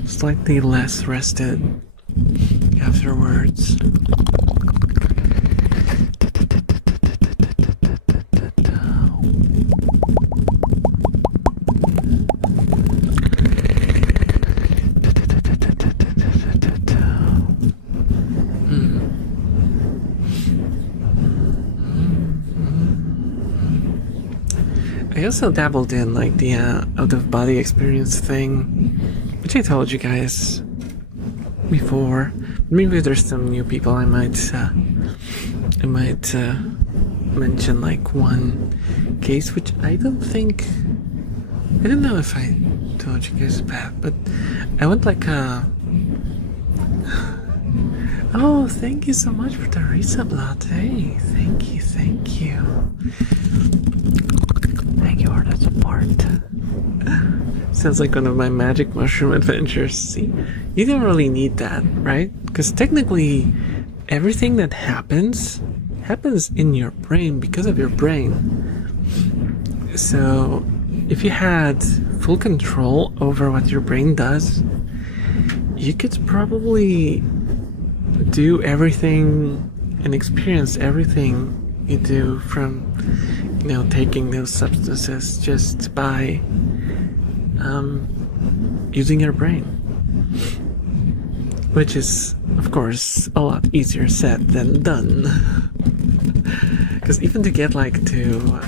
slightly less rested afterwards. I also dabbled in like the out-of-body experience thing, which I told you guys before. Maybe if there's some new people, I might mention like one case, which I don't know if I told you guys about, but I would like oh, thank you so much for the resub latte. Thank you, thank you. Thank you for the support. Sounds like one of my magic mushroom adventures. See, you don't really need that, right? Because technically, everything that happens in your brain because of your brain. So, if you had full control over what your brain does, you could probably do everything and experience everything you do from, taking those substances just by using your brain. Which is, of course, a lot easier said than done. Because even to get to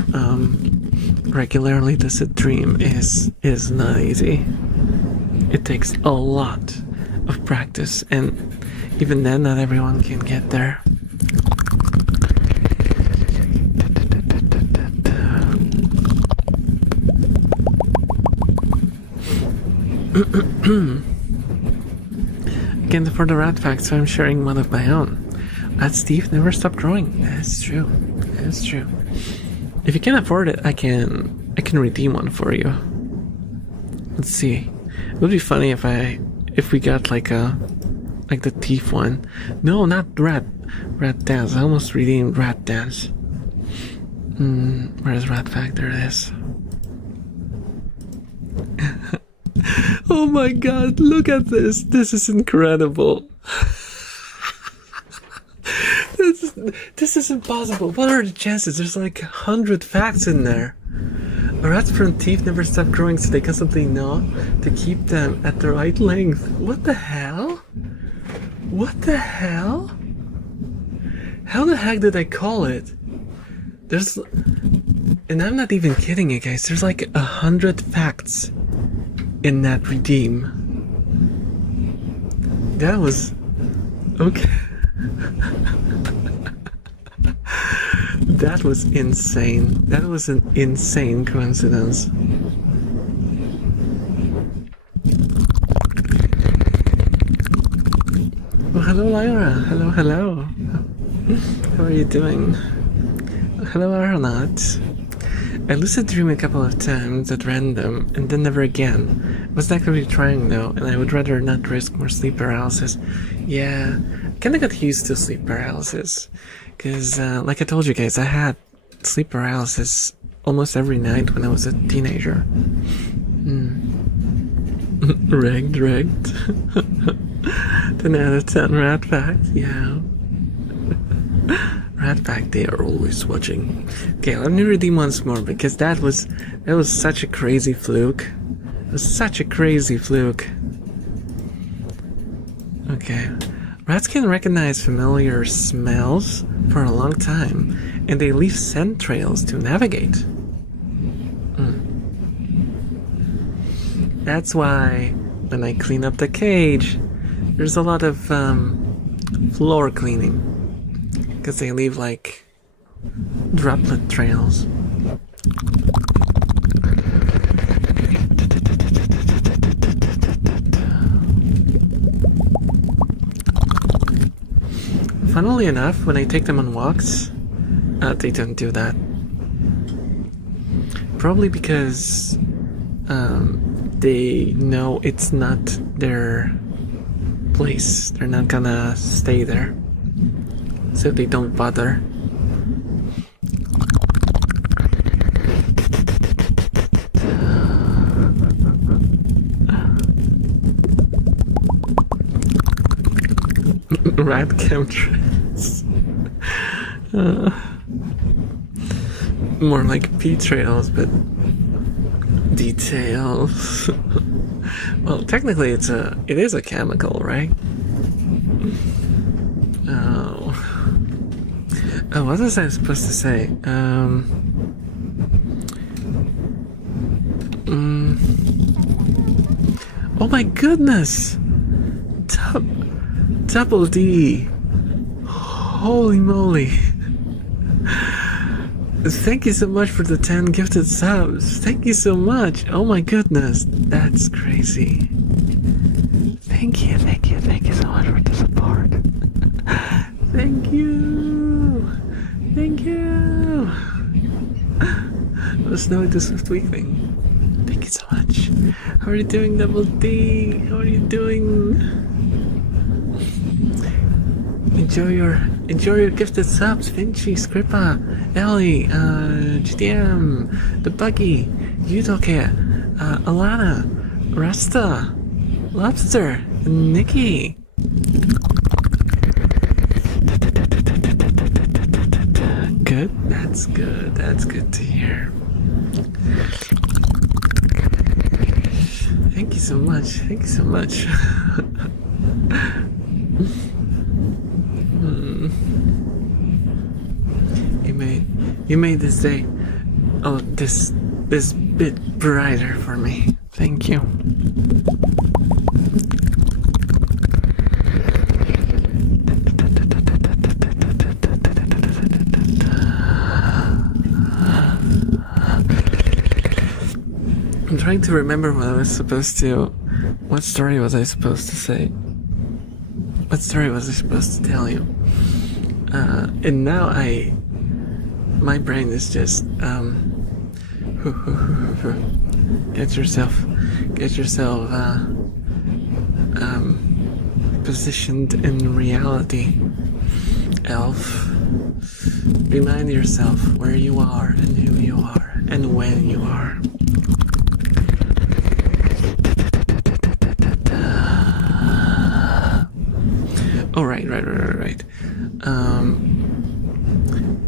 regularly lucid dream is not easy. It takes a lot of practice, and even then not everyone can get there. Again, for the rat facts, I'm sharing one of my own. That Steve never stopped growing. That's true. That's true. If you can afford it, I can redeem one for you. Let's see. It would be funny if we got like the thief one. No, not rat dance. I almost redeemed rat dance. Where's rat fact? There it is. Oh my god, look at this. This is incredible. This is impossible. What are the chances? There's like 100 facts in there. Rats from teeth never stop growing, so they constantly gnaw to keep them at the right length. What the hell? What the hell? How the heck did I call it? There's... And I'm not even kidding you guys. There's like 100 facts in that redeem. That was... Okay. That was insane. That was an insane coincidence. Well, hello Lyra. Hello, hello. How are you doing? Hello Aeronaut. I lucid dream a couple of times at random, and then never again. I was actively trying though, and I would rather not risk more sleep paralysis. Yeah, I kinda got used to sleep paralysis. Because, like I told you guys, I had sleep paralysis almost every night when I was a teenager. Rigged. 10 out of 10 rat fact, yeah. Rat fact, they are always watching. Okay, let me redeem once more, because that was such a crazy fluke. It was such a crazy fluke. Okay. Rats can recognize familiar smells for a long time, and they leave scent trails to navigate. That's why when I clean up the cage, there's a lot of floor cleaning, because they leave like droplet trails. Funnily enough, when I take them on walks, they don't do that. Probably because they know it's not their place. They're not gonna stay there. So they don't bother. Rat chemtrails. More like pea trails, but details. Well, technically it is a chemical, right? Oh, what was I supposed to say? Oh my goodness! Double D! Holy moly! Thank you so much for the 10 gifted subs. Thank you so much. Oh my goodness. That's crazy. Thank you so much for the support. Thank you. Thank you. The snow is a sweet thing. Thank you so much. How are you doing, Double D? How are you doing? Enjoy your gifted subs, Vinci, Scrippa, Ellie, GTM, The Buggy, Yudoke, Alana, Rasta, Lobster, and Nikki. Good, that's good. That's good to hear. Thank you so much. Thank you so much. You made this day, this bit brighter for me. Thank you. I'm trying to remember what story was I supposed to say? What story was I supposed to tell you? And now my brain is just, get yourself, positioned in reality, Elf. Remind yourself where you are and who you are and when you are. Oh, right.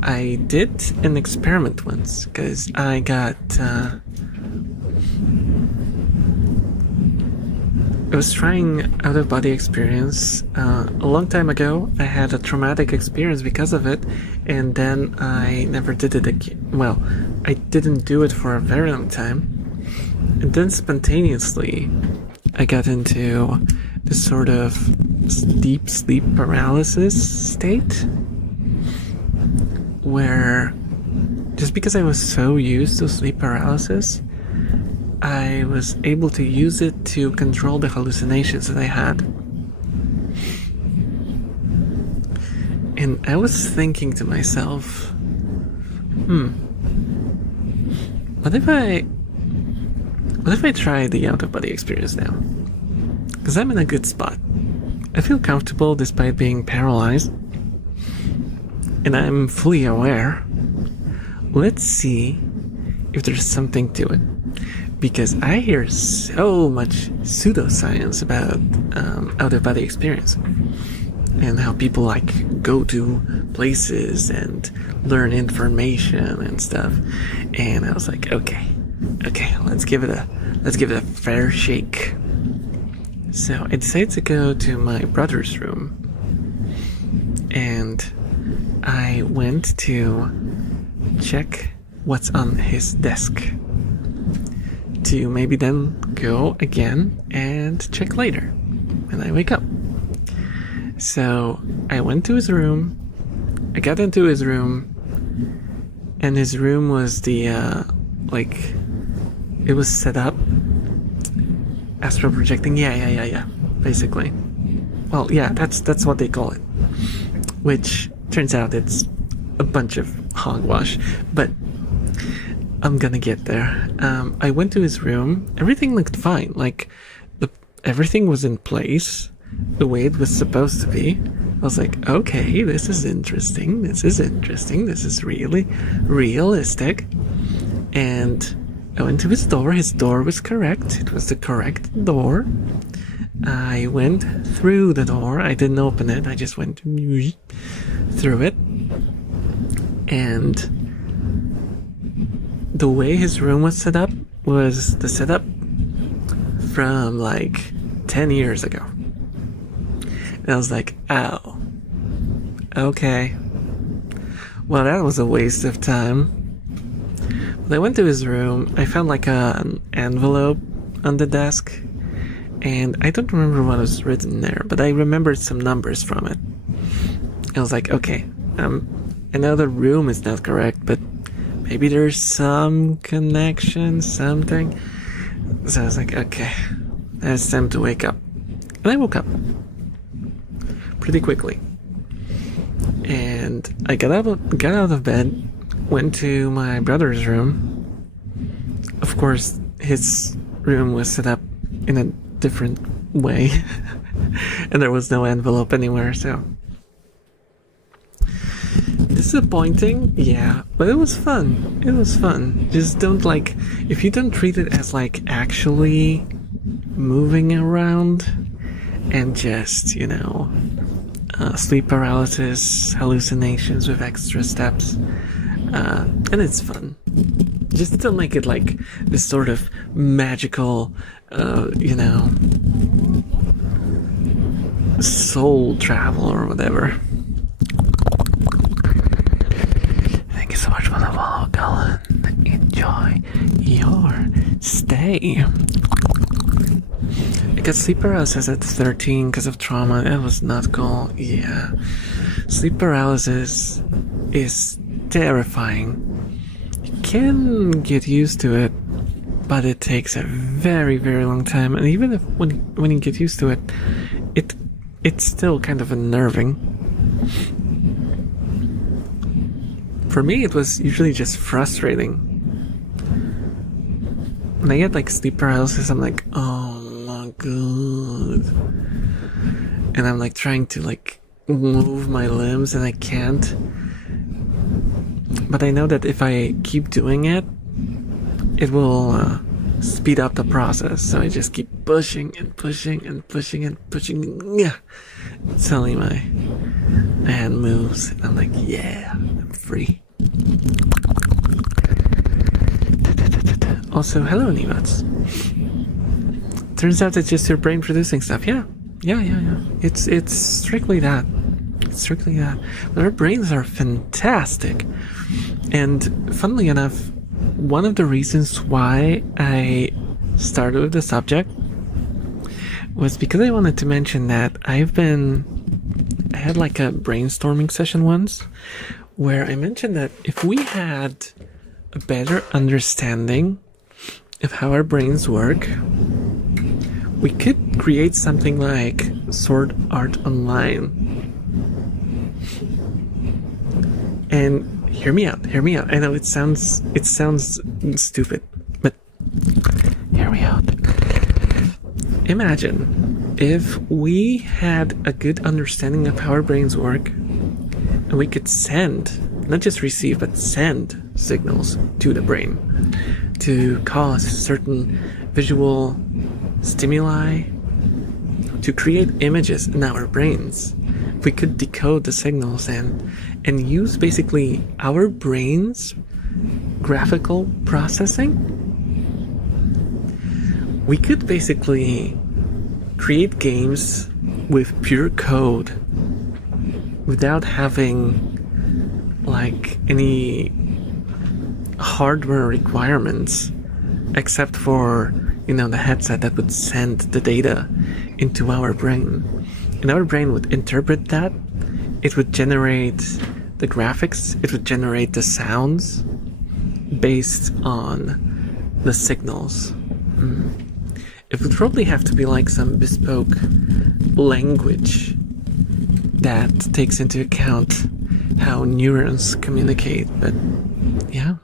I did an experiment once because I got I was trying out-of-body experience a long time ago. I had a traumatic experience because of it, and then I never did it again. Well, I didn't do it for a very long time, and then spontaneously I got into this sort of deep sleep paralysis state where, just because I was so used to sleep paralysis, I was able to use it to control the hallucinations that I had. And I was thinking to myself, what if I try the out-of-body experience now? Because I'm in a good spot. I feel comfortable despite being paralyzed, and I'm fully aware. Let's see if there's something to it. Because I hear so much pseudoscience about out-of-body experience and how people like go to places and learn information and stuff. And I was like, okay, let's give it a fair shake. So I decided to go to my brother's room, and I went to check what's on his desk to maybe then go again and check later when I wake up. So I went to his room, I got into his room, and his room was it was set up astral projecting. Yeah, basically. Well, yeah, that's what they call it, which turns out it's a bunch of hogwash, but I'm gonna get there. I went to his room. Everything looked fine. Everything was in place the way it was supposed to be. I was like, okay, this is interesting. This is really realistic. And I went to his door. His door was correct. It was the correct door. I went through the door. I didn't open it. I just went through it. And the way his room was set up was the setup from 10 years ago. And I was like, oh, okay. Well, that was a waste of time. When I went to his room, I found an envelope on the desk, and I don't remember what was written there, but I remembered some numbers from it. I was like, okay, I know the room is not correct, but maybe there's some connection, something. So I was like, okay, it's time to wake up. And I woke up pretty quickly. And I got out of bed, went to my brother's room. Of course, his room was set up in a different way. And there was no envelope anywhere, so disappointing, yeah, but it was fun. It was fun. Just don't if you don't treat it as actually moving around and just, sleep paralysis, hallucinations with extra steps, and it's fun. Just don't make it this sort of magical, soul travel or whatever. Thank you so much for the follow, Cullen. Enjoy your stay. I got sleep paralysis at 13 because of trauma. That was not cool. Yeah. Sleep paralysis is terrifying. You can get used to it, but it takes a very, very long time. And even if when you get used to it, it's still kind of unnerving. For me, it was usually just frustrating. When I get sleep paralysis, I'm like, oh my god. And I'm trying to move my limbs and I can't. But I know that if I keep doing it, it will speed up the process. So I just keep pushing and pushing and pushing and pushing. Yeah. Suddenly my hand moves and I'm like, yeah, I'm free. Also, hello, Nivats. Turns out it's just your brain producing stuff. Yeah. It's strictly that. It's strictly that. But our brains are fantastic. And funnily enough, one of the reasons why I started with the subject was because I wanted to mention that I had a brainstorming session once where I mentioned that if we had a better understanding of how our brains work, we could create something like Sword Art Online. And hear me out. I know it sounds stupid, but hear me out. Imagine if we had a good understanding of how our brains work, and we could send, not just receive, but send signals to the brain to cause certain visual stimuli, to create images in our brains. We could decode the signals and use basically our brain's graphical processing. We could basically create games with pure code without having any hardware requirements, except for the headset that would send the data into our brain. And our brain would interpret that. It would generate the graphics. It would generate the sounds based on the signals. It would probably have to be some bespoke language that takes into account how neurons communicate. But yeah,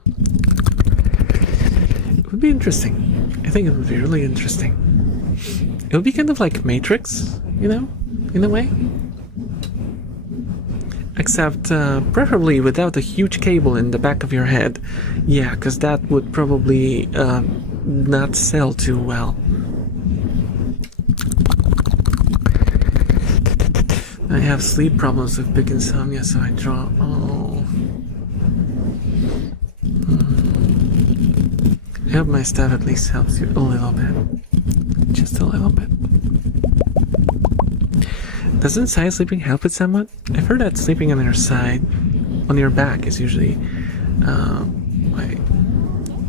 it would be interesting. I think it would be really interesting. It would be kind of like Matrix, in a way. Except preferably without a huge cable in the back of your head. Yeah, because that would probably not sell too well. I have sleep problems with big insomnia, so I draw. Oh. I hope my stuff at least helps you a little bit. Just a little bit. Doesn't side sleeping help it somewhat? I've heard that sleeping on your side, on your back, is usually why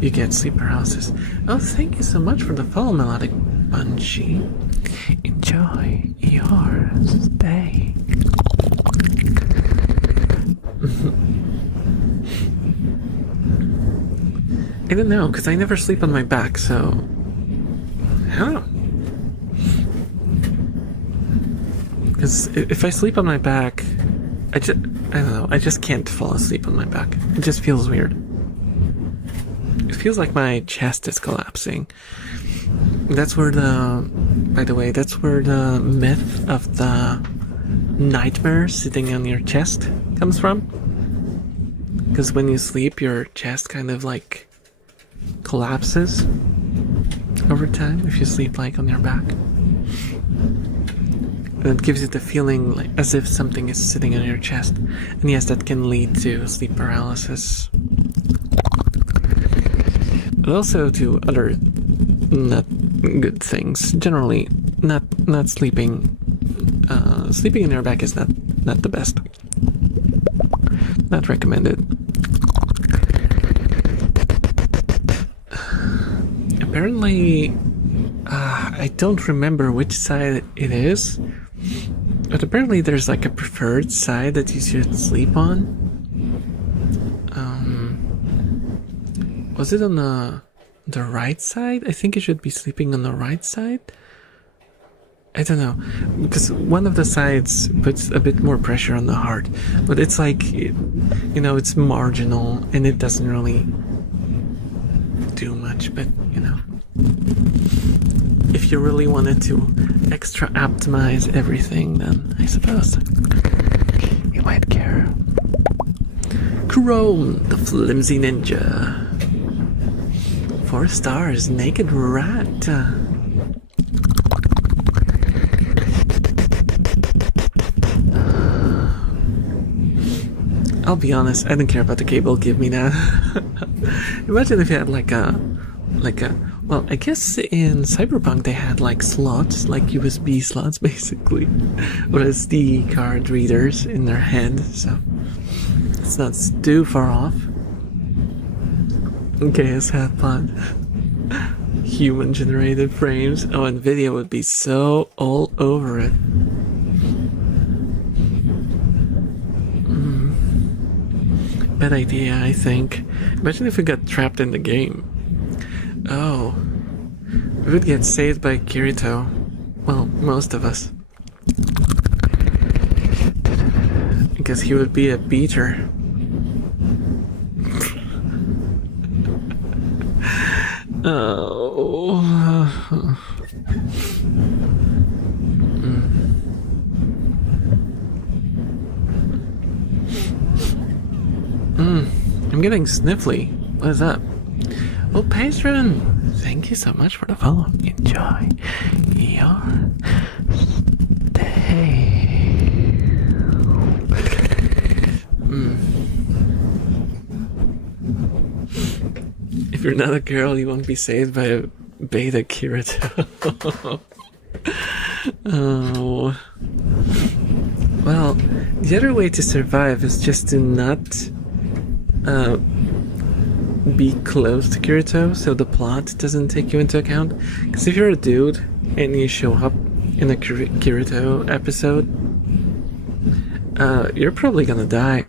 you get sleep paralysis. Oh, thank you so much for the follow, Melodic Bunchy. Enjoy your stay. I don't know, because I never sleep on my back, so I don't know. Because if I sleep on my back, I don't know, I just can't fall asleep on my back. It just feels weird. It feels like my chest is collapsing. That's where by the way, that's where the myth of the nightmare sitting on your chest comes from. Because when you sleep, your chest kind of like collapses over time if you sleep like on your back. And it gives you the feeling like as if something is sitting on your chest. And yes, that can lead to sleep paralysis. But also to other not good things. Generally, not sleeping. Sleeping in your back is not the best. Not recommended. Apparently, I don't remember which side it is, but apparently there's like a preferred side that you should sleep on. Was it on the right side? I think you should be sleeping on the right side. I don't know, because one of the sides puts a bit more pressure on the heart, but it's like, you know, it's marginal and it doesn't really do much, but you know, if you really wanted to extra optimize everything, then I suppose you might care. Chrome, the flimsy ninja. 4 stars, naked rat. I'll be honest, I don't care about the cable, give me that. Imagine if you had like a, well, I guess in Cyberpunk they had like slots, like USB slots basically, or SD card readers in their head, so it's not too far off. Okay, it's fun. Human generated frames. Oh, and video would be so all over it. Bad idea, I think. Imagine if we got trapped in the game. Oh. We would get saved by Kirito. Well, most of us. Because he would be a beater. Oh. I'm getting sniffly. What is up? Oh, patron! Thank you so much for the follow. Enjoy your day. If you're not a girl, you won't be saved by a beta Kirito. Oh. Well, the other way to survive is just to not be close to Kirito, so the plot doesn't take you into account. Because if you're a dude and you show up in a Kirito episode, you're probably gonna die.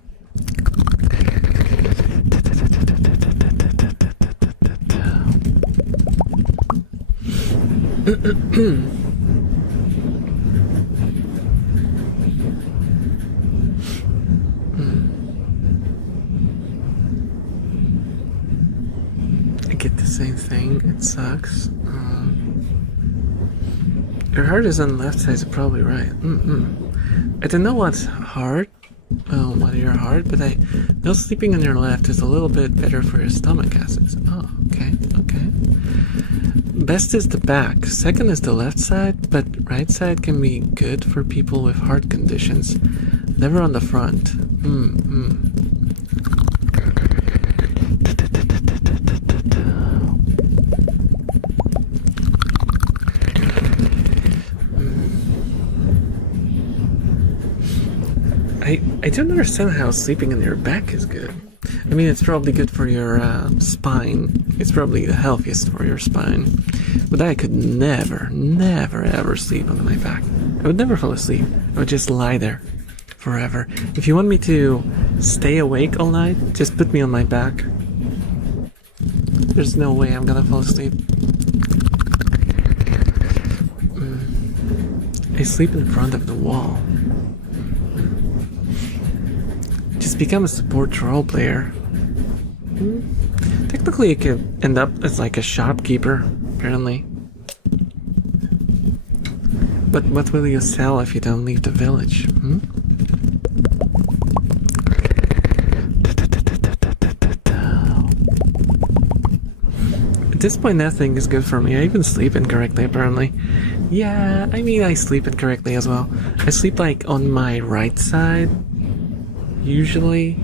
I get the same thing. It sucks. Your heart is on the left side, so probably right. I don't know what's hard. Well, what your heart, but I know sleeping on your left is a little bit better for your stomach acids. Oh, okay. Best is the back. Second is the left side, but right side can be good for people with heart conditions. Never on the front. I don't understand how sleeping on your back is good. I mean, it's probably good for your spine. It's probably the healthiest for your spine. But I could never, ever sleep on my back. I would never fall asleep. I would just lie there forever. If you want me to stay awake all night, just put me on my back. There's no way I'm gonna fall asleep. I sleep in front of the wall. Just become a support role player. Technically, you could end up as like a shopkeeper, apparently. But what will you sell if you don't leave the village? At this point, nothing is good for me. I even sleep incorrectly, apparently. Yeah, I mean, I sleep incorrectly as well. I sleep like on my right side, usually,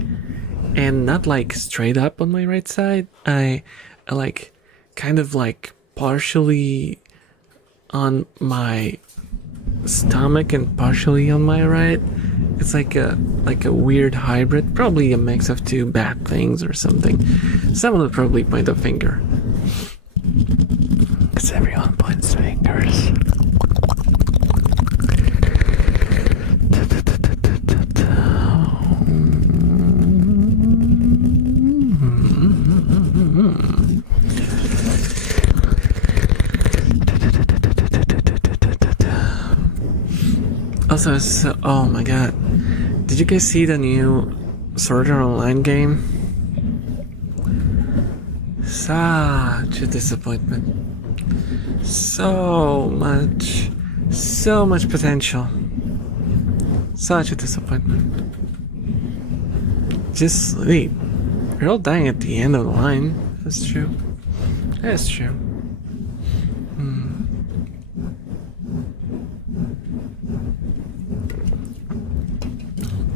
and not like straight up on my right side. I like kind of like partially on my stomach and partially on my right. It's like a weird hybrid, probably a mix of two bad things or something. Someone would probably point a finger. Because everyone points fingers. Also, oh my god. Did you guys see the new Sword Art Online game? Such a disappointment. So much potential. Such a disappointment. Just sleep. You're all dying at the end of the line. That's true. That's true.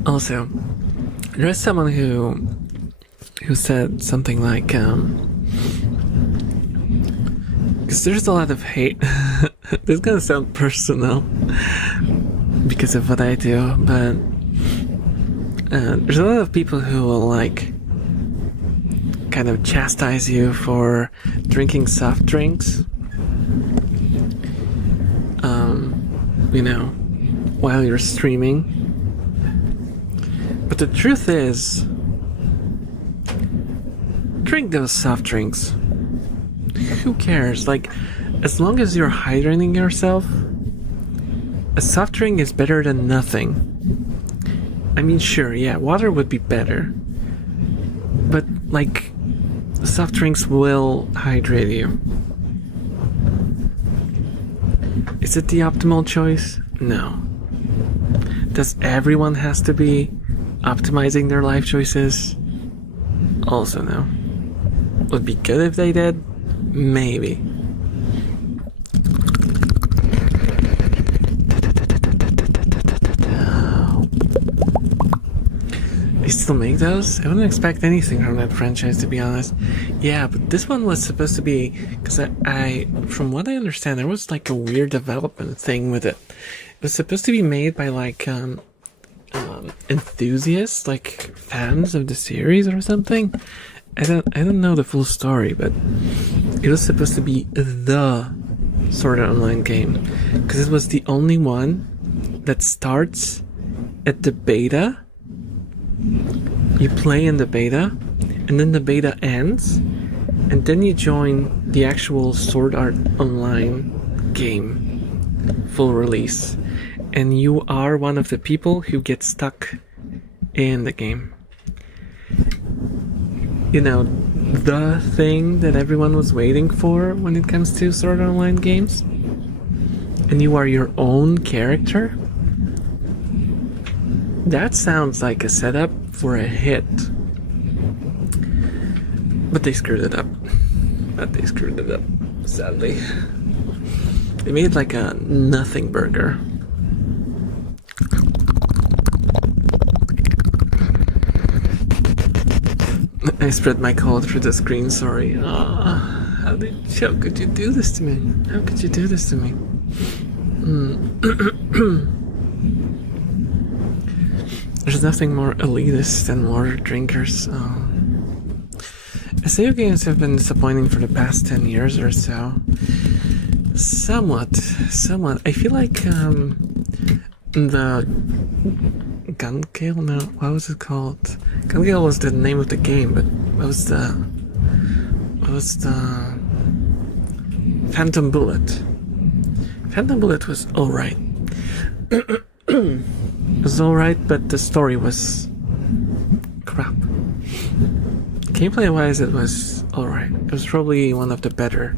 Also, there is someone who said something like, because there's a lot of hate. This is gonna sound personal because of what I do, but there's a lot of people who will like kind of chastise you for drinking soft drinks, you know, while you're streaming. But the truth is, drink those soft drinks. Who cares? Like, as long as you're hydrating yourself, a soft drink is better than nothing. I mean, sure, yeah, water would be better. But, like, soft drinks will hydrate you. Is it the optimal choice? No. Does everyone has to be optimizing their life choices? Also no. Would be good if they did? Maybe. They still make those? I wouldn't expect anything from that franchise, to be honest. Yeah, but this one was supposed to be, because I from what I understand, there was like a weird development thing with it. It was supposed to be made by like enthusiasts, like fans of the series or something. I don't know the full story, but it was supposed to be the Sword Art Online game, because it was the only one that starts at the beta. You play in the beta, and then the beta ends, and then you join the actual Sword Art Online game, full release, and you are one of the people who get stuck in the game. You know, the thing that everyone was waiting for when it comes to Sword Art Online games, and you are your own character. That sounds like a setup for a hit. But they screwed it up. Sadly. They made like a nothing burger. I spread my cold through the screen, sorry. How could you do this to me? How could you do this to me? There's nothing more elitist than water drinkers. Video games have been disappointing for the past 10 years or so. Somewhat. I feel like the Gun Gale? No, what was it called? Gun Gale was the name of the game, but what was was the Phantom Bullet. Phantom Bullet was alright. It was alright, but the story was crap. Gameplay wise, it was alright. It was probably one of the better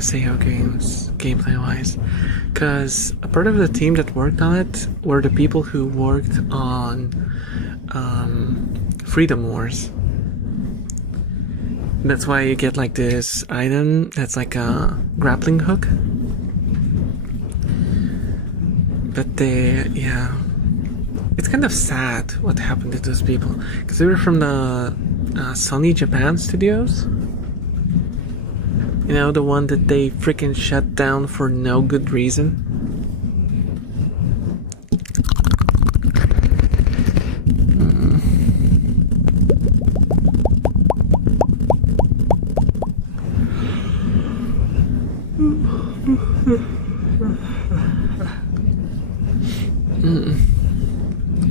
SAO games, gameplay wise. Because a part of the team that worked on it were the people who worked on Freedom Wars. That's why you get like this item that's like a grappling hook. But yeah, it's kind of sad what happened to those people, because they were from the Sony Japan studios. You know, the one that they freaking shut down for no good reason.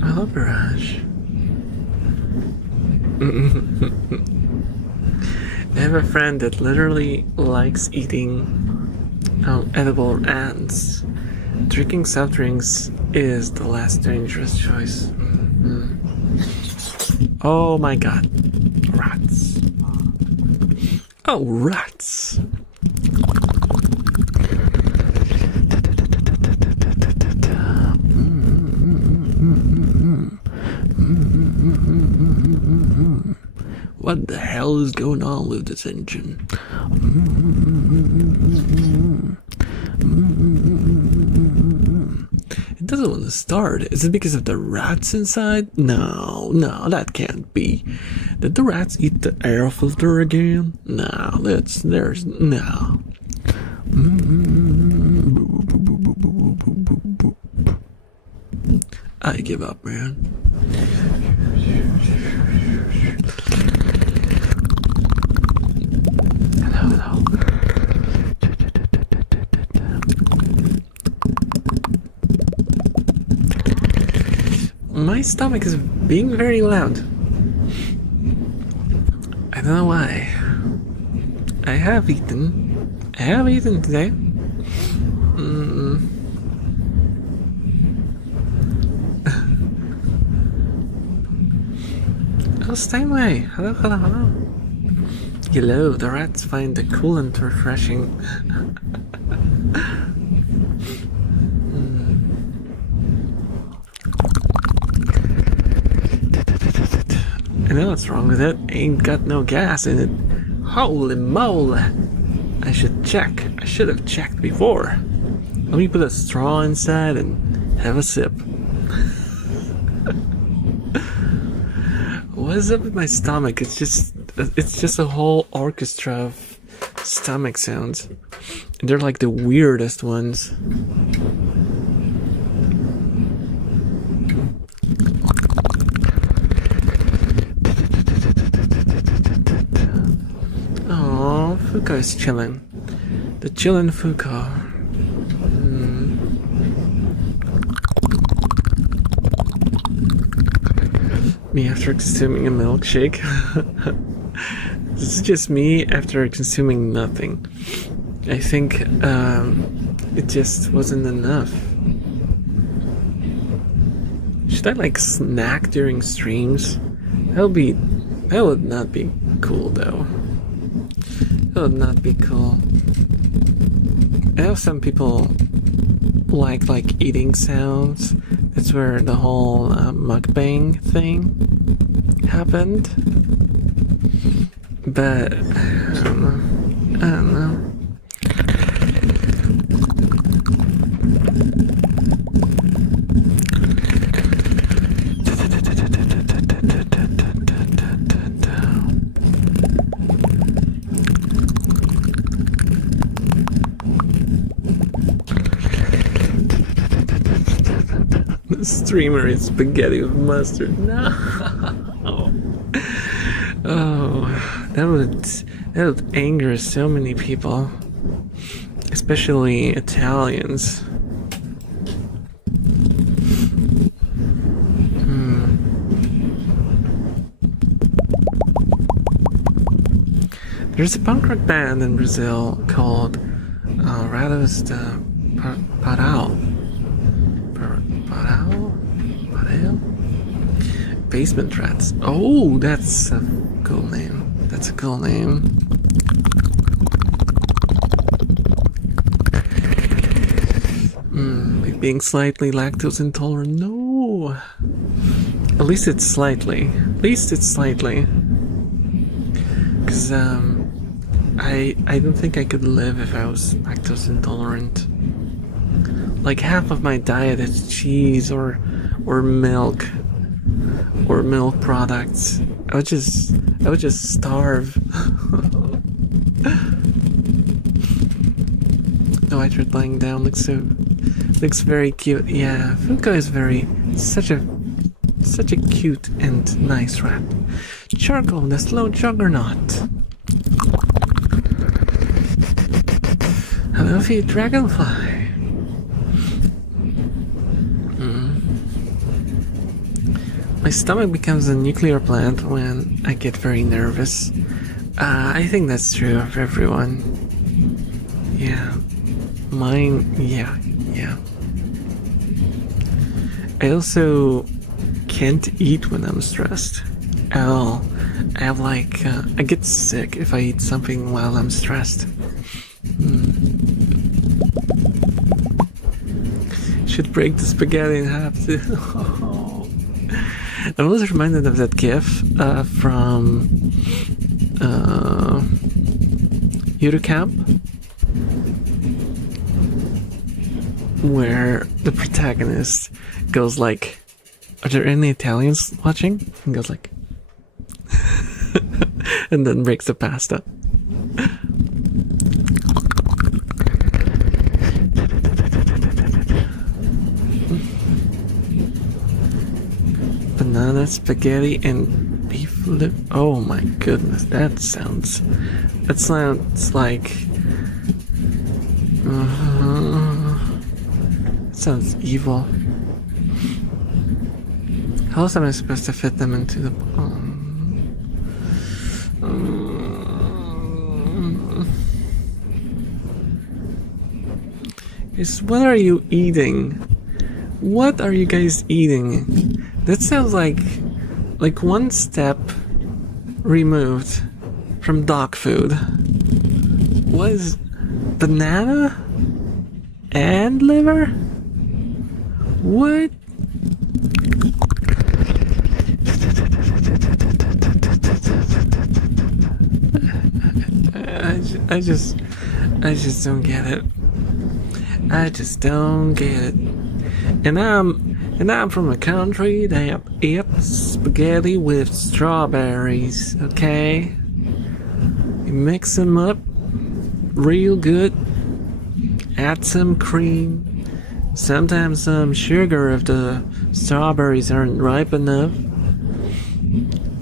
I love Barrage. I have a friend that literally likes eating edible ants. Drinking soft drinks is the last dangerous choice. Oh my god. Rats. Oh, rats. What the hell is going on with this engine? It doesn't want to start. Is it because of the rats inside? No, that can't be. Did the rats eat the air filter again? No, there's no. I give up, man. Hello. My stomach is being very loud. I don't know why. I have eaten today. Oh, Steinway. Hello. Hello, the rats find the coolant refreshing. I know what's wrong with it. Ain't got no gas in it. Holy moly! I should check. I should have checked before. Let me put a straw inside and have a sip. What is up with my stomach? It's just a whole orchestra of stomach sounds. And they're like the weirdest ones. Oh, Fuka is chilling. The chillin' Fuka. Me after consuming a milkshake. This is just me after consuming nothing. I think it just wasn't enough. Should I like snack during streams? That would not be cool though. That would not be cool. I know some people like eating sounds. That's where the whole mukbang thing happened. But I don't know. The streamer is spaghetti with mustard. No. Oh, that would anger so many people, especially Italians. There's a punk rock band in Brazil called Rados de Parau. Parau? Basement Rats. Oh, that's a cool name. That's a cool name. Like being slightly lactose intolerant. No. At least it's slightly. Because I don't think I could live if I was lactose intolerant. Like half of my diet is cheese or milk products. I would just starve. Oh, I tried lying down. Looks very cute. Yeah, Funko is such a cute and nice rat. Charcoal, the slow juggernaut. Hello, feet dragonfly. My stomach becomes a nuclear plant when I get very nervous. I think that's true of everyone. Yeah. Mine, yeah. I also can't eat when I'm stressed at all. I have I get sick if I eat something while I'm stressed. Should break the spaghetti in half too. I was reminded of that GIF from Camp, where the protagonist goes like, "Are there any Italians watching?" And goes like, and then breaks the pasta. Banana, spaghetti, and beef lip. Oh my goodness, that sounds like. That sounds evil. How else am I supposed to fit them into the? What are you eating? What are you guys eating? That sounds like one step removed from dog food. What is banana and liver? What? I just don't get it. I just don't get it. And I'm from a country that eats spaghetti with strawberries, okay? You mix them up real good, add some cream, sometimes some sugar if the strawberries aren't ripe enough,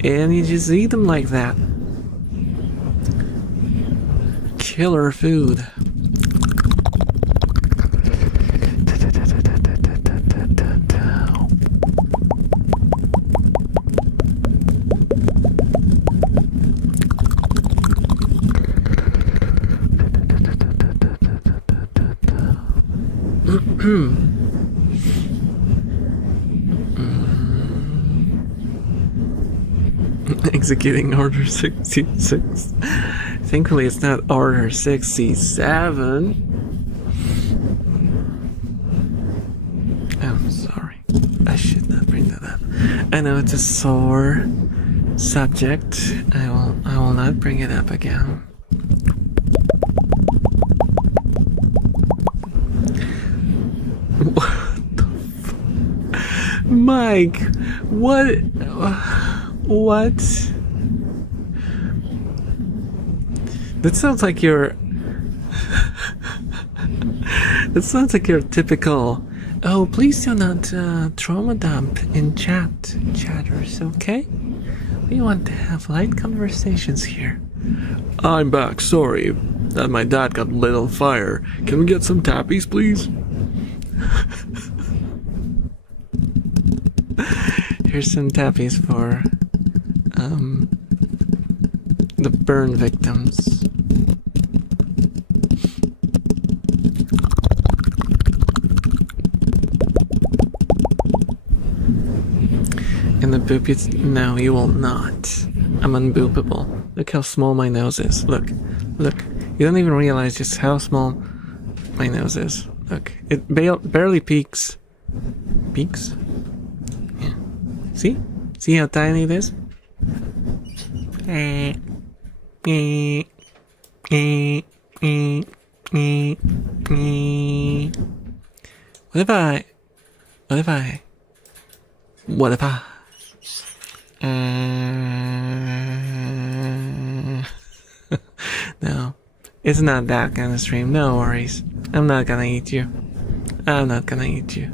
and you just eat them like that. Killer food. Executing Order 66. Thankfully, it's not Order 67. I'm sorry. I should not bring that up. I know it's a sore subject. I will not bring it up again. What the Mike, what? That sounds like your that sounds like your typical, oh, please do not trauma dump in chatters, okay? We want to have light conversations here. I'm back, sorry that my dad got lit on fire. Can we get some tappies, please? Here's some tappies for the burn victims. In the boop, no, you will not. I'm unboopable. Look how small my nose is. Look. You don't even realize just how small my nose is. Look, it barely peaks. Peaks? Yeah. See? See how tiny it is? What if I no, it's not that kind of stream. No worries. I'm not gonna eat you. I'm not gonna eat you.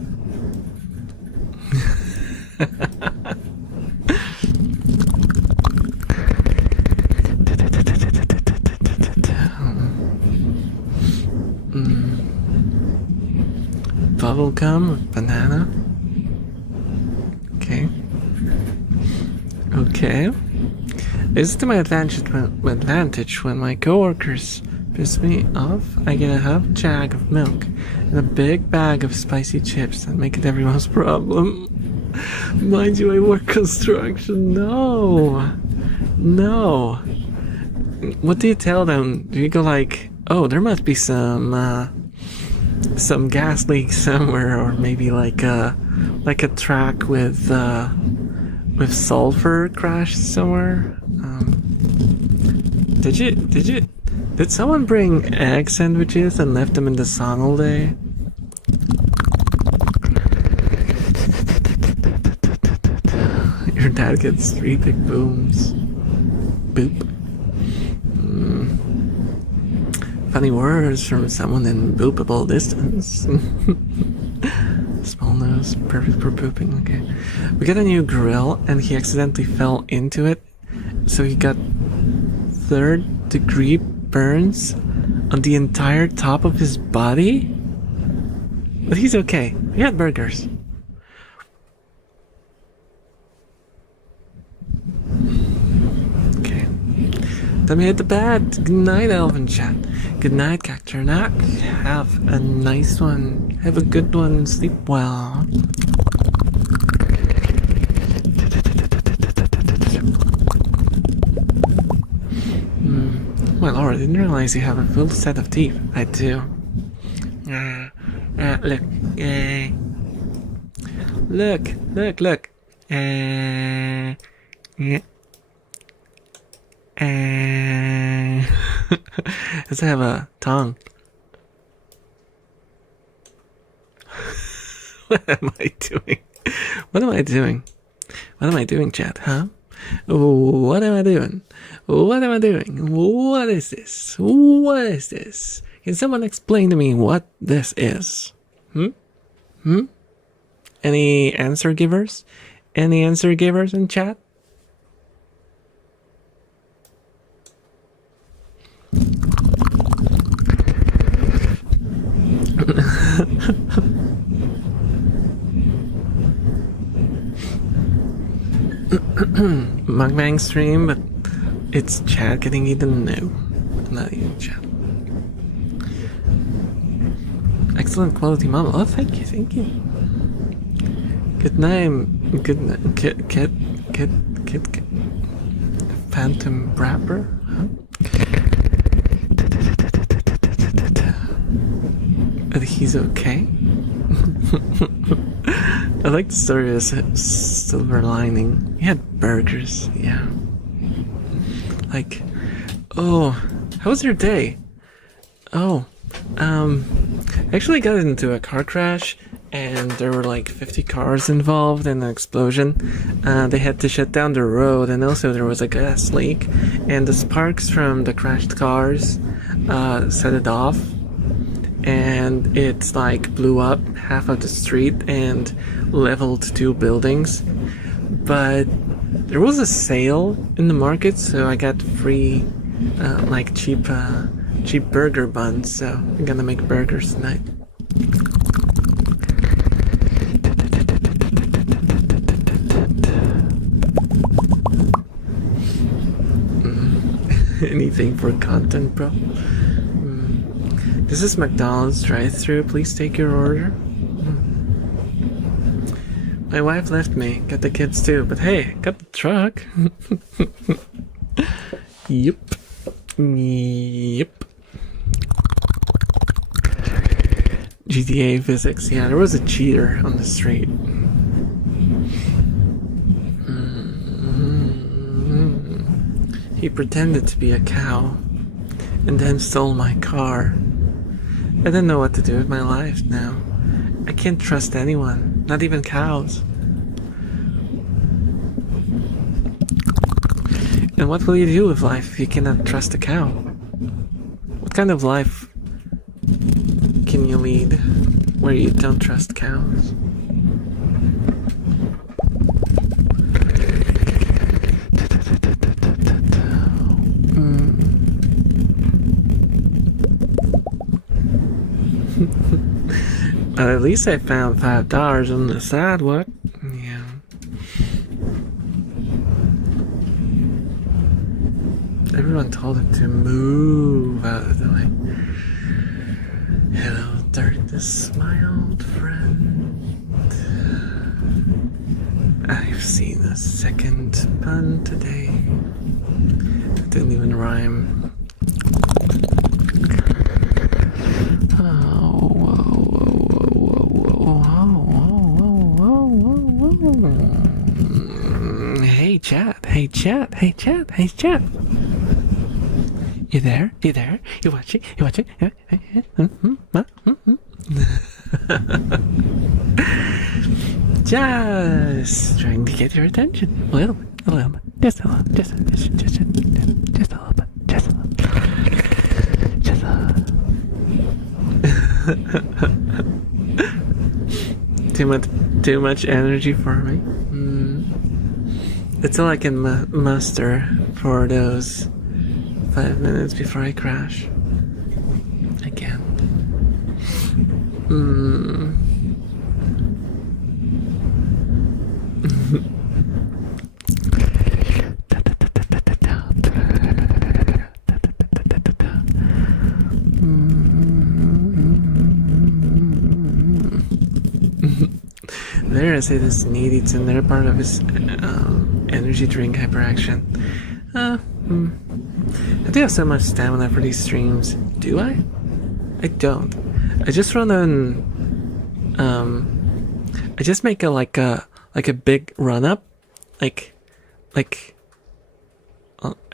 Bubblegum with banana. Okay. This is to my advantage when my coworkers piss me off. I get a half jug of milk and a big bag of spicy chips that make it everyone's problem. Mind you, I work construction. No. What do you tell them? Do you go like, oh, there must be some gas leak somewhere, or maybe like a track with sulfur crashed somewhere? Did someone bring egg sandwiches and left them in the sun all day? Your dad gets 3 big booms. Boop. Funny words from someone in boopable distance. Small nose, perfect for pooping. Okay. We got a new grill and he accidentally fell into it. So he got 3rd-degree burns on the entire top of his body. But he's okay. He had burgers. Okay. Let me hit the bed. Good night, Elven chat. Good night, Cacturnac. Have a nice one. Have a good one. Sleep well. My lord, I didn't realize you have a full set of teeth. I do. Look. Look. Does it have a tongue? What am I doing? What am I doing, chat, huh? What am I doing? What is this? Can someone explain to me what this is? Any answer givers? Any answer givers in chat? Mukbang stream, but it's chat getting eaten? No, not even chat. Excellent quality model. Oh, thank you. Good name. Kid. Phantom Brapper? Huh? He's okay. I like the story of silver lining. He had burgers, yeah. Like, oh, how was your day? Oh, I actually got into a car crash, and there were like 50 cars involved in an explosion. They had to shut down the road, and also there was a gas leak, and the sparks from the crashed cars set it off. And it's like blew up half of the street and leveled 2 buildings. But there was a sale in the market, so I got free, like cheap burger buns. So I'm gonna make burgers tonight. Anything for content, bro. This is McDonald's drive-thru. Please take your order. My wife left me. Got the kids too. But hey, got the truck. Yep. Yep. GTA physics. Yeah, there was a cheater on the street. He pretended to be a cow and then stole my car. I don't know what to do with my life now. I can't trust anyone, not even cows. And what will you do with life if you cannot trust a cow? What kind of life can you lead where you don't trust cows? But at least I found $5 on the sidewalk. Yeah. Everyone told him to move out of the way. Hello, darkness, my old friend. I've seen a second pun today. It didn't even rhyme. Hey chat, hey chat, hey chat, hey chat. You there? You there? You watching? You watching? Just trying to get your attention. A little bit, a little bit. Just a little, just a little bit, just a little bit, just a little. Too much energy for me. It's all I can muster for those 5 minutes before I crash. I can't. There, I say this needy and they're part of his energy drink hyperaction. I do have so much stamina for these streams. Do I? I don't. I just run on. I just make a big run up, like. I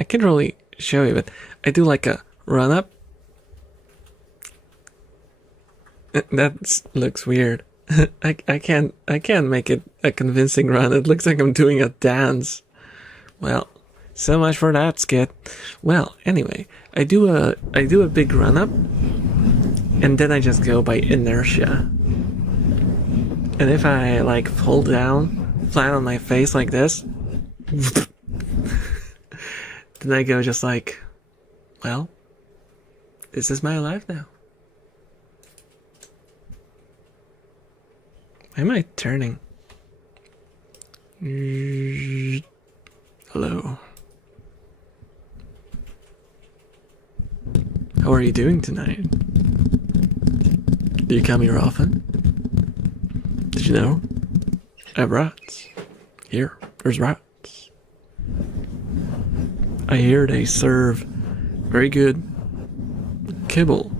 can't really show you, but I do like a run up. That looks weird. I can't make it a convincing run. It looks like I'm doing a dance. Well, so much for that skit. Well, anyway, I do a big run up, and then I just go by inertia. And if I like fall down flat on my face like this, then I go just like, well, this is my life now. Why am I turning? Hello. How are you doing tonight? Do you come here often? Did you know? I have rats. Here, there's rats. I hear they serve very good kibble.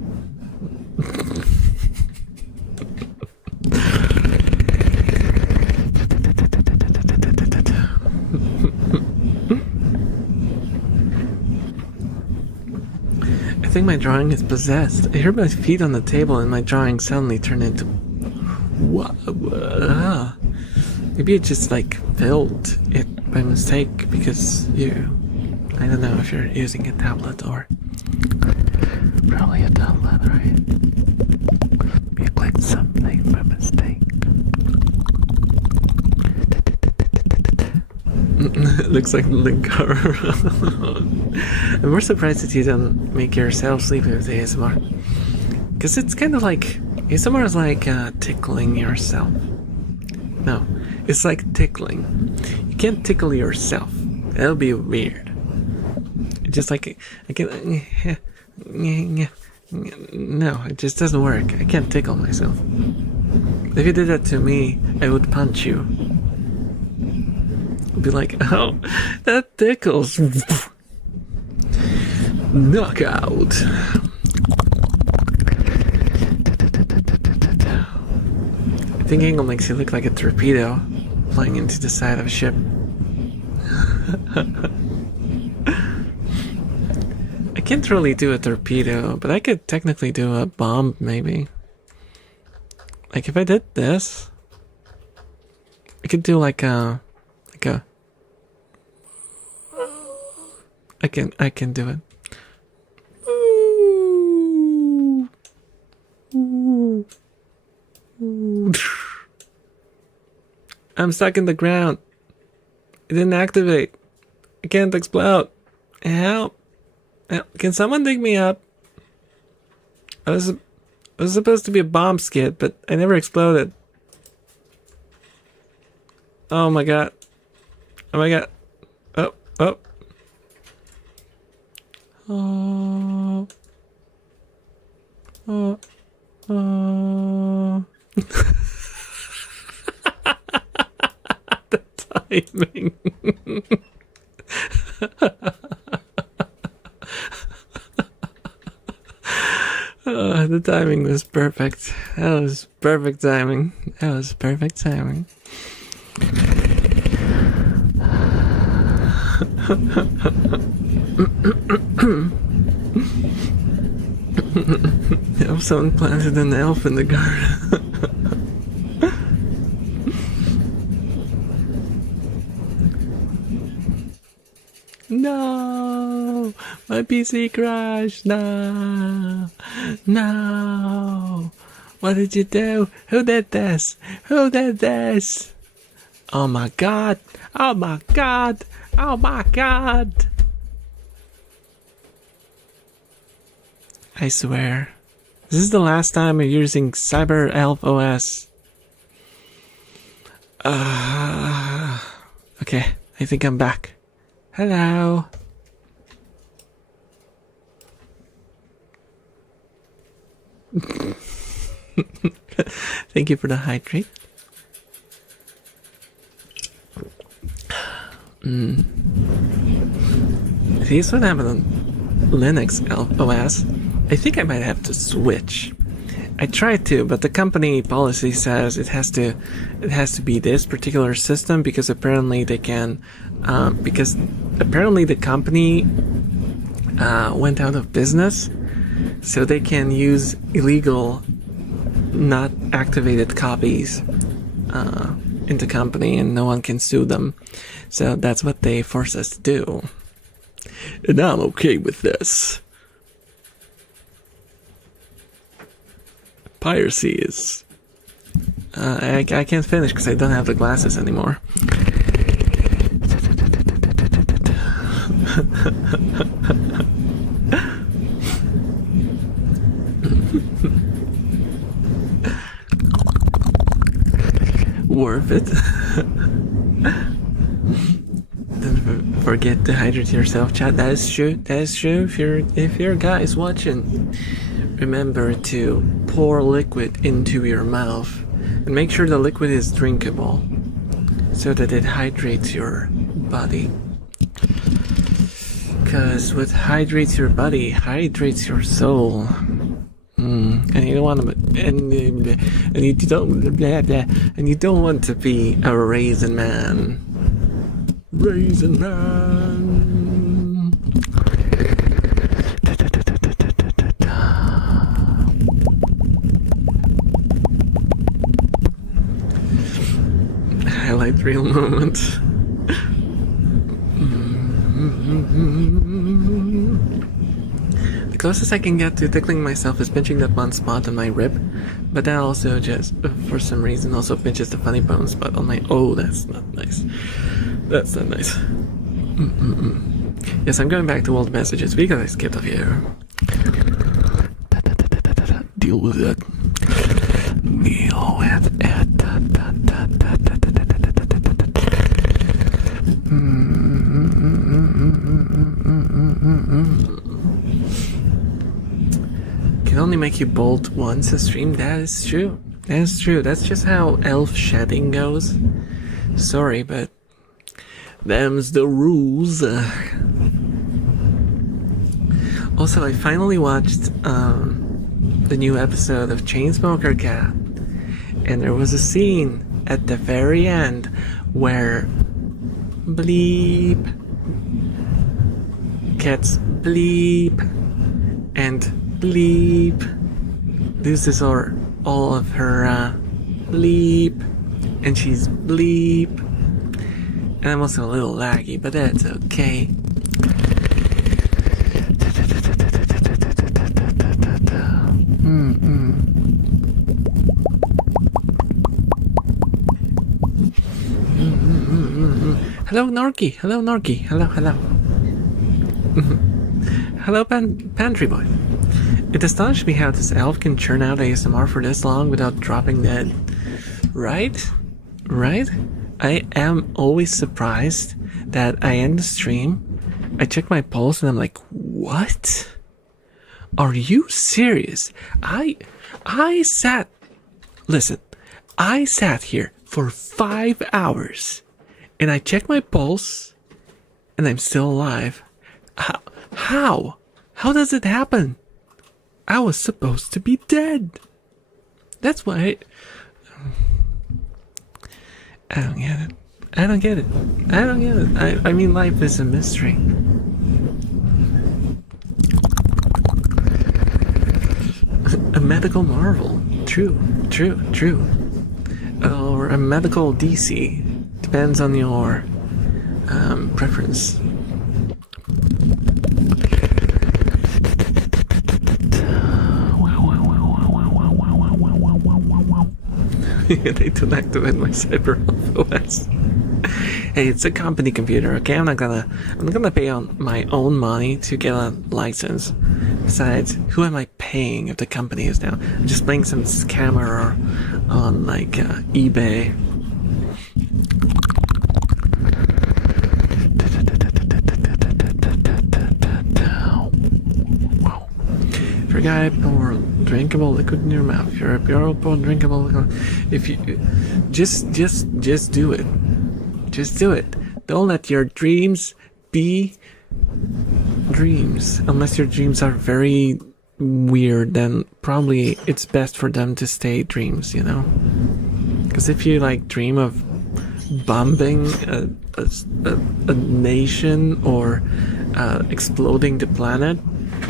I think my drawing is possessed. I heard my feet on the table and my drawing suddenly turned into... Maybe it just like filled it by mistake because I don't know if you're using a tablet or... Probably a tablet, right? You clicked something by mistake. It looks like Linkar. I'm more surprised that you don't make yourself sleepy with ASMR. Because it's kind of like... ASMR is like tickling yourself. No, it's like tickling. You can't tickle yourself. That'll be weird. just like I can. No, it just doesn't work. I can't tickle myself. If you did that to me, I would punch you. I'd be like, oh, that tickles. Knockout. I think angle makes you look like a torpedo flying into the side of a ship. I can't really do a torpedo, but I could technically do a bomb, maybe. Like if I did this, I could do like a I can do it. I'm stuck in the ground. It didn't activate. I can't explode. Help. Can someone dig me up? I was supposed to be a bomb skid, but I never exploded. Oh my god. Oh my god. Oh, oh. Oh. Oh. Oh. The timing. The timing was perfect. That was perfect timing. That was perfect timing. If someone planted an elf in the garden. No, my PC crashed. No, no. What did you do? Who did this? Who did this? Oh my god. Oh my god. Oh my god. I swear. This is the last time I'm using Cyber Elf OS. Okay, I think I'm back. Hello. Thank you for the hydrate. See, that's what happened on Linux OS. I think I might have to switch. I tried to, but the company policy says it has to be this particular system because apparently they can, because apparently the company went out of business, so they can use illegal, not activated copies in the company, and no one can sue them. So that's what they force us to do, and I'm okay with this. Piracy is... I can't finish because I don't have the glasses anymore. Worth it. Don't forget to hydrate yourself, chat. That is true. That is true. If you're guys watching, remember to pour liquid into your mouth and make sure the liquid is drinkable so that it hydrates your body. Because what hydrates your body hydrates your soul. And you don't want to, and you don't blah, blah, and you don't want to be a raisin man. Raisin man. Highlight reel moment. The closest I can get to tickling myself is pinching that one spot on my rib, but that also just, for some reason, also pinches the funny bone spot on my... Oh, that's not nice. That's not nice. Yes, I'm going back to old messages because I skipped a few. Deal with it. Deal with it. only make you bolt once a stream. That is true. That is true. That's just how elf shedding goes. Sorry, but them's the rules. Also, I finally watched the new episode of Chainsmoker Cat, and there was a scene at the very end where bleep cats bleep and bleep loses all of her bleep, and she's bleep, and I'm also a little laggy, but that's okay. Hello, Norky. Hello, Norky. Hello, hello. Hello, Pantry Boy. It astonished me how this elf can churn out ASMR for this long without dropping dead. Right? Right? I am always surprised that I end the stream, I check my pulse, and I'm like, what? Are you serious? I sat here for 5 hours, and I check my pulse, and I'm still alive. How? How does it happen? I was supposed to be dead. That's why I don't get it. I don't get it. I don't get it. I mean, life is a mystery. A medical marvel. True, true, true. Or a medical DC. Depends on your preference. They don't activate my Cyber OS. Hey, it's a company computer, okay? I'm not gonna pay on my own money to get a license. Besides, who am I paying if the company is down? I'm just playing some scammer on like eBay. Wow. If you're a guy or drinkable liquid in your mouth, if you're a girl pour drinkable liquid, if you just do it. Just do it. Don't let your dreams be dreams. Unless your dreams are very weird, then probably it's best for them to stay dreams, you know? Because if you like dream of bombing a nation or exploding the planet,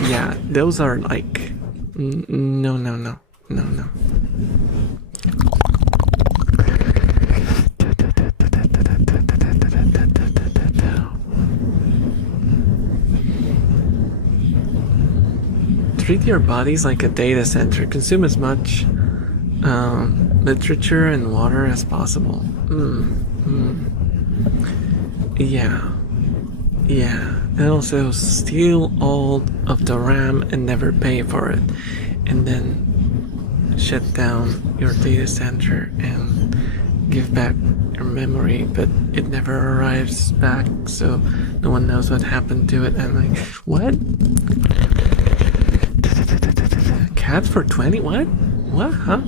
yeah, those are like no. Treat your bodies like a data center. Consume as much literature and water as possible. Yeah. And also steal all of the RAM and never pay for it. And then shut down your data center and give back your memory, but it never arrives back, so no one knows what happened to it. And like, what? Cat for 20? What? What? Huh?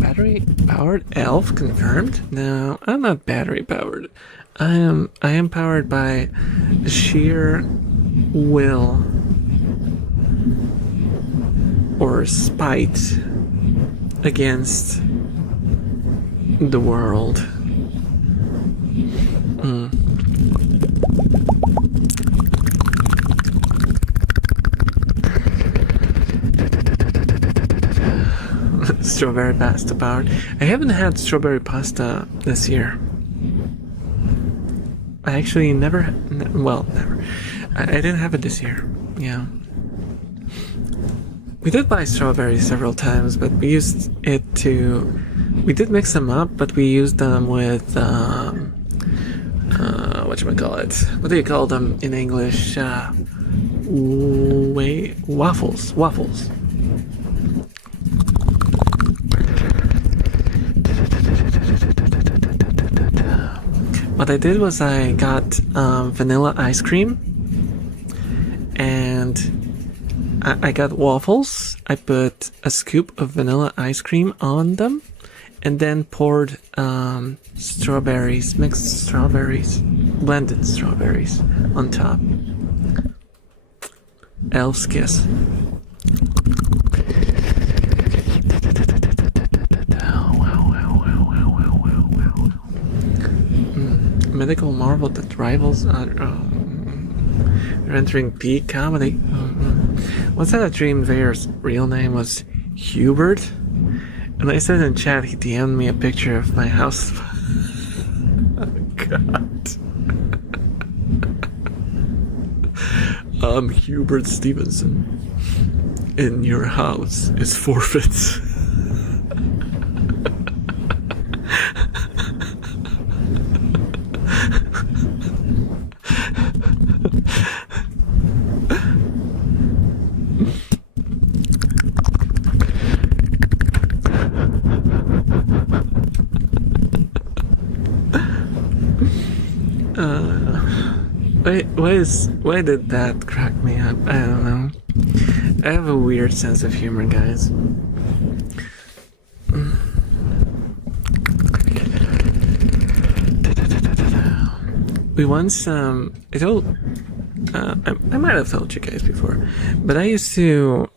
Battery powered elf confirmed? No, I'm not battery powered. I am powered by sheer will or spite against the world. Strawberry pasta powered. I haven't had strawberry pasta this year. I actually never. I didn't have it this year. Yeah. We did buy strawberries several times, but we used it to. We did mix them up, but we used them with whatchamacallit? What do you call them in English? Waffles. Waffles. what I did was I got vanilla ice cream, and I got waffles. I put a scoop of vanilla ice cream on them, and then poured strawberries, mixed strawberries, blended strawberries on top. Elf's kiss. Medical marvel that rivals are entering peak comedy. Once I had a dream Vader's real name was Hubert, and I said in chat he DM'd me a picture of my house. Oh god. I'm Hubert Stevenson. In your house is forfeit. Why did that crack me up? I don't know. I have a weird sense of humor, guys. We once, I might have told you guys before, but I used to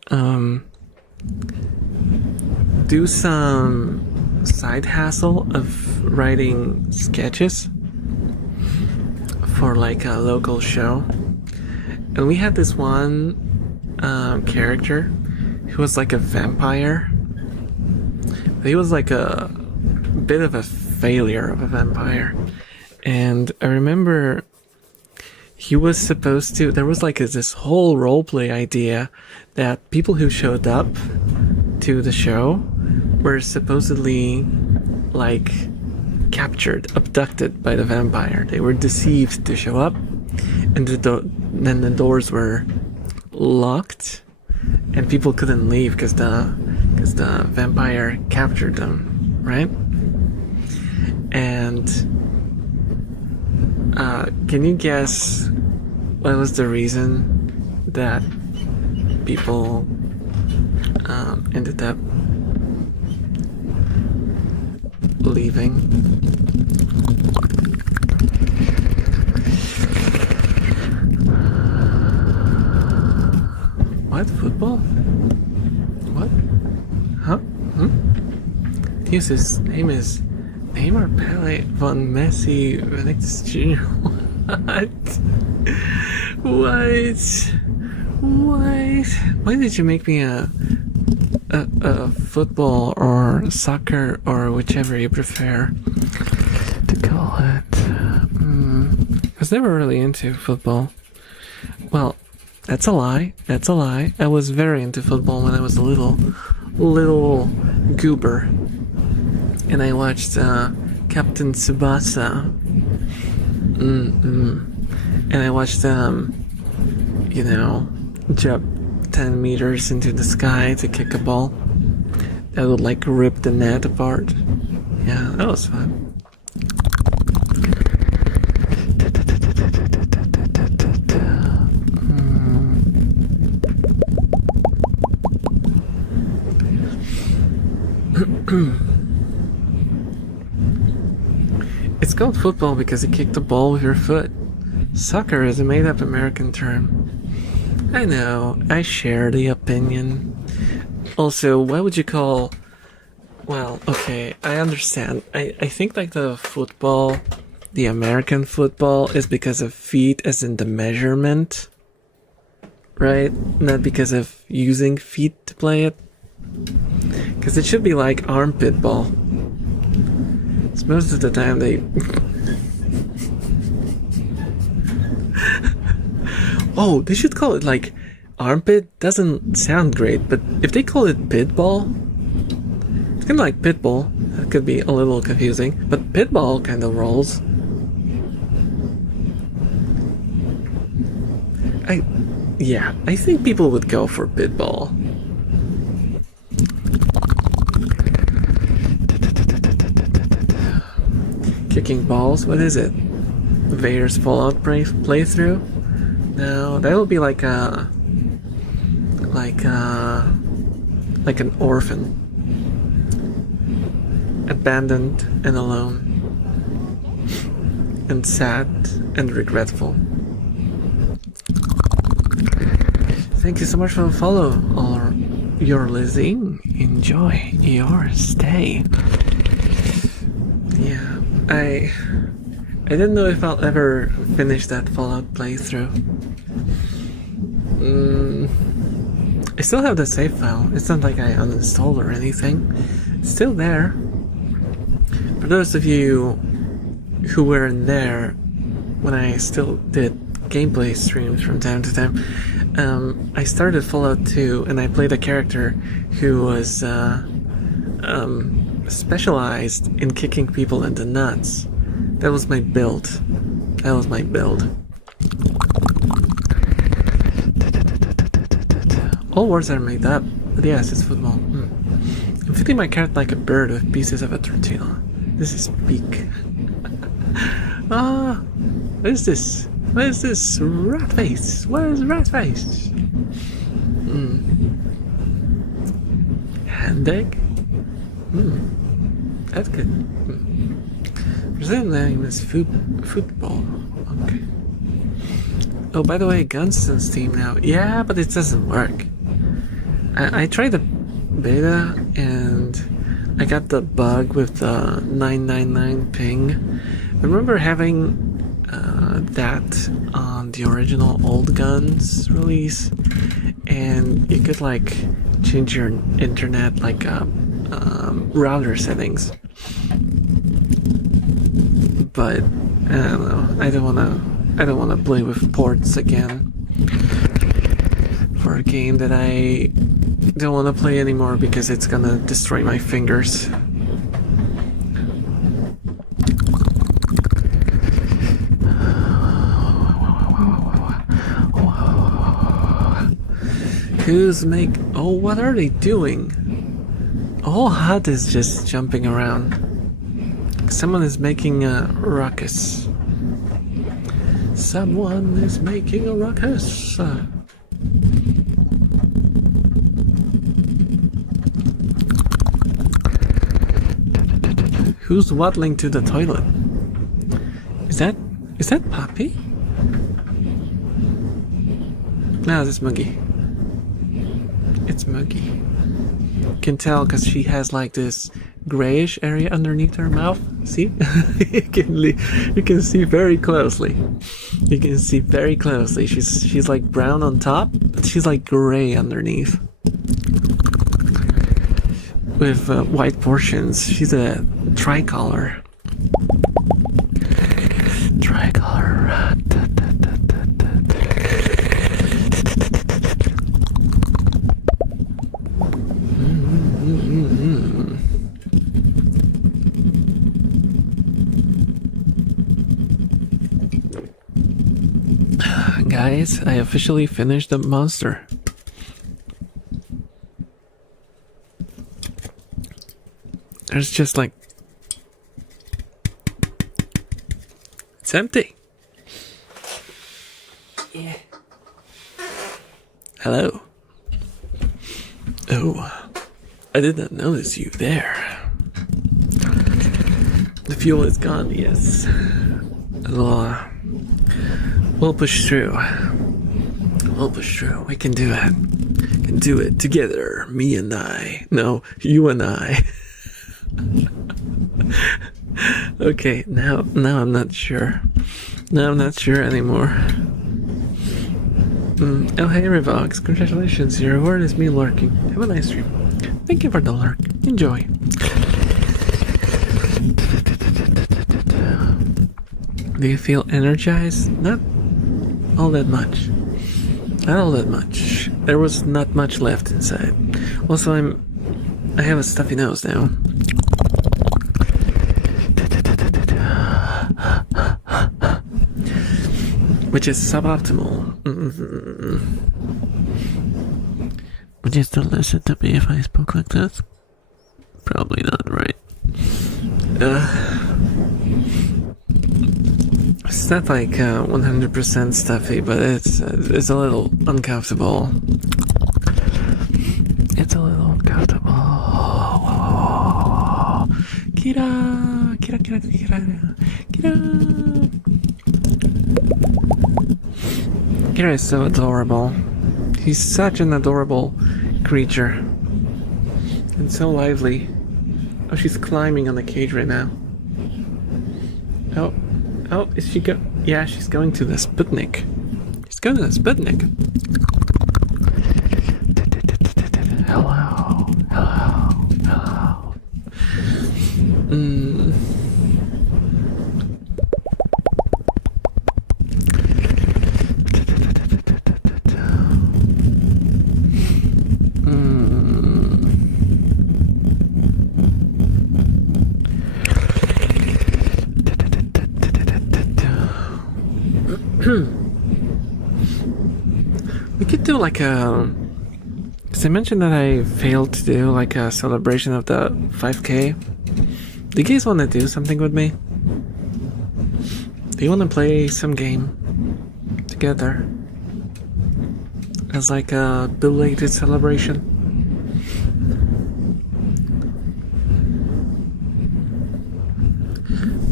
do some side hustle of writing sketches for like a local show, and we had this one character who was like a vampire. He was like a bit of a failure of a vampire, and I remember he was supposed to, there was like this whole roleplay idea that people who showed up to the show were supposedly like captured, abducted by the vampire. They were deceived to show up, and then the doors were locked, and people couldn't leave because the vampire captured them, right? And can you guess what was the reason that people ended up leaving? What? Football? What? Huh? His name is Neymar Pele von Messi Benitez Jr. What? Why did you make me a football or soccer or whichever you prefer to call it? I was never really into football. Well, that's a lie. I was very into football when I was a little goober, and I watched Captain Tsubasa. And I watched jump 10 meters into the sky to kick a ball that would like rip the net apart. Yeah, that was fun. It's called football because you kick the ball with your foot. Soccer is a made-up American term. I know, I share the opinion. Also, why would you call... Well, okay, I understand. I think like the football, the American football, is because of feet as in the measurement, right? Not because of using feet to play it. Because it should be like armpit ball. It's most of the time they... Oh, they should call it like armpit. Doesn't sound great, but if they call it pit ball, it's kind of like pit bull. That could be a little confusing, but pit ball kind of rolls. I think people would go for pit ball. Kicking balls? What is it? Vader's Fallout playthrough. Now that will be like an orphan, abandoned and alone, and sad and regretful. Thank you so much for the follow, or your listening. Enjoy your stay. Yeah, I didn't know if I'll ever finish that Fallout playthrough. I still have the save file. It's not like I uninstalled or anything. It's still there. For those of you who weren't there when I still did gameplay streams from time to time, I started Fallout 2 and I played a character who was specialized in kicking people in the nuts. That was my build. All words are made up, but yes, it's football. I'm feeding my cat like a bird with pieces of a tortilla. This is peak. What is this? What is this? Rat face. Where is rat face? Hand egg? That's good. Brazilian name is football. Okay. Oh, by the way, guns on Steam now. Yeah, but it doesn't work. I tried the beta and I got the bug with the 999 ping. I remember having that on the original Old Guns release, and you could like change your internet like router settings. But I don't know. I don't wanna play with ports again for a game that I don't want to play anymore because it's gonna destroy my fingers. Oh, what are they doing? The whole hut is just jumping around. Someone is making a ruckus. Someone is making a ruckus. Who's waddling to the toilet? Is that Poppy? No, it's Muggy. It's Muggy. You can tell because she has like this grayish area underneath her mouth. See? you can see very closely. You can see very closely. She's like brown on top, but she's like gray underneath. With white portions. She's a tricolor. Tricolor. Guys, I officially finished the monster. There's just like... It's empty. Yeah. Hello. Oh, I did not notice you there. The fuel is gone, yes. We'll push through. We'll push through. We can do it. We can do it together. Me and I. No, you and I. Okay, now I'm not sure. Now I'm not sure anymore. Oh, hey, Revox. Congratulations. Your reward is me lurking. Have a nice stream. Thank you for the lurk. Enjoy. Do you feel energized? Not all that much. Not all that much. There was not much left inside. Also, I have a stuffy nose now. Which is suboptimal. Would you still listen to me if I spoke like this? Probably not, right? It's not like 100% stuffy, but it's a little uncomfortable. It's a little uncomfortable. Kira, Kira, Kira, Kira, Kira. Kira is so adorable. He's such an adorable creature. And so lively. Oh, she's climbing on the cage right now. Oh, is she go? Yeah, she's going to the Sputnik. She's going to the Sputnik. Hello. We could do like a... Because I mentioned that I failed to do like a celebration of the 5K. Do you guys want to do something with me? Do you want to play some game together? As like a belated celebration?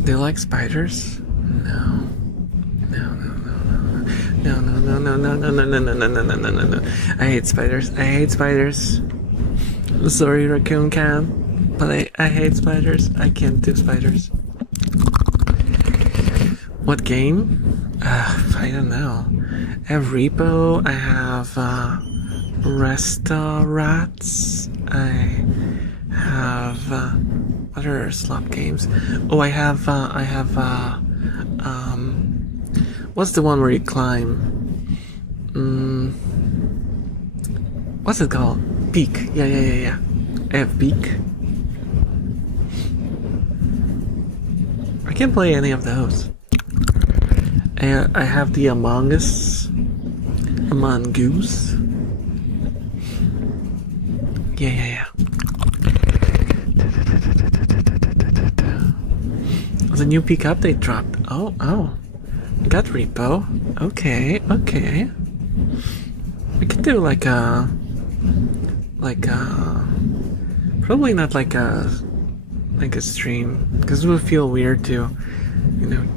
Do you like spiders? No. No. I hate spiders. I'm sorry, Raccoon Cam, but I hate spiders. I can't do spiders. What game? I don't know. I have Repo. I have Resta Rats. I have other slop games. Oh, I have what's the one where you climb? What's it called? Peak. Yeah. I have Peak. I can't play any of those. I have the Among Us. Among Goose. Yeah. The new Peak update dropped. Oh. Got Repo. Okay. We could do like a probably not like a stream, because it would feel weird to,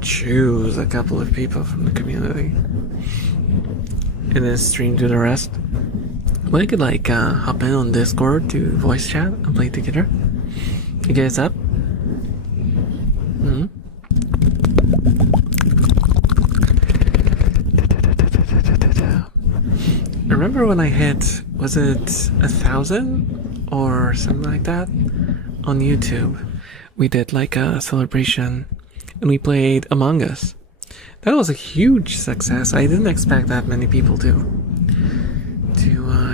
choose a couple of people from the community and then stream to the rest. But I could like hop in on Discord to voice chat and play together. You guys up? Remember when I hit, was it 1,000 or something like that on YouTube? We did like a celebration and we played Among Us. That was a huge success. I didn't expect that many people to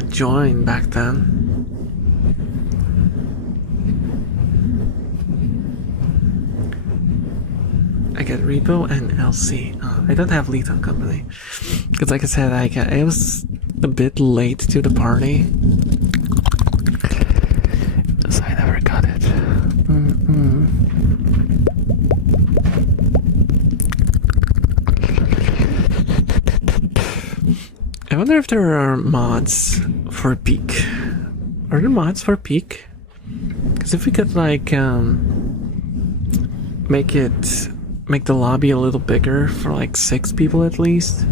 join back then. I get Repo and LC. I don't have Lethal Company because, like I said, I was a bit late to the party, so I never got it. I wonder if there are mods for Peak. Are there mods for Peak? Because if we could like make the lobby a little bigger for like 6 people at least,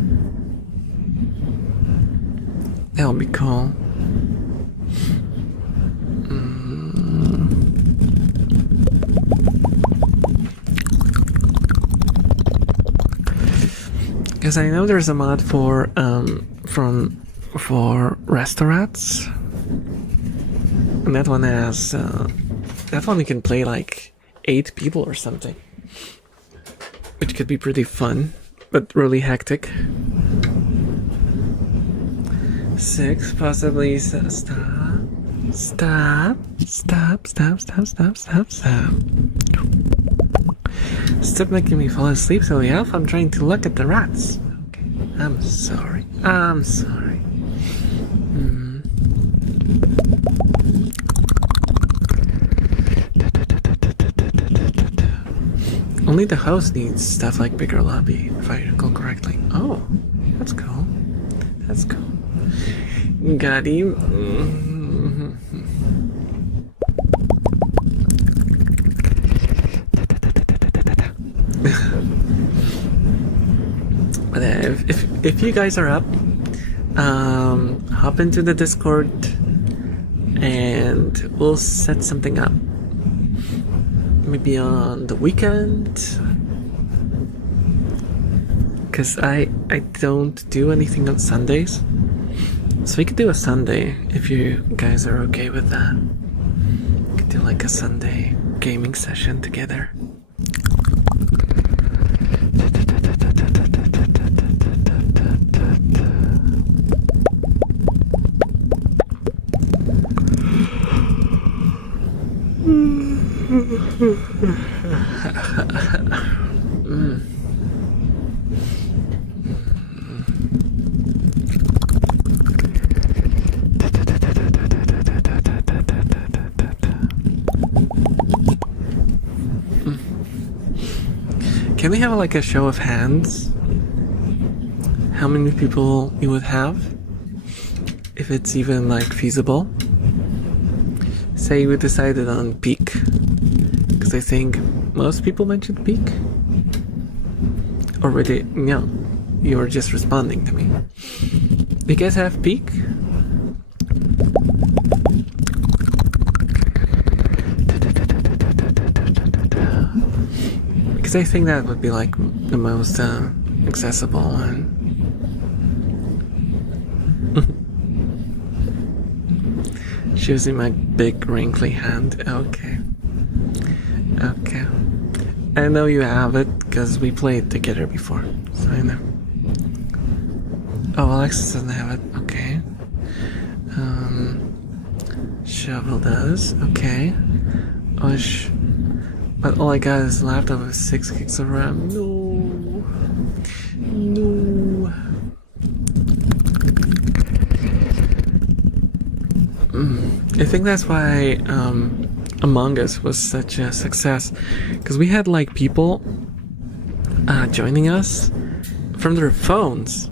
that would be cool. Because I know there's a mod for restaurants, and that one has you can play like 8 people or something, which could be pretty fun, but really hectic. 6, possibly. Stop. Stop making me fall asleep, silly elf. I'm trying to look at the rats. Okay. I'm sorry. only the host needs stuff like bigger lobby, if I recall correctly. Oh, that's cool. That's cool. Got him. But if you guys are up, hop into the Discord and we'll set something up. Maybe on the weekend, because I don't do anything on Sundays, so we could do a Sunday if you guys are okay with that. We could do like a Sunday gaming session together. Can we have like a show of hands? How many people you would have? If it's even like feasible. Say we decided on peak, because I think most people mentioned peak. Or really, no, you were just responding to me. Do you guys have peak? Because I think that would be like the most accessible one. Choosing my big wrinkly hand. Okay. Okay. I know you have it because we played together before. So I know. Oh, Alexis doesn't have it. Okay. Shovel does. Okay. But all I got is leftover 6 gigs of RAM. No. No. I think that's why Among Us was such a success, because we had like people joining us from their phones.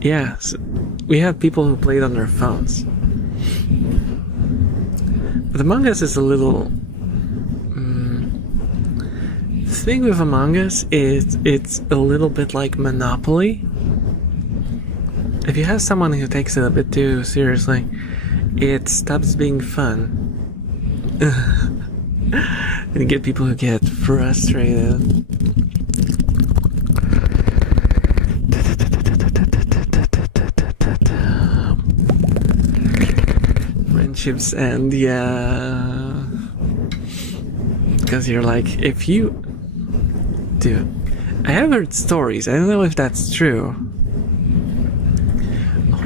Yeah, so we had people who played on their phones. But Among Us is a little... the thing with Among Us is it's a little bit like Monopoly. If you have someone who takes it a bit too seriously, it stops being fun. And you get people who get frustrated. Friendships end, yeah. Because you're like, if you... Dude, I have heard stories, I don't know if that's true.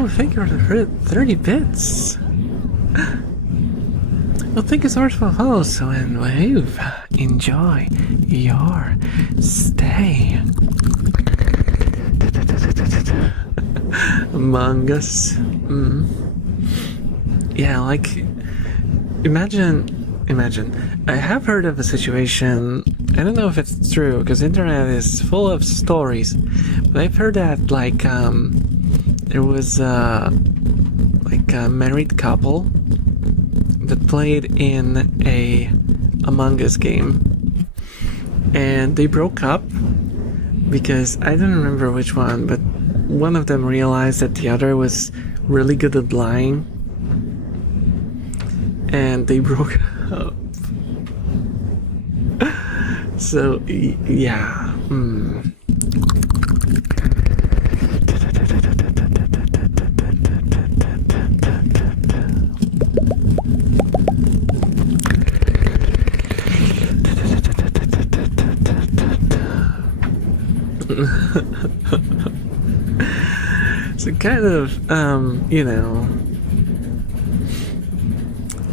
Oh, thank you for 30 bits. Well, thank you so much for the follow, so and wave. Enjoy your stay. Among Us. Yeah, like, imagine. I have heard of a situation, I don't know if it's true, because internet is full of stories, but I've heard that, like, there was like a married couple that played in a Among Us game, and they broke up because I don't remember which one, but one of them realized that the other was really good at lying, and they broke up. So yeah. So kind of, you know,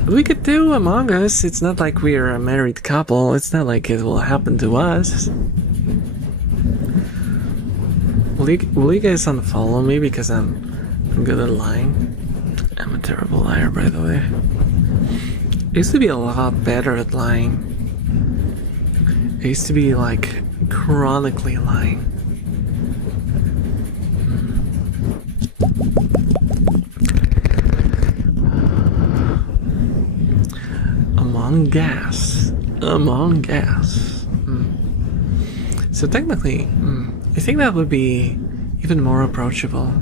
we could do Among Us. It's not like we're a married couple. It's not like it will happen to us. Will you guys unfollow me because I'm good at lying? I'm a terrible liar, by the way. I used to be a lot better at lying. I used to be like chronically lying. Among gas. So technically, I think that would be even more approachable.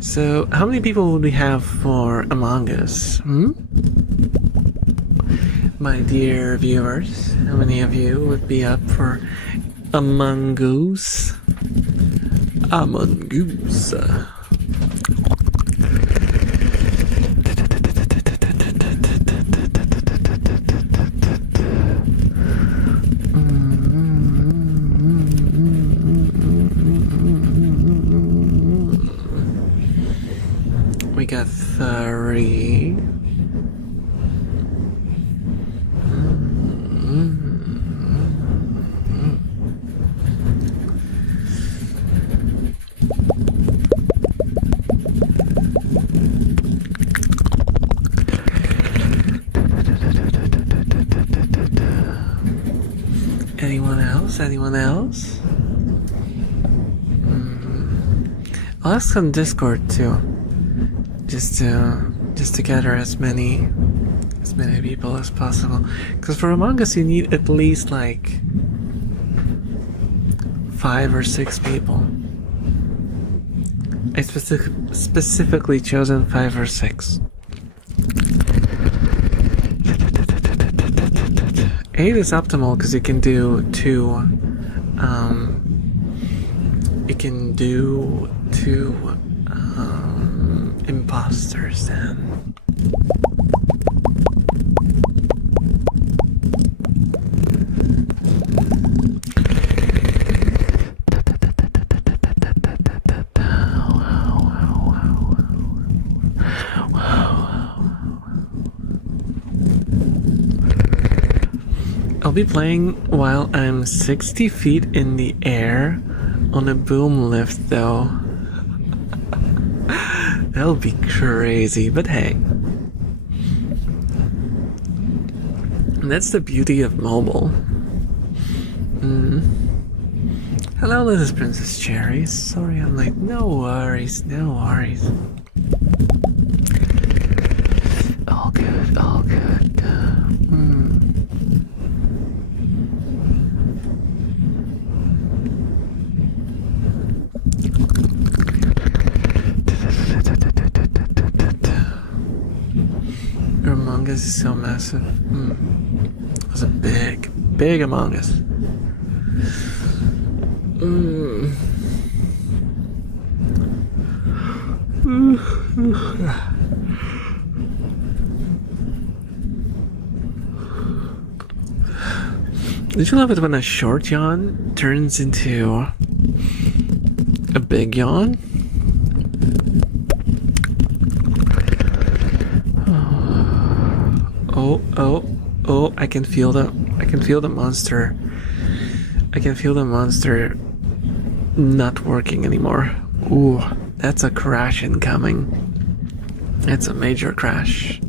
So, how many people would we have for Among Us? My dear viewers, how many of you would be up for Among Us? Among Us. We got 3. Anyone else? I'll ask on Discord too, just to gather as many people as possible. Because for Among Us, you need at least like 5 or 6 people. I specifically chosen 5 or 6. 8 is optimal because you can do 2. You can do 2 imposters then. I'll be playing while I'm 60 feet in the air on a boom lift though. That'll be crazy, but hey. That's the beauty of mobile. Hello, little Princess Cherry. Sorry I'm late. No worries, no worries. All good, all good. Among Us is so massive. It was a big Among Us. Did you love it when a short yawn turns into a big yawn? Oh, I can feel the monster. I can feel the monster not working anymore. Ooh, that's a crash incoming. That's a major crash.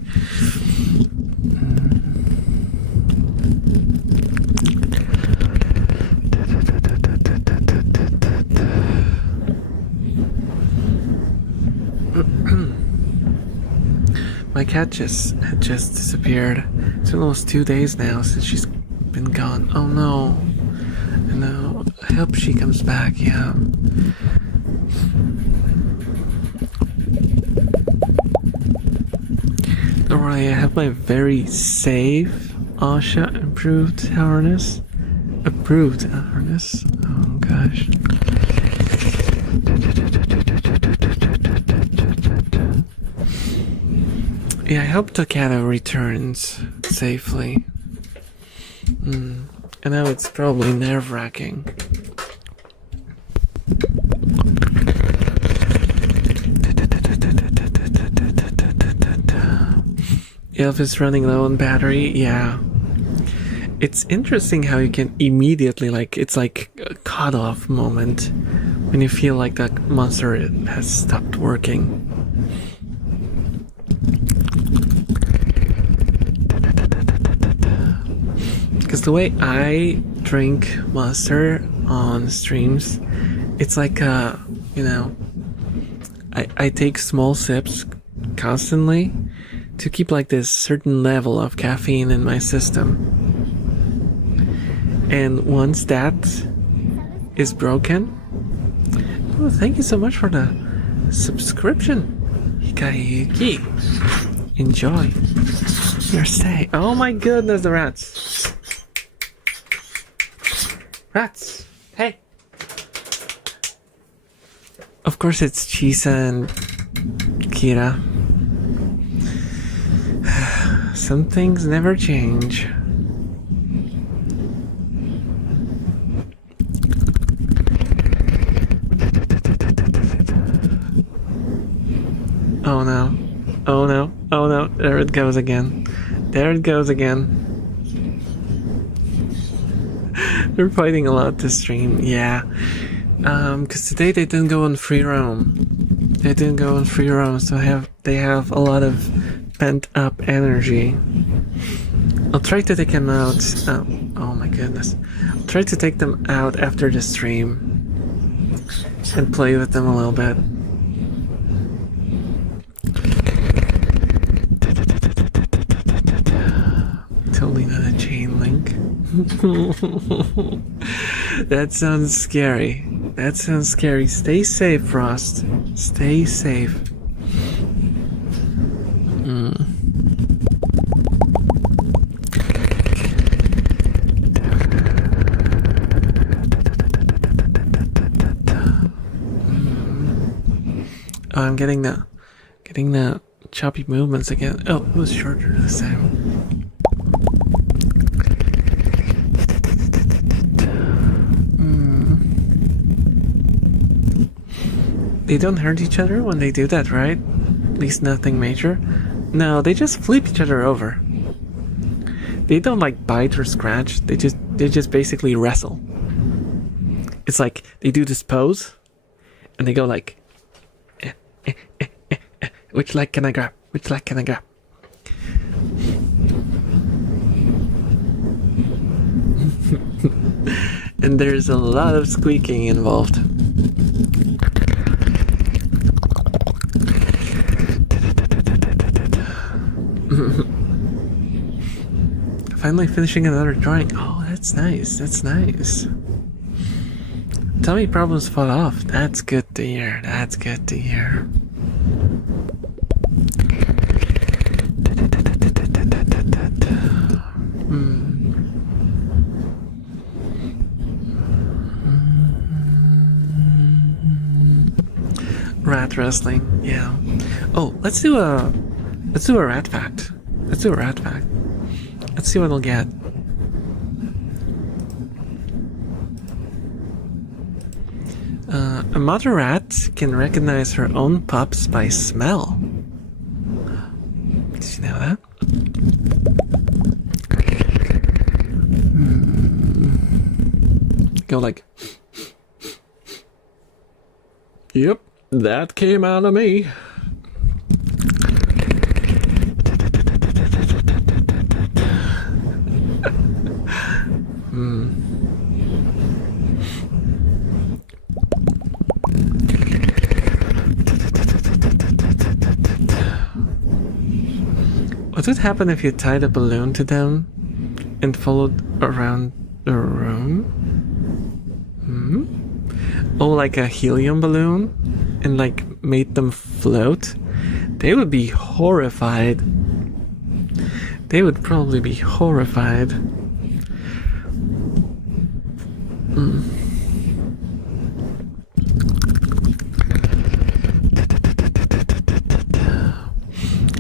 My cat had just disappeared. It's been almost 2 days now since she's been gone. Oh no. No. I hope she comes back, yeah. Don't worry, I have my very safe Asha approved harness. Oh gosh. Yeah, I hope Tokata returns safely. I know it's probably nerve-wracking. Elf is running low on battery, yeah. It's interesting how you can immediately, it's like a cut-off moment when you feel like that monster has stopped working. Because the way I drink Monster on streams, it's like you know, I take small sips constantly to keep like this certain level of caffeine in my system. And once that is broken, oh, thank you so much for the subscription, Hikayuki. Enjoy your stay. Oh my goodness, the rats. Rats, hey. Of course it's Chisa and Kira. Some things never change. Oh no. Oh no. Oh no. There it goes again. There it goes again. They're fighting a lot this stream. Yeah. Because today they didn't go on free roam. They didn't go on free roam, so they have a lot of pent up energy. I'll try to take them out. Oh my goodness. I'll try to take them out after the stream and play with them a little bit. Totally not a chain link. That sounds scary. That sounds scary. Stay safe, Frost. Stay safe. Oh, I'm getting the choppy movements again. Oh, it was shorter this time. They don't hurt each other when they do that, right? At least nothing major. No, they just flip each other over. They don't like bite or scratch. They just basically wrestle. It's like they do this pose, and they go like, which leg can I grab? Which leg can I grab? And there's a lot of squeaking involved. Finally finishing another drawing. Oh, that's nice. That's nice. Tummy problems fall off. That's good to hear. That's good to hear. Rat wrestling, yeah. Oh, let's do a rat fact. Let's do a rat fact. Let's see what we'll get. A mother rat can recognize her own pups by smell. Did you know that? Go like, yep, that came out of me. What would happen if you tied a balloon to them and followed around the room? Oh, like a helium balloon? And like made them float? They would be horrified. They would probably be horrified.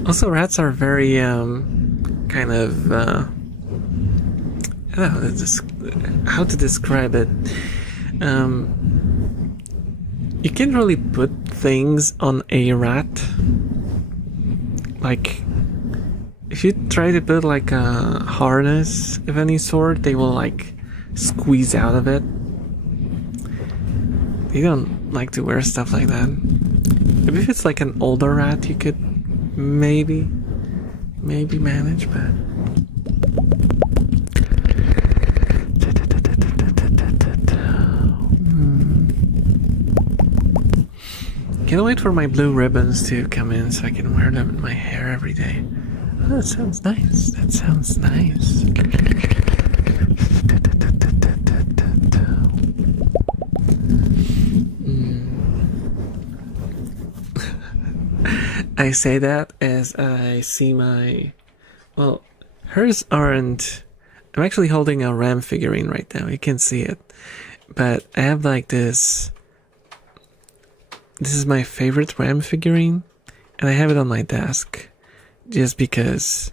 Also, rats are very, kind of, I don't know how to describe it. You can't really put things on a rat. Like, if you try to put like a harness of any sort, they will like squeeze out of it. They don't like to wear stuff like that. Maybe if it's like an older rat, you could maybe manage, but Can't wait for my blue ribbons to come in so I can wear them in my hair every day. Oh, that sounds nice. That sounds nice. I say that as I see my... Well, hers aren't... I'm actually holding a Ram figurine right now. You can see it. But I have like this... This is my favorite Ram figurine. And I have it on my desk. Just because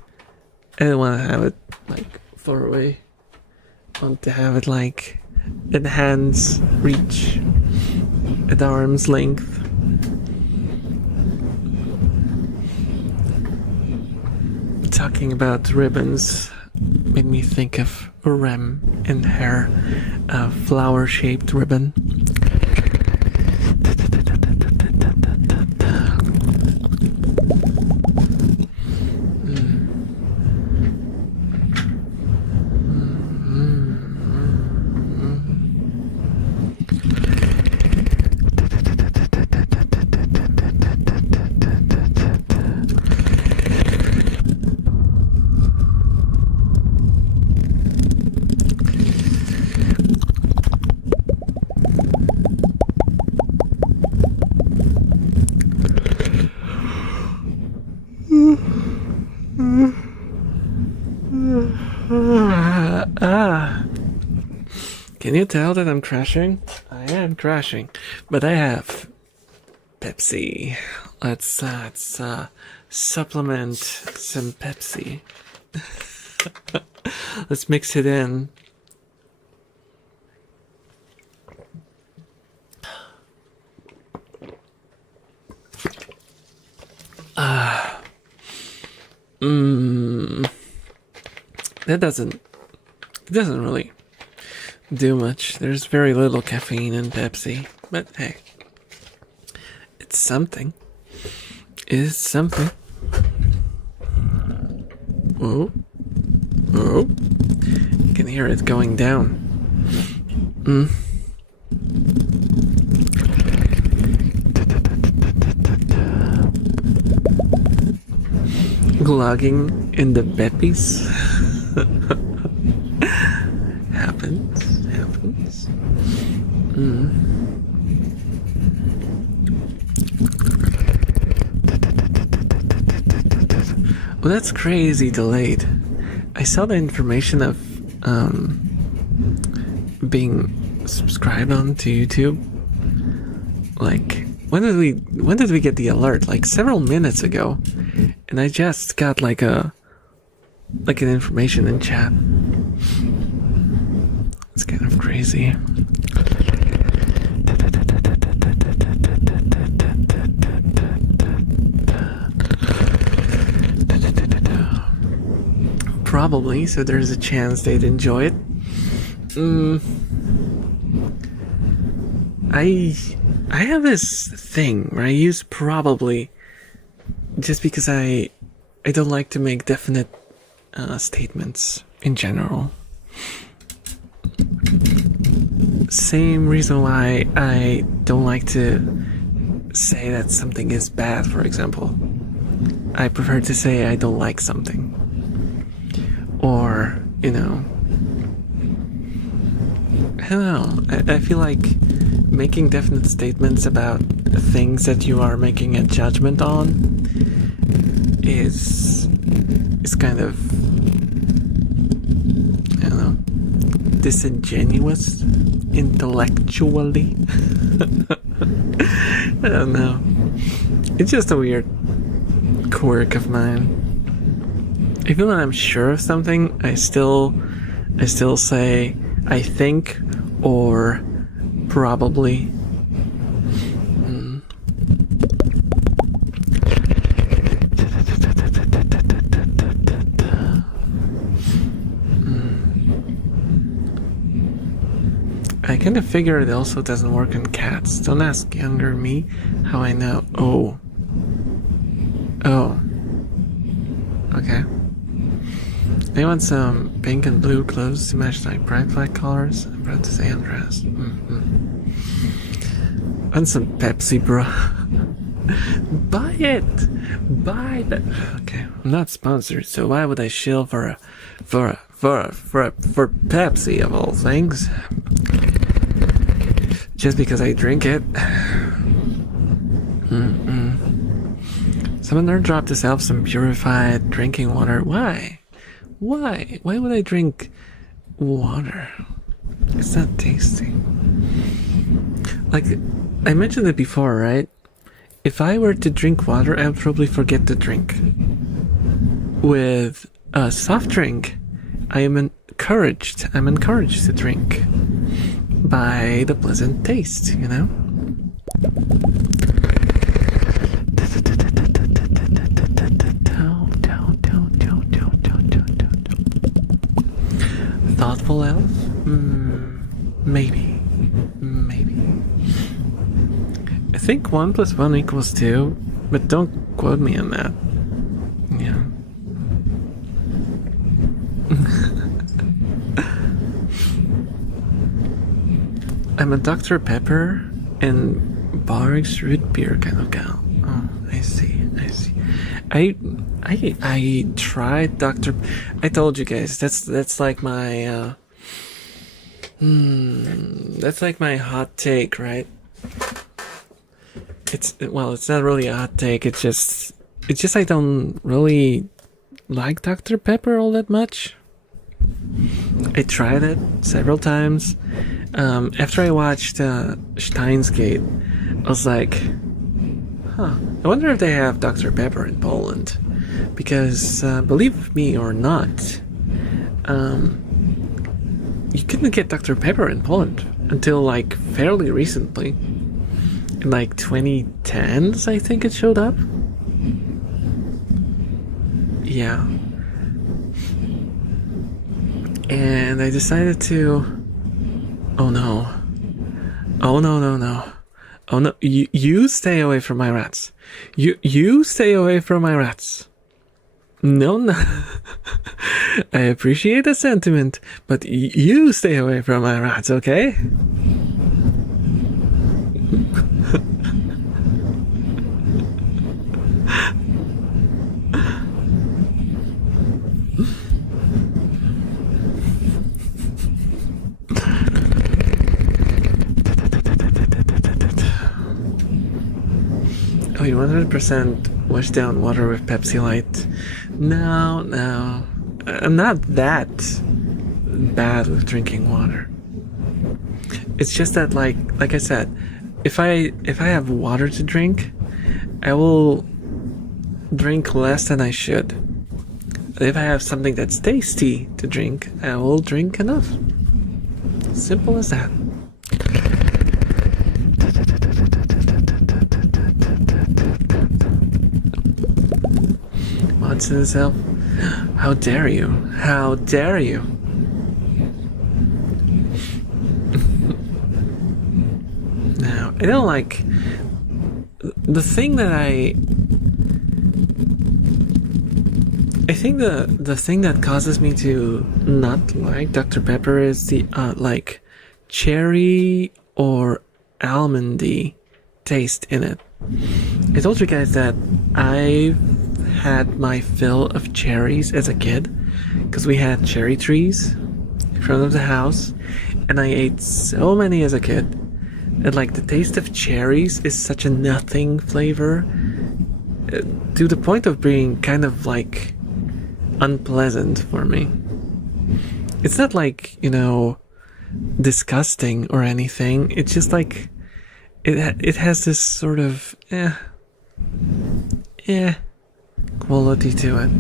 I didn't want to have it like far away. I want to have it like at hand's reach. At arm's length. Talking about ribbons made me think of Rem in her flower-shaped ribbon. Can you tell that I'm crashing? I am crashing, but I have Pepsi. Let's supplement some Pepsi. Let's mix it in. That doesn't really do much. There's very little caffeine in Pepsi, but hey, it's something. It's something. Oh, oh! You can hear it going down. Glogging in the Peppies. Happens. Well, that's crazy delayed. I saw the information of being subscribed onto YouTube. Like, when did we get the alert? Like several minutes ago, and I just got like an information in chat. It's kind of crazy. Probably, so there's a chance they'd enjoy it. I have this thing where I use probably just because I don't like to make definite statements in general. Same reason why I don't like to say that something is bad, for example. I prefer to say I don't like something. Or, I don't know. I feel like making definite statements about things that you are making a judgment on is kind of, I don't know, disingenuous intellectually. I don't know. It's just a weird quirk of mine. Even when I'm sure of something, I still say I think or probably. I kind of figure it also doesn't work on cats. Don't ask younger me how I know. Oh. Okay. They want some pink and blue clothes to match my pride flag colors. I'm proud to say I'm dressed. And some Pepsi, bro. Buy it. Buy that. Okay, I'm not sponsored, so why would I shill for Pepsi of all things? Just because I drink it. Someone there dropped herself some purified drinking water. Why? Why? Why would I drink water? It's not tasty. Like, I mentioned it before, right? If I were to drink water, I would probably forget to drink. With a soft drink, I'm encouraged to drink by the pleasant taste, you know? Thoughtful elf? Maybe. I think 1 + 1 = 2, but don't quote me on that. Yeah. I'm a Dr. Pepper and Barg's root beer kind of gal. Oh, I see. I tried Dr. I told you guys that's like my that's like my hot take, right? It's not really a hot take. It's just I don't really like Dr. Pepper all that much. I tried it several times. After I watched Steins Gate, I was like, I wonder if they have Dr. Pepper in Poland. Because, believe me or not, you couldn't get Dr. Pepper in Poland until like fairly recently. In like 2010s, I think it showed up. Yeah. And I decided to... Oh no. Oh no, you stay away from my rats. You stay away from my rats. No. I appreciate the sentiment, but you stay away from my rats, okay? Oh, you 100% wash down water with Pepsi Light. No. I'm not that bad with drinking water. It's just that, like I said, if I have water to drink, I will drink less than I should. If I have something that's tasty to drink, I will drink enough. Simple as that. What's in himself? How dare you? How dare you? Now, I don't like... The thing that I think the thing that causes me to not like Dr. Pepper is the, like, cherry or almondy taste in it. I told you guys that I've had my fill of cherries as a kid because we had cherry trees in front of the house, and I ate so many as a kid. And like the taste of cherries is such a nothing flavor, to the point of being kind of like unpleasant for me. It's not like, you know, disgusting or anything. It's just like it has this sort of quality to it.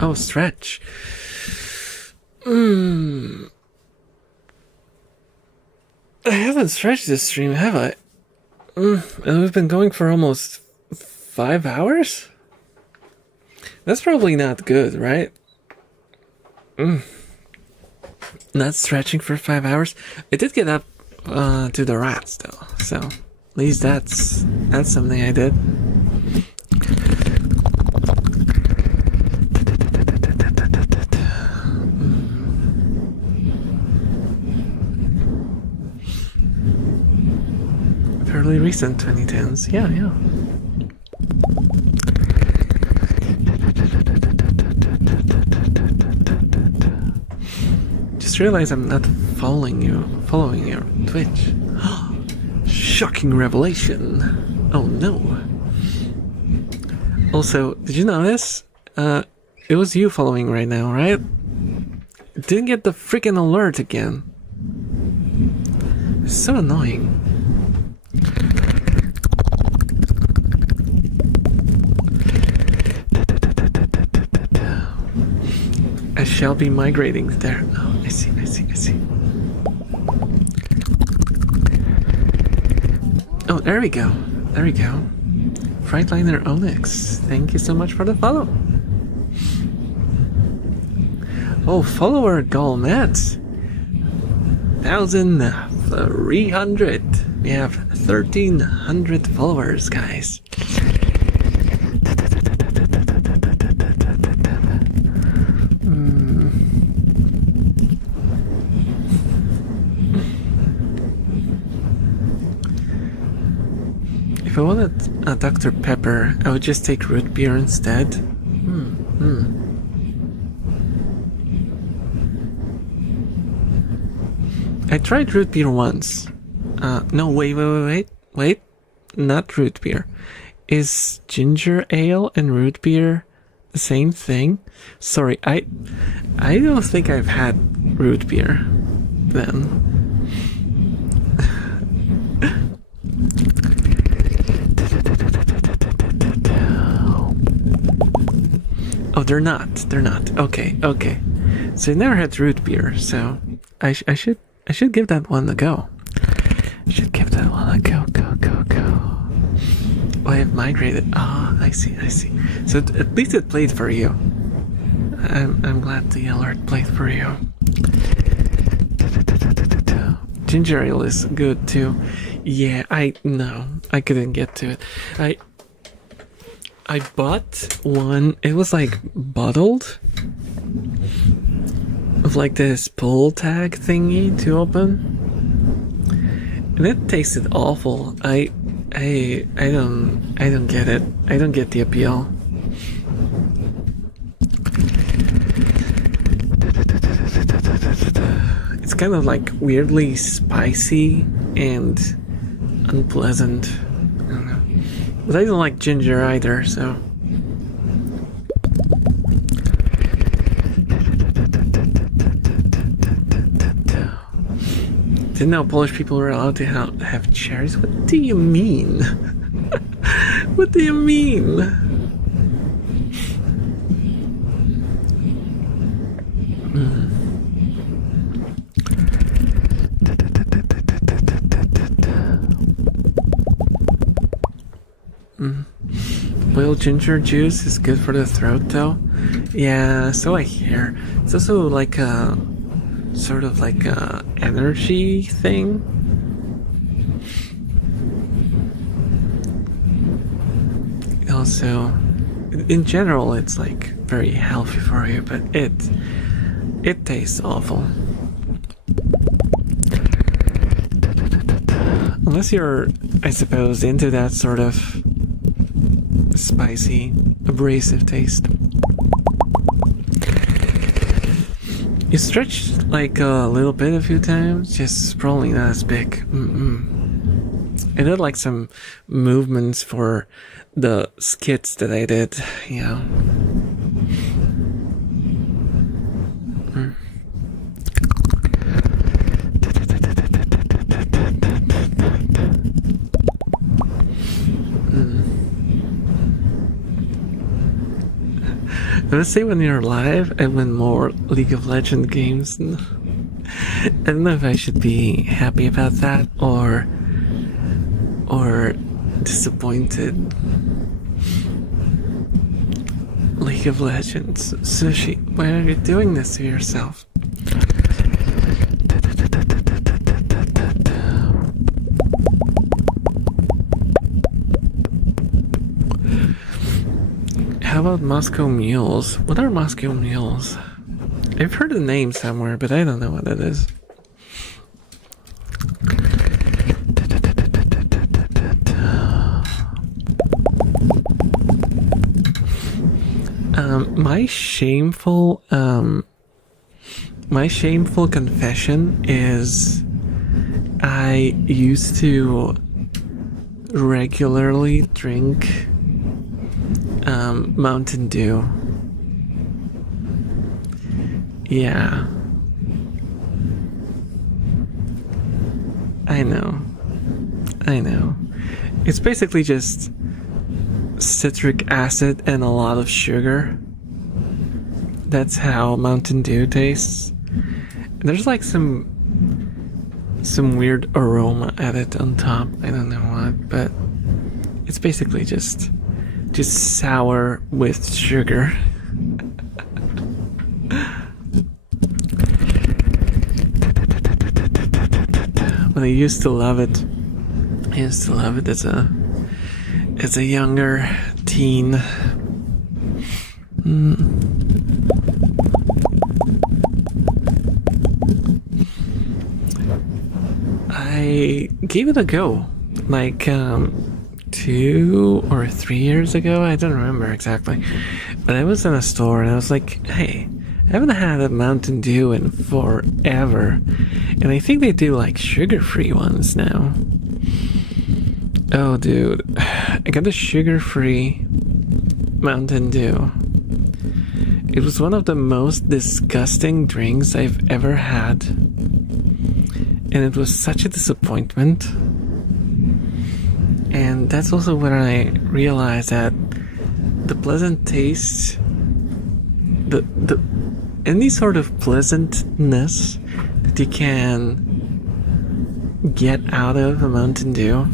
Oh, stretch. I haven't stretched this stream, have I? And we've been going for almost 5 hours? That's probably not good, right? Not stretching for 5 hours. I did get up to the rats, though, so At least that's something I did. Fairly recent 2010s. Yeah. Just realized I'm not following your Twitch. Shocking revelation. Oh no. Also, did you notice? It was you following right now, right? Didn't get the freaking alert again. It's so annoying. I shall be migrating there. Oh, I see. Oh, there we go. Frightliner Onyx, thank you so much for the follow. Oh, follower Golmet, 1,300. We have 1,300 followers, guys. If I wanted a Dr. Pepper, I would just take root beer instead. I tried root beer once. No, wait. Not root beer. Is ginger ale and root beer the same thing? Sorry, I don't think I've had root beer then. Oh, they're not. Okay. So I never had root beer, so I should give that one a go. Go. Oh, I have migrated. Ah, I see. So at least it played for you. I'm glad the alert played for you. Ginger ale is good too. Yeah, I couldn't get to it. I bought one. It was like bottled with like this pull tag thingy to open, and it tasted awful. I don't get it. I don't get the appeal. It's kind of like weirdly spicy and unpleasant. I don't know. But I don't like ginger either, so. Didn't know Polish people were allowed to have cherries. What do you mean? What do you mean? Boiled ginger juice is good for the throat, though. Yeah, so I hear. It's also like a sort of like a energy thing. Also, in general, it's like very healthy for you, but it tastes awful. Unless you're, I suppose, into that sort of spicy, abrasive taste. You stretched like a little bit a few times, just probably not as big. I did like some movements for the skits that I did, yeah. I would say when you're live, I win more League of Legends games. I don't know if I should be happy about that or disappointed. League of Legends. Sushi, why are you doing this to yourself? How about Moscow Mules? What are Moscow Mules? I've heard the name somewhere, but I don't know what it is. My shameful confession is I used to regularly drink Mountain Dew. Yeah. I know. It's basically just citric acid and a lot of sugar. That's how Mountain Dew tastes. There's like some weird aroma added on top. I don't know what, but it's basically just sour with sugar. But I used to love it. As a younger teen. I gave it a go, like 2 or 3 years ago. I don't remember exactly, but I was in a store and I was like, "Hey, I haven't had a Mountain Dew in forever," and I think they do like sugar-free ones now. Oh, dude, I got a sugar-free Mountain Dew. It was one of the most disgusting drinks I've ever had. And it was such a disappointment. And that's also when I realized that the pleasant taste, any sort of pleasantness that you can get out of a Mountain Dew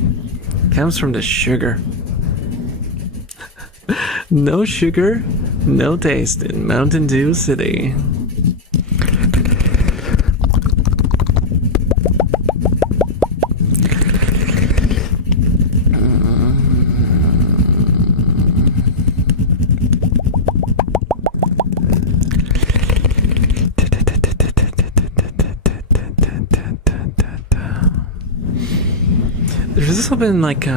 comes from the sugar. No sugar, no taste in Mountain Dew City. There's also been like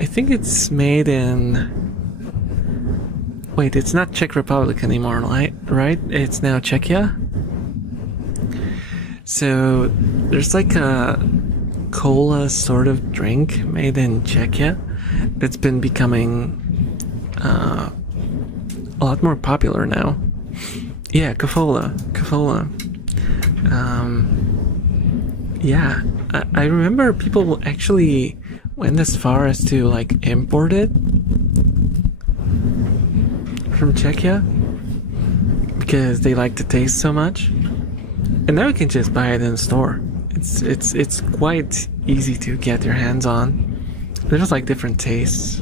I think it's made in... Wait, it's not Czech Republic anymore, right? It's now Czechia? So there's like a cola sort of drink made in Czechia that's been becoming a lot more popular now. Yeah, Kafola. Yeah, I remember people actually went as far as to like import it from Czechia because they like the taste so much, and now you can just buy it in the store. It's quite easy to get your hands on. There's like different tastes.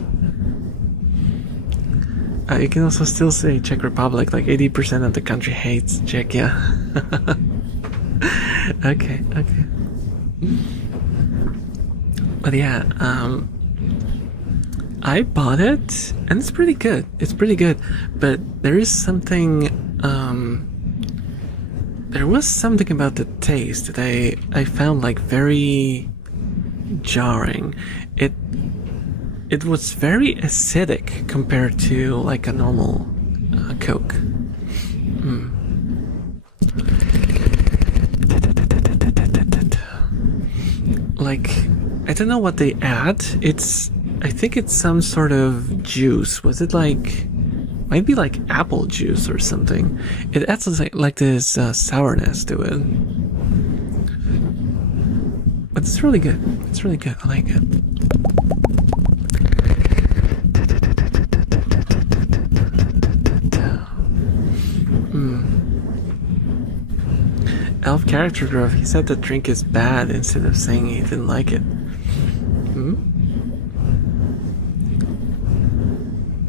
You can also still say Czech Republic. Like 80% of the country hates Czechia. Okay. But yeah, I bought it and it's pretty good. But there is something. There was something about the taste that I found like very jarring. It was very acidic compared to like a normal Coke. Like, I don't know what they add. I think it's some sort of juice. Was it like, might be like apple juice or something. It adds like this sourness to it. But it's really good. I like it. Elf character growth. He said the drink is bad instead of saying he didn't like it.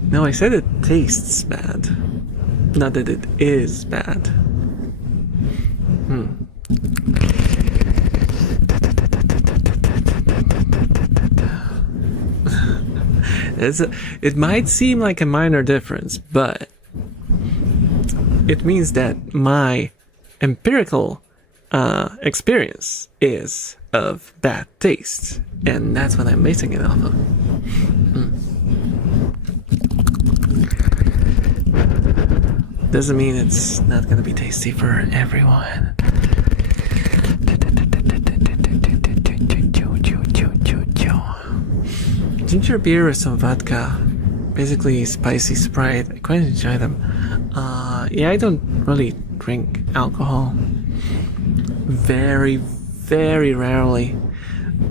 No, I said it tastes bad. Not that it is bad. It might seem like a minor difference, but it means that my empirical experience is of bad taste, and that's what I'm basing it off of. Doesn't mean it's not gonna be tasty for everyone. Ginger beer with some vodka, basically spicy Sprite. I quite enjoy them. Yeah, I don't really drink alcohol. Very, very rarely.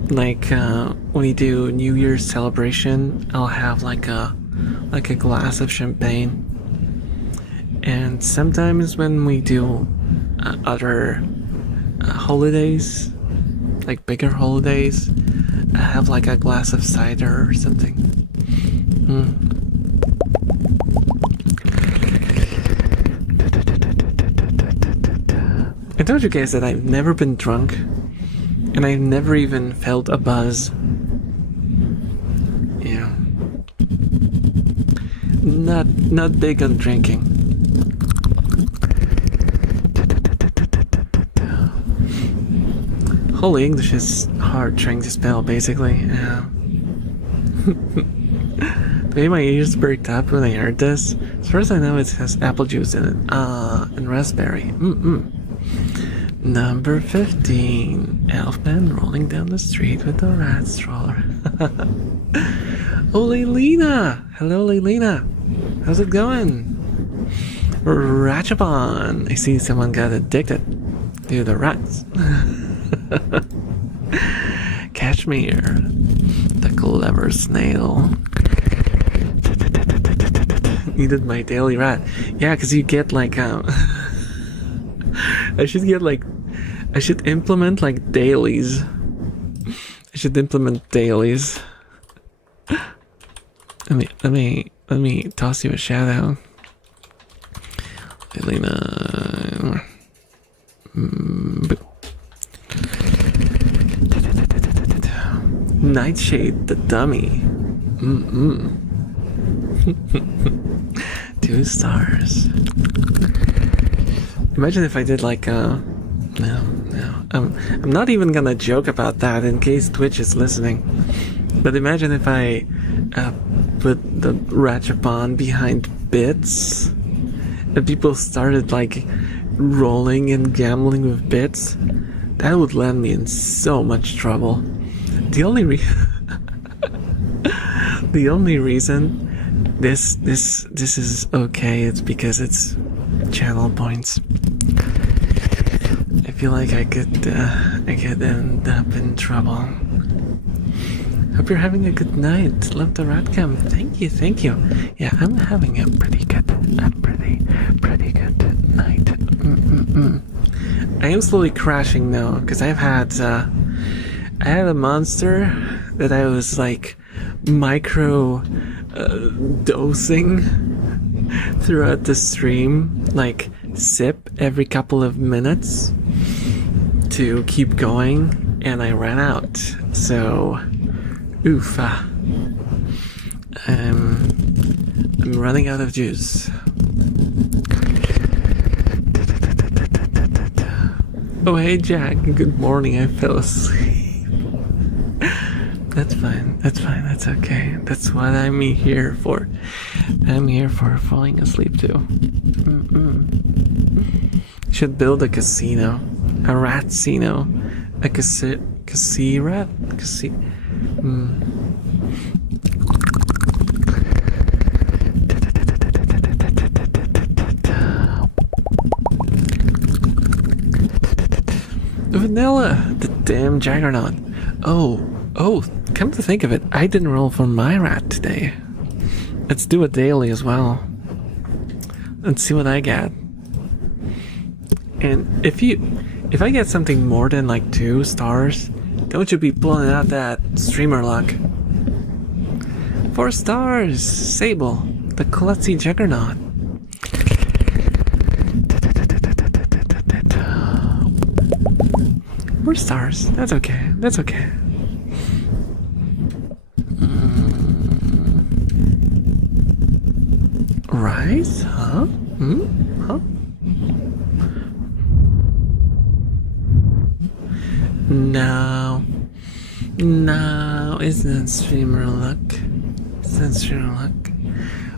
Like when we do New Year's celebration, I'll have like a glass of champagne. And sometimes when we do other holidays, like bigger holidays, I have like a glass of cider or something. I told you guys that I've never been drunk, and I've never even felt a buzz. Yeah. Not big on drinking. Holy English is hard trying to spell, basically. The way my ears perked up when I heard this. As far as I know, it has apple juice in it. And raspberry. Number 15. Elfman rolling down the street with the rat stroller. Oh, Leilina! Hello, Leilina. How's it going? Ratchabon. I see someone got addicted to the rats. Cashmere, the clever snail. Needed my daily rat. Yeah, because you get like I should implement like dailies. I should implement dailies. Let me toss you a shout out. Elena. Nightshade, the dummy. 2 stars. Imagine if I did like no. I'm not even gonna joke about that in case Twitch is listening. But imagine if I put the Ratchabon behind bits and people started like rolling and gambling with bits. That would land me in so much trouble. The only reason this is okay is because it's channel points. I feel like I could end up in trouble. Hope you're having a good night. Love the rat cam. Thank you. Yeah, I'm having a pretty good night. I am slowly crashing now because I had a monster that I was like micro dosing throughout the stream, like sip every couple of minutes to keep going, and I ran out. So, I'm running out of juice. Oh, hey Jack, good morning. I fell asleep. That's fine. That's okay. That's what I'm here for. I'm here for falling asleep too. Should build a casino. A rat-cino. A rat? Vanilla! The damn juggernaut. Oh, come to think of it, I didn't roll for my rat today. Let's do a daily as well. Let's see what I get. And if I get something more than like 2 stars, don't you be pulling out that streamer luck. 4 stars! Sable, the klutzy juggernaut. 4 stars. That's okay. Rise? Huh? Huh? No. No, it's not streamer luck. It's not streamer luck.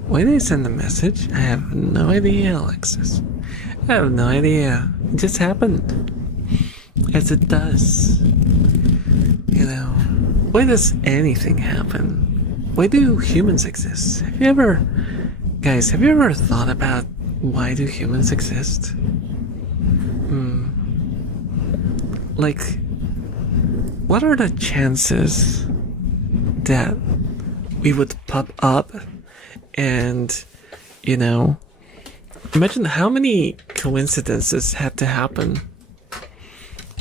Why did I send the message? I have no idea, Alexis. I have no idea. It just happened. As it does. You know, why does anything happen? Why do humans exist? Have you ever thought about why do humans exist? Like, what are the chances that we would pop up and, you know, imagine how many coincidences had to happen,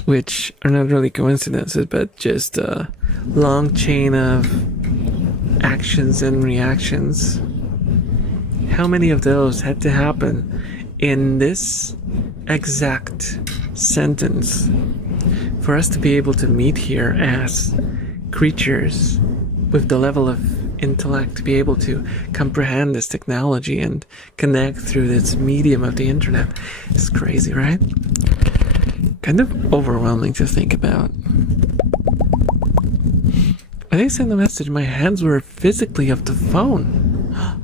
which are not really coincidences, but just a long chain of actions and reactions. How many of those had to happen in this exact sentence for us to be able to meet here as creatures with the level of intellect to be able to comprehend this technology and connect through this medium of the internet? It's crazy, right? Kind of overwhelming to think about. When I sent the message, my hands were physically off the phone. I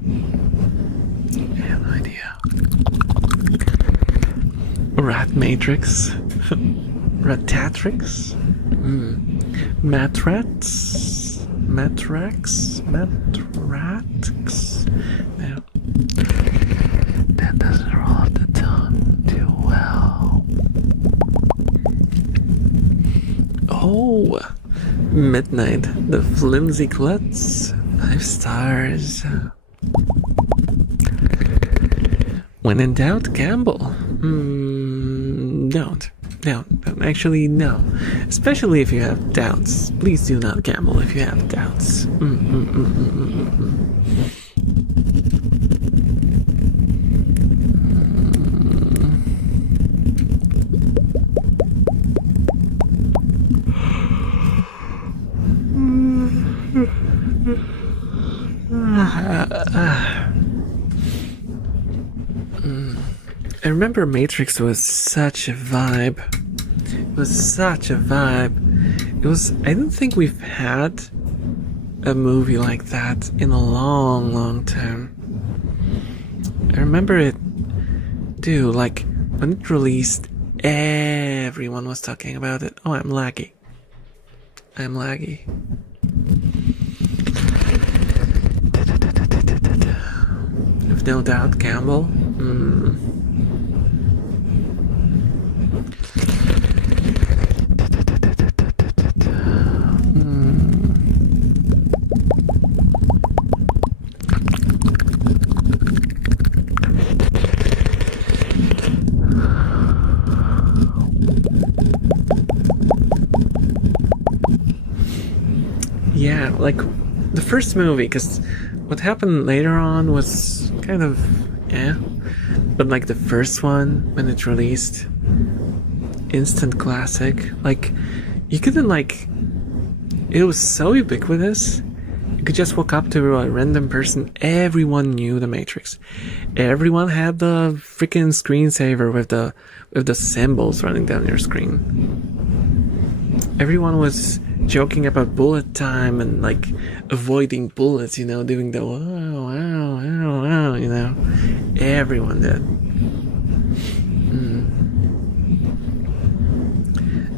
have no idea. Rat Matrix. Ratatrix? Matrats? Matrax? Matrax? No. That doesn't roll off the tongue too well. Oh! Midnight. The flimsy klutz. 5 stars. When in doubt, gamble. Don't. Actually, no. Especially if you have doubts. Please do not gamble if you have doubts. I remember Matrix was such a vibe. It was such a vibe. I don't think we've had a movie like that in a long time. I remember it, dude, like, when it released, everyone was talking about it. Oh, I'm laggy. With no doubt, Campbell. Yeah, like the first movie, because what happened later on was kind of, but like the first one, when it released, instant classic. Like, you couldn't, like, it was so ubiquitous. You could just walk up to a random person. Everyone knew the Matrix. Everyone had the freaking screensaver with the symbols running down your screen. Everyone was joking about bullet time and, like, avoiding bullets, you know, doing the wow, you know. Everyone did.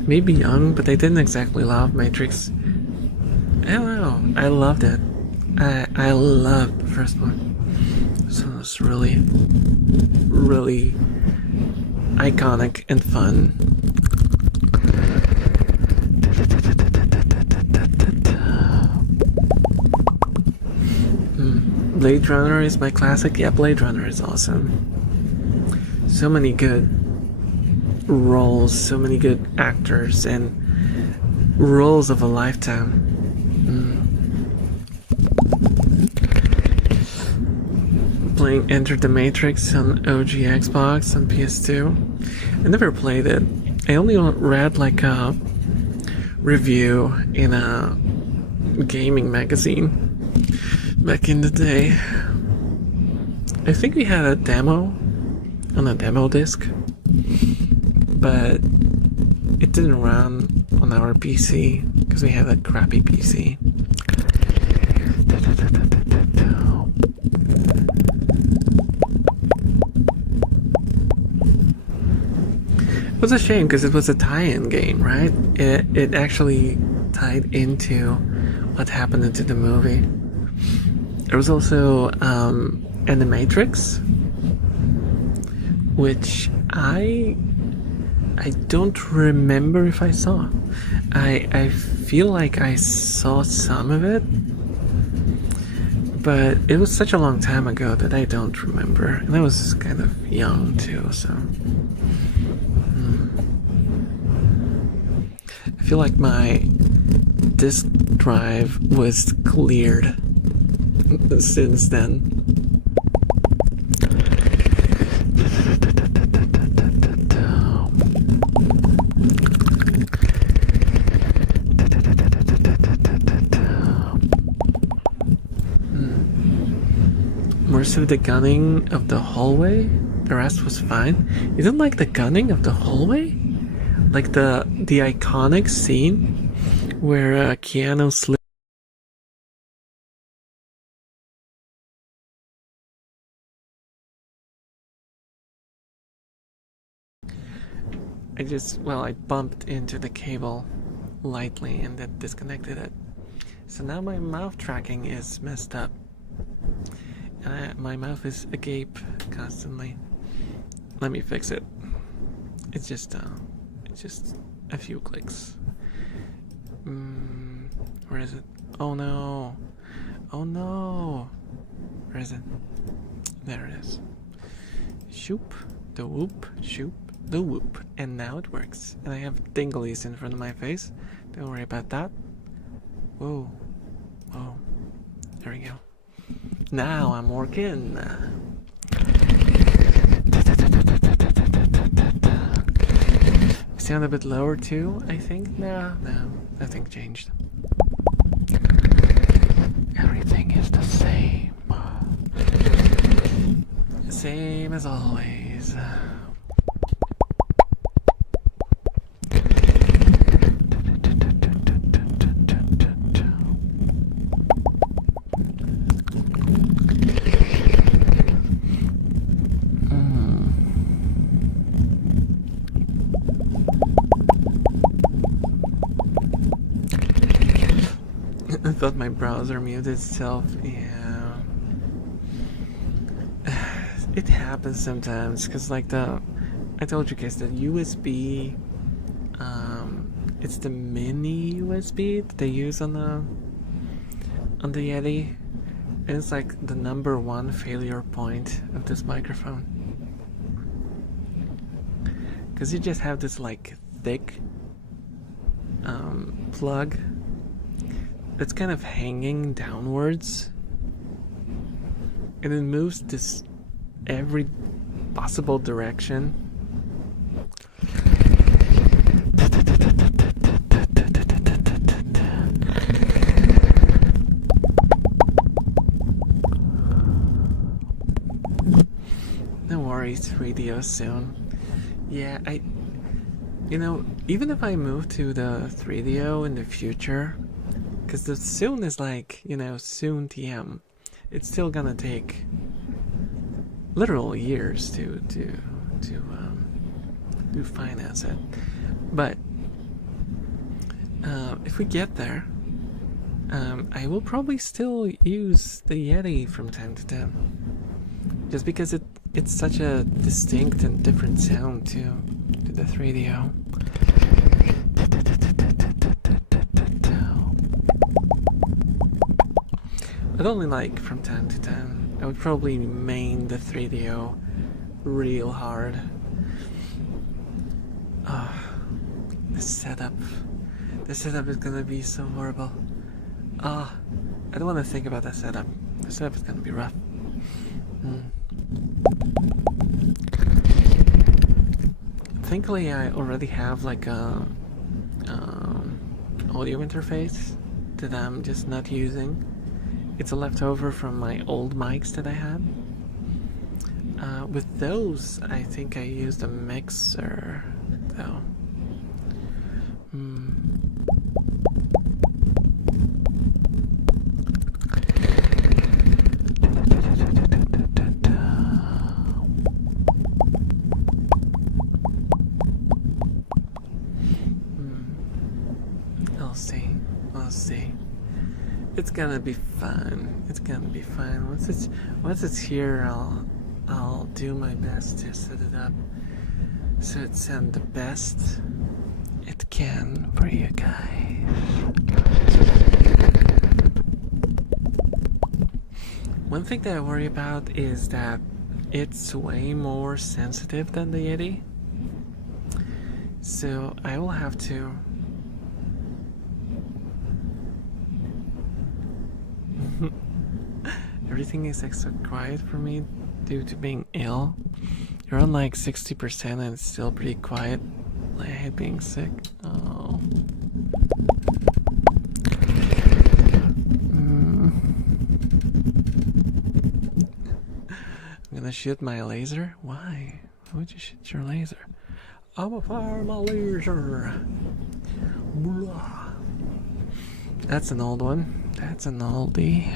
Maybe young, but I didn't exactly love Matrix. I don't know. I loved it. I loved the first one. So it was really, really iconic and fun. Blade Runner is my classic. Yeah, Blade Runner is awesome. So many good roles, so many good actors, and roles of a lifetime. Playing Enter the Matrix on OG Xbox on PS2. I never played it. I only read like a review in a gaming magazine back in the day. I think we had a demo on a demo disc, but it didn't run on our PC because we had a crappy PC. It was a shame because it was a tie-in game, right? It actually tied into what happened into the movie. There was also Animatrix, which I don't remember if I saw. I feel like I saw some of it, but it was such a long time ago that I don't remember, and I was kind of young too, so. I feel like my disk drive was cleared since then. Most of the gunning of the hallway, the rest was fine. You didn't like the gunning of the hallway? Like the iconic scene where Keanu slipped. I bumped into the cable lightly and then disconnected it. So now my mouth tracking is messed up. And my mouth is agape constantly. Let me fix it. It's just a few clicks. Where is it? Oh no! Oh no! Where is it? There it is. Shoop, the whoop, shoop, the whoop. And now it works. And I have tinglies in front of my face. Don't worry about that. Whoa. Whoa. There we go. Now I'm working. Sound a bit lower too, I think? No, nothing changed. Everything is the same. Same as always. I thought my browser muted itself. Yeah, it happens sometimes because, like, I told you guys that USB, it's the mini USB that they use on the Yeti, and it's like the #1 failure point of this microphone because you just have this like thick plug. It's kind of hanging downwards, and it moves this every possible direction. No worries, radio soon. Yeah, even if I move to the 3DO in the future, because the soon is like, soon TM, it's still gonna take literal years to finance it. But if we get there, I will probably still use the Yeti from time to time, just because it's such a distinct and different sound to the 3DO. But only like from time to time. I would probably main the 3DO real hard. The setup is gonna be so horrible. I don't want to think about the setup. The setup is gonna be rough. Thankfully, I already have like a audio interface that I'm just not using. It's a leftover from my old mics that I had. With those, I think I used a mixer, though. I'll see. It's gonna be fun. It's gonna be fun. Once it's here, I'll do my best to set it up so it sounds the best it can for you guys. One thing that I worry about is that it's way more sensitive than the Yeti, so I will have to everything is extra quiet for me due to being ill. You're on like 60% and it's still pretty quiet. I hate being sick. Oh. I'm gonna shoot my laser? Why? Why would you shoot your laser? I'm gonna fire my laser. Blah. That's an old one. That's an oldie.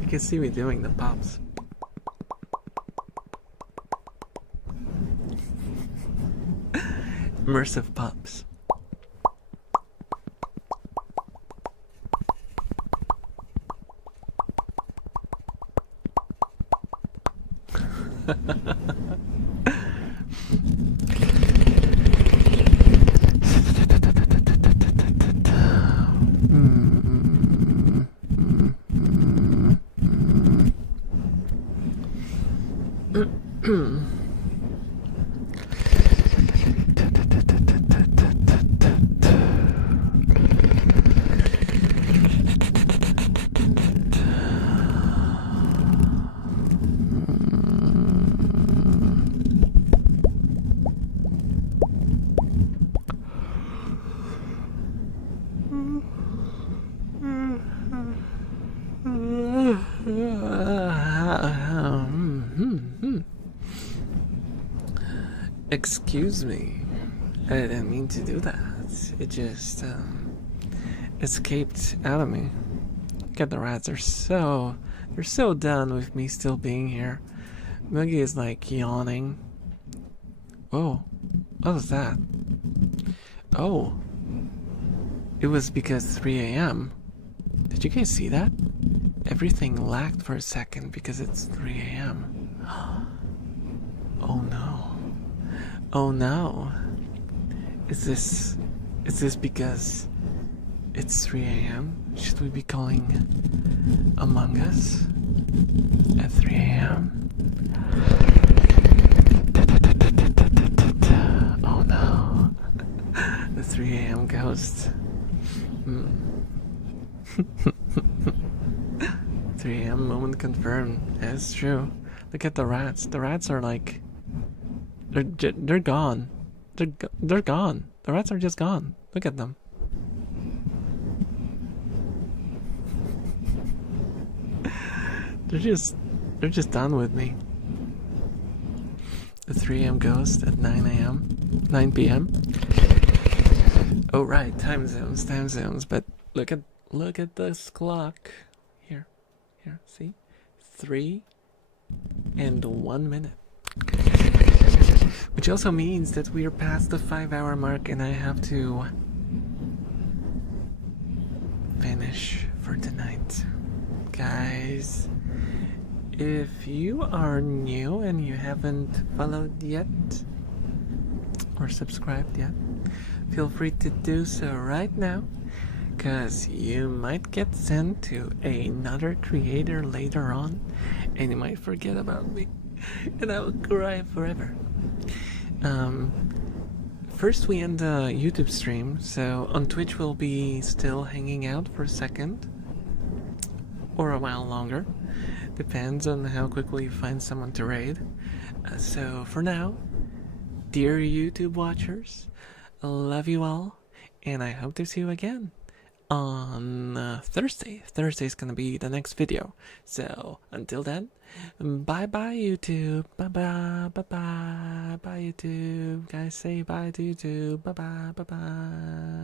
You can see me doing the pops. Immersive pops. Excuse me, I didn't mean to do that. It just escaped out of me. Look at the rats, they're so done with me still being here. Muggy is like yawning. Oh, what was that? Oh, it was because 3 a.m. Did you guys see that? Everything lagged for a second because it's 3 a.m. Oh no. Oh no. Is this because it's 3 a.m.? Should we be calling Among Us at 3 a.m.? Oh no. The 3 a.m. ghost. 3 a.m. moment confirmed. That's true. Look at the rats. The rats are like they're gone. They're gone. The rats are just gone. Look at them. They're just done with me. The 3 a.m. ghost at 9 p.m. Oh right, time zones. But look at this clock. Here, see, 3 and 1 minute. Which also means that we're past the 5-hour mark and I have to finish for tonight. Guys, if you are new and you haven't followed yet or subscribed yet, feel free to do so right now, because you might get sent to another creator later on and you might forget about me and I will cry forever. First we end the YouTube stream, so on Twitch we'll be still hanging out for a second or a while longer, Depends on how quickly you find someone to raid. So for now, dear YouTube watchers, I love you all, and I hope to see you again on Thursday. Thursday's gonna be the next video. So until then, bye bye YouTube. Bye bye. Bye bye. Bye YouTube. Guys say bye to YouTube. Bye bye. Bye bye.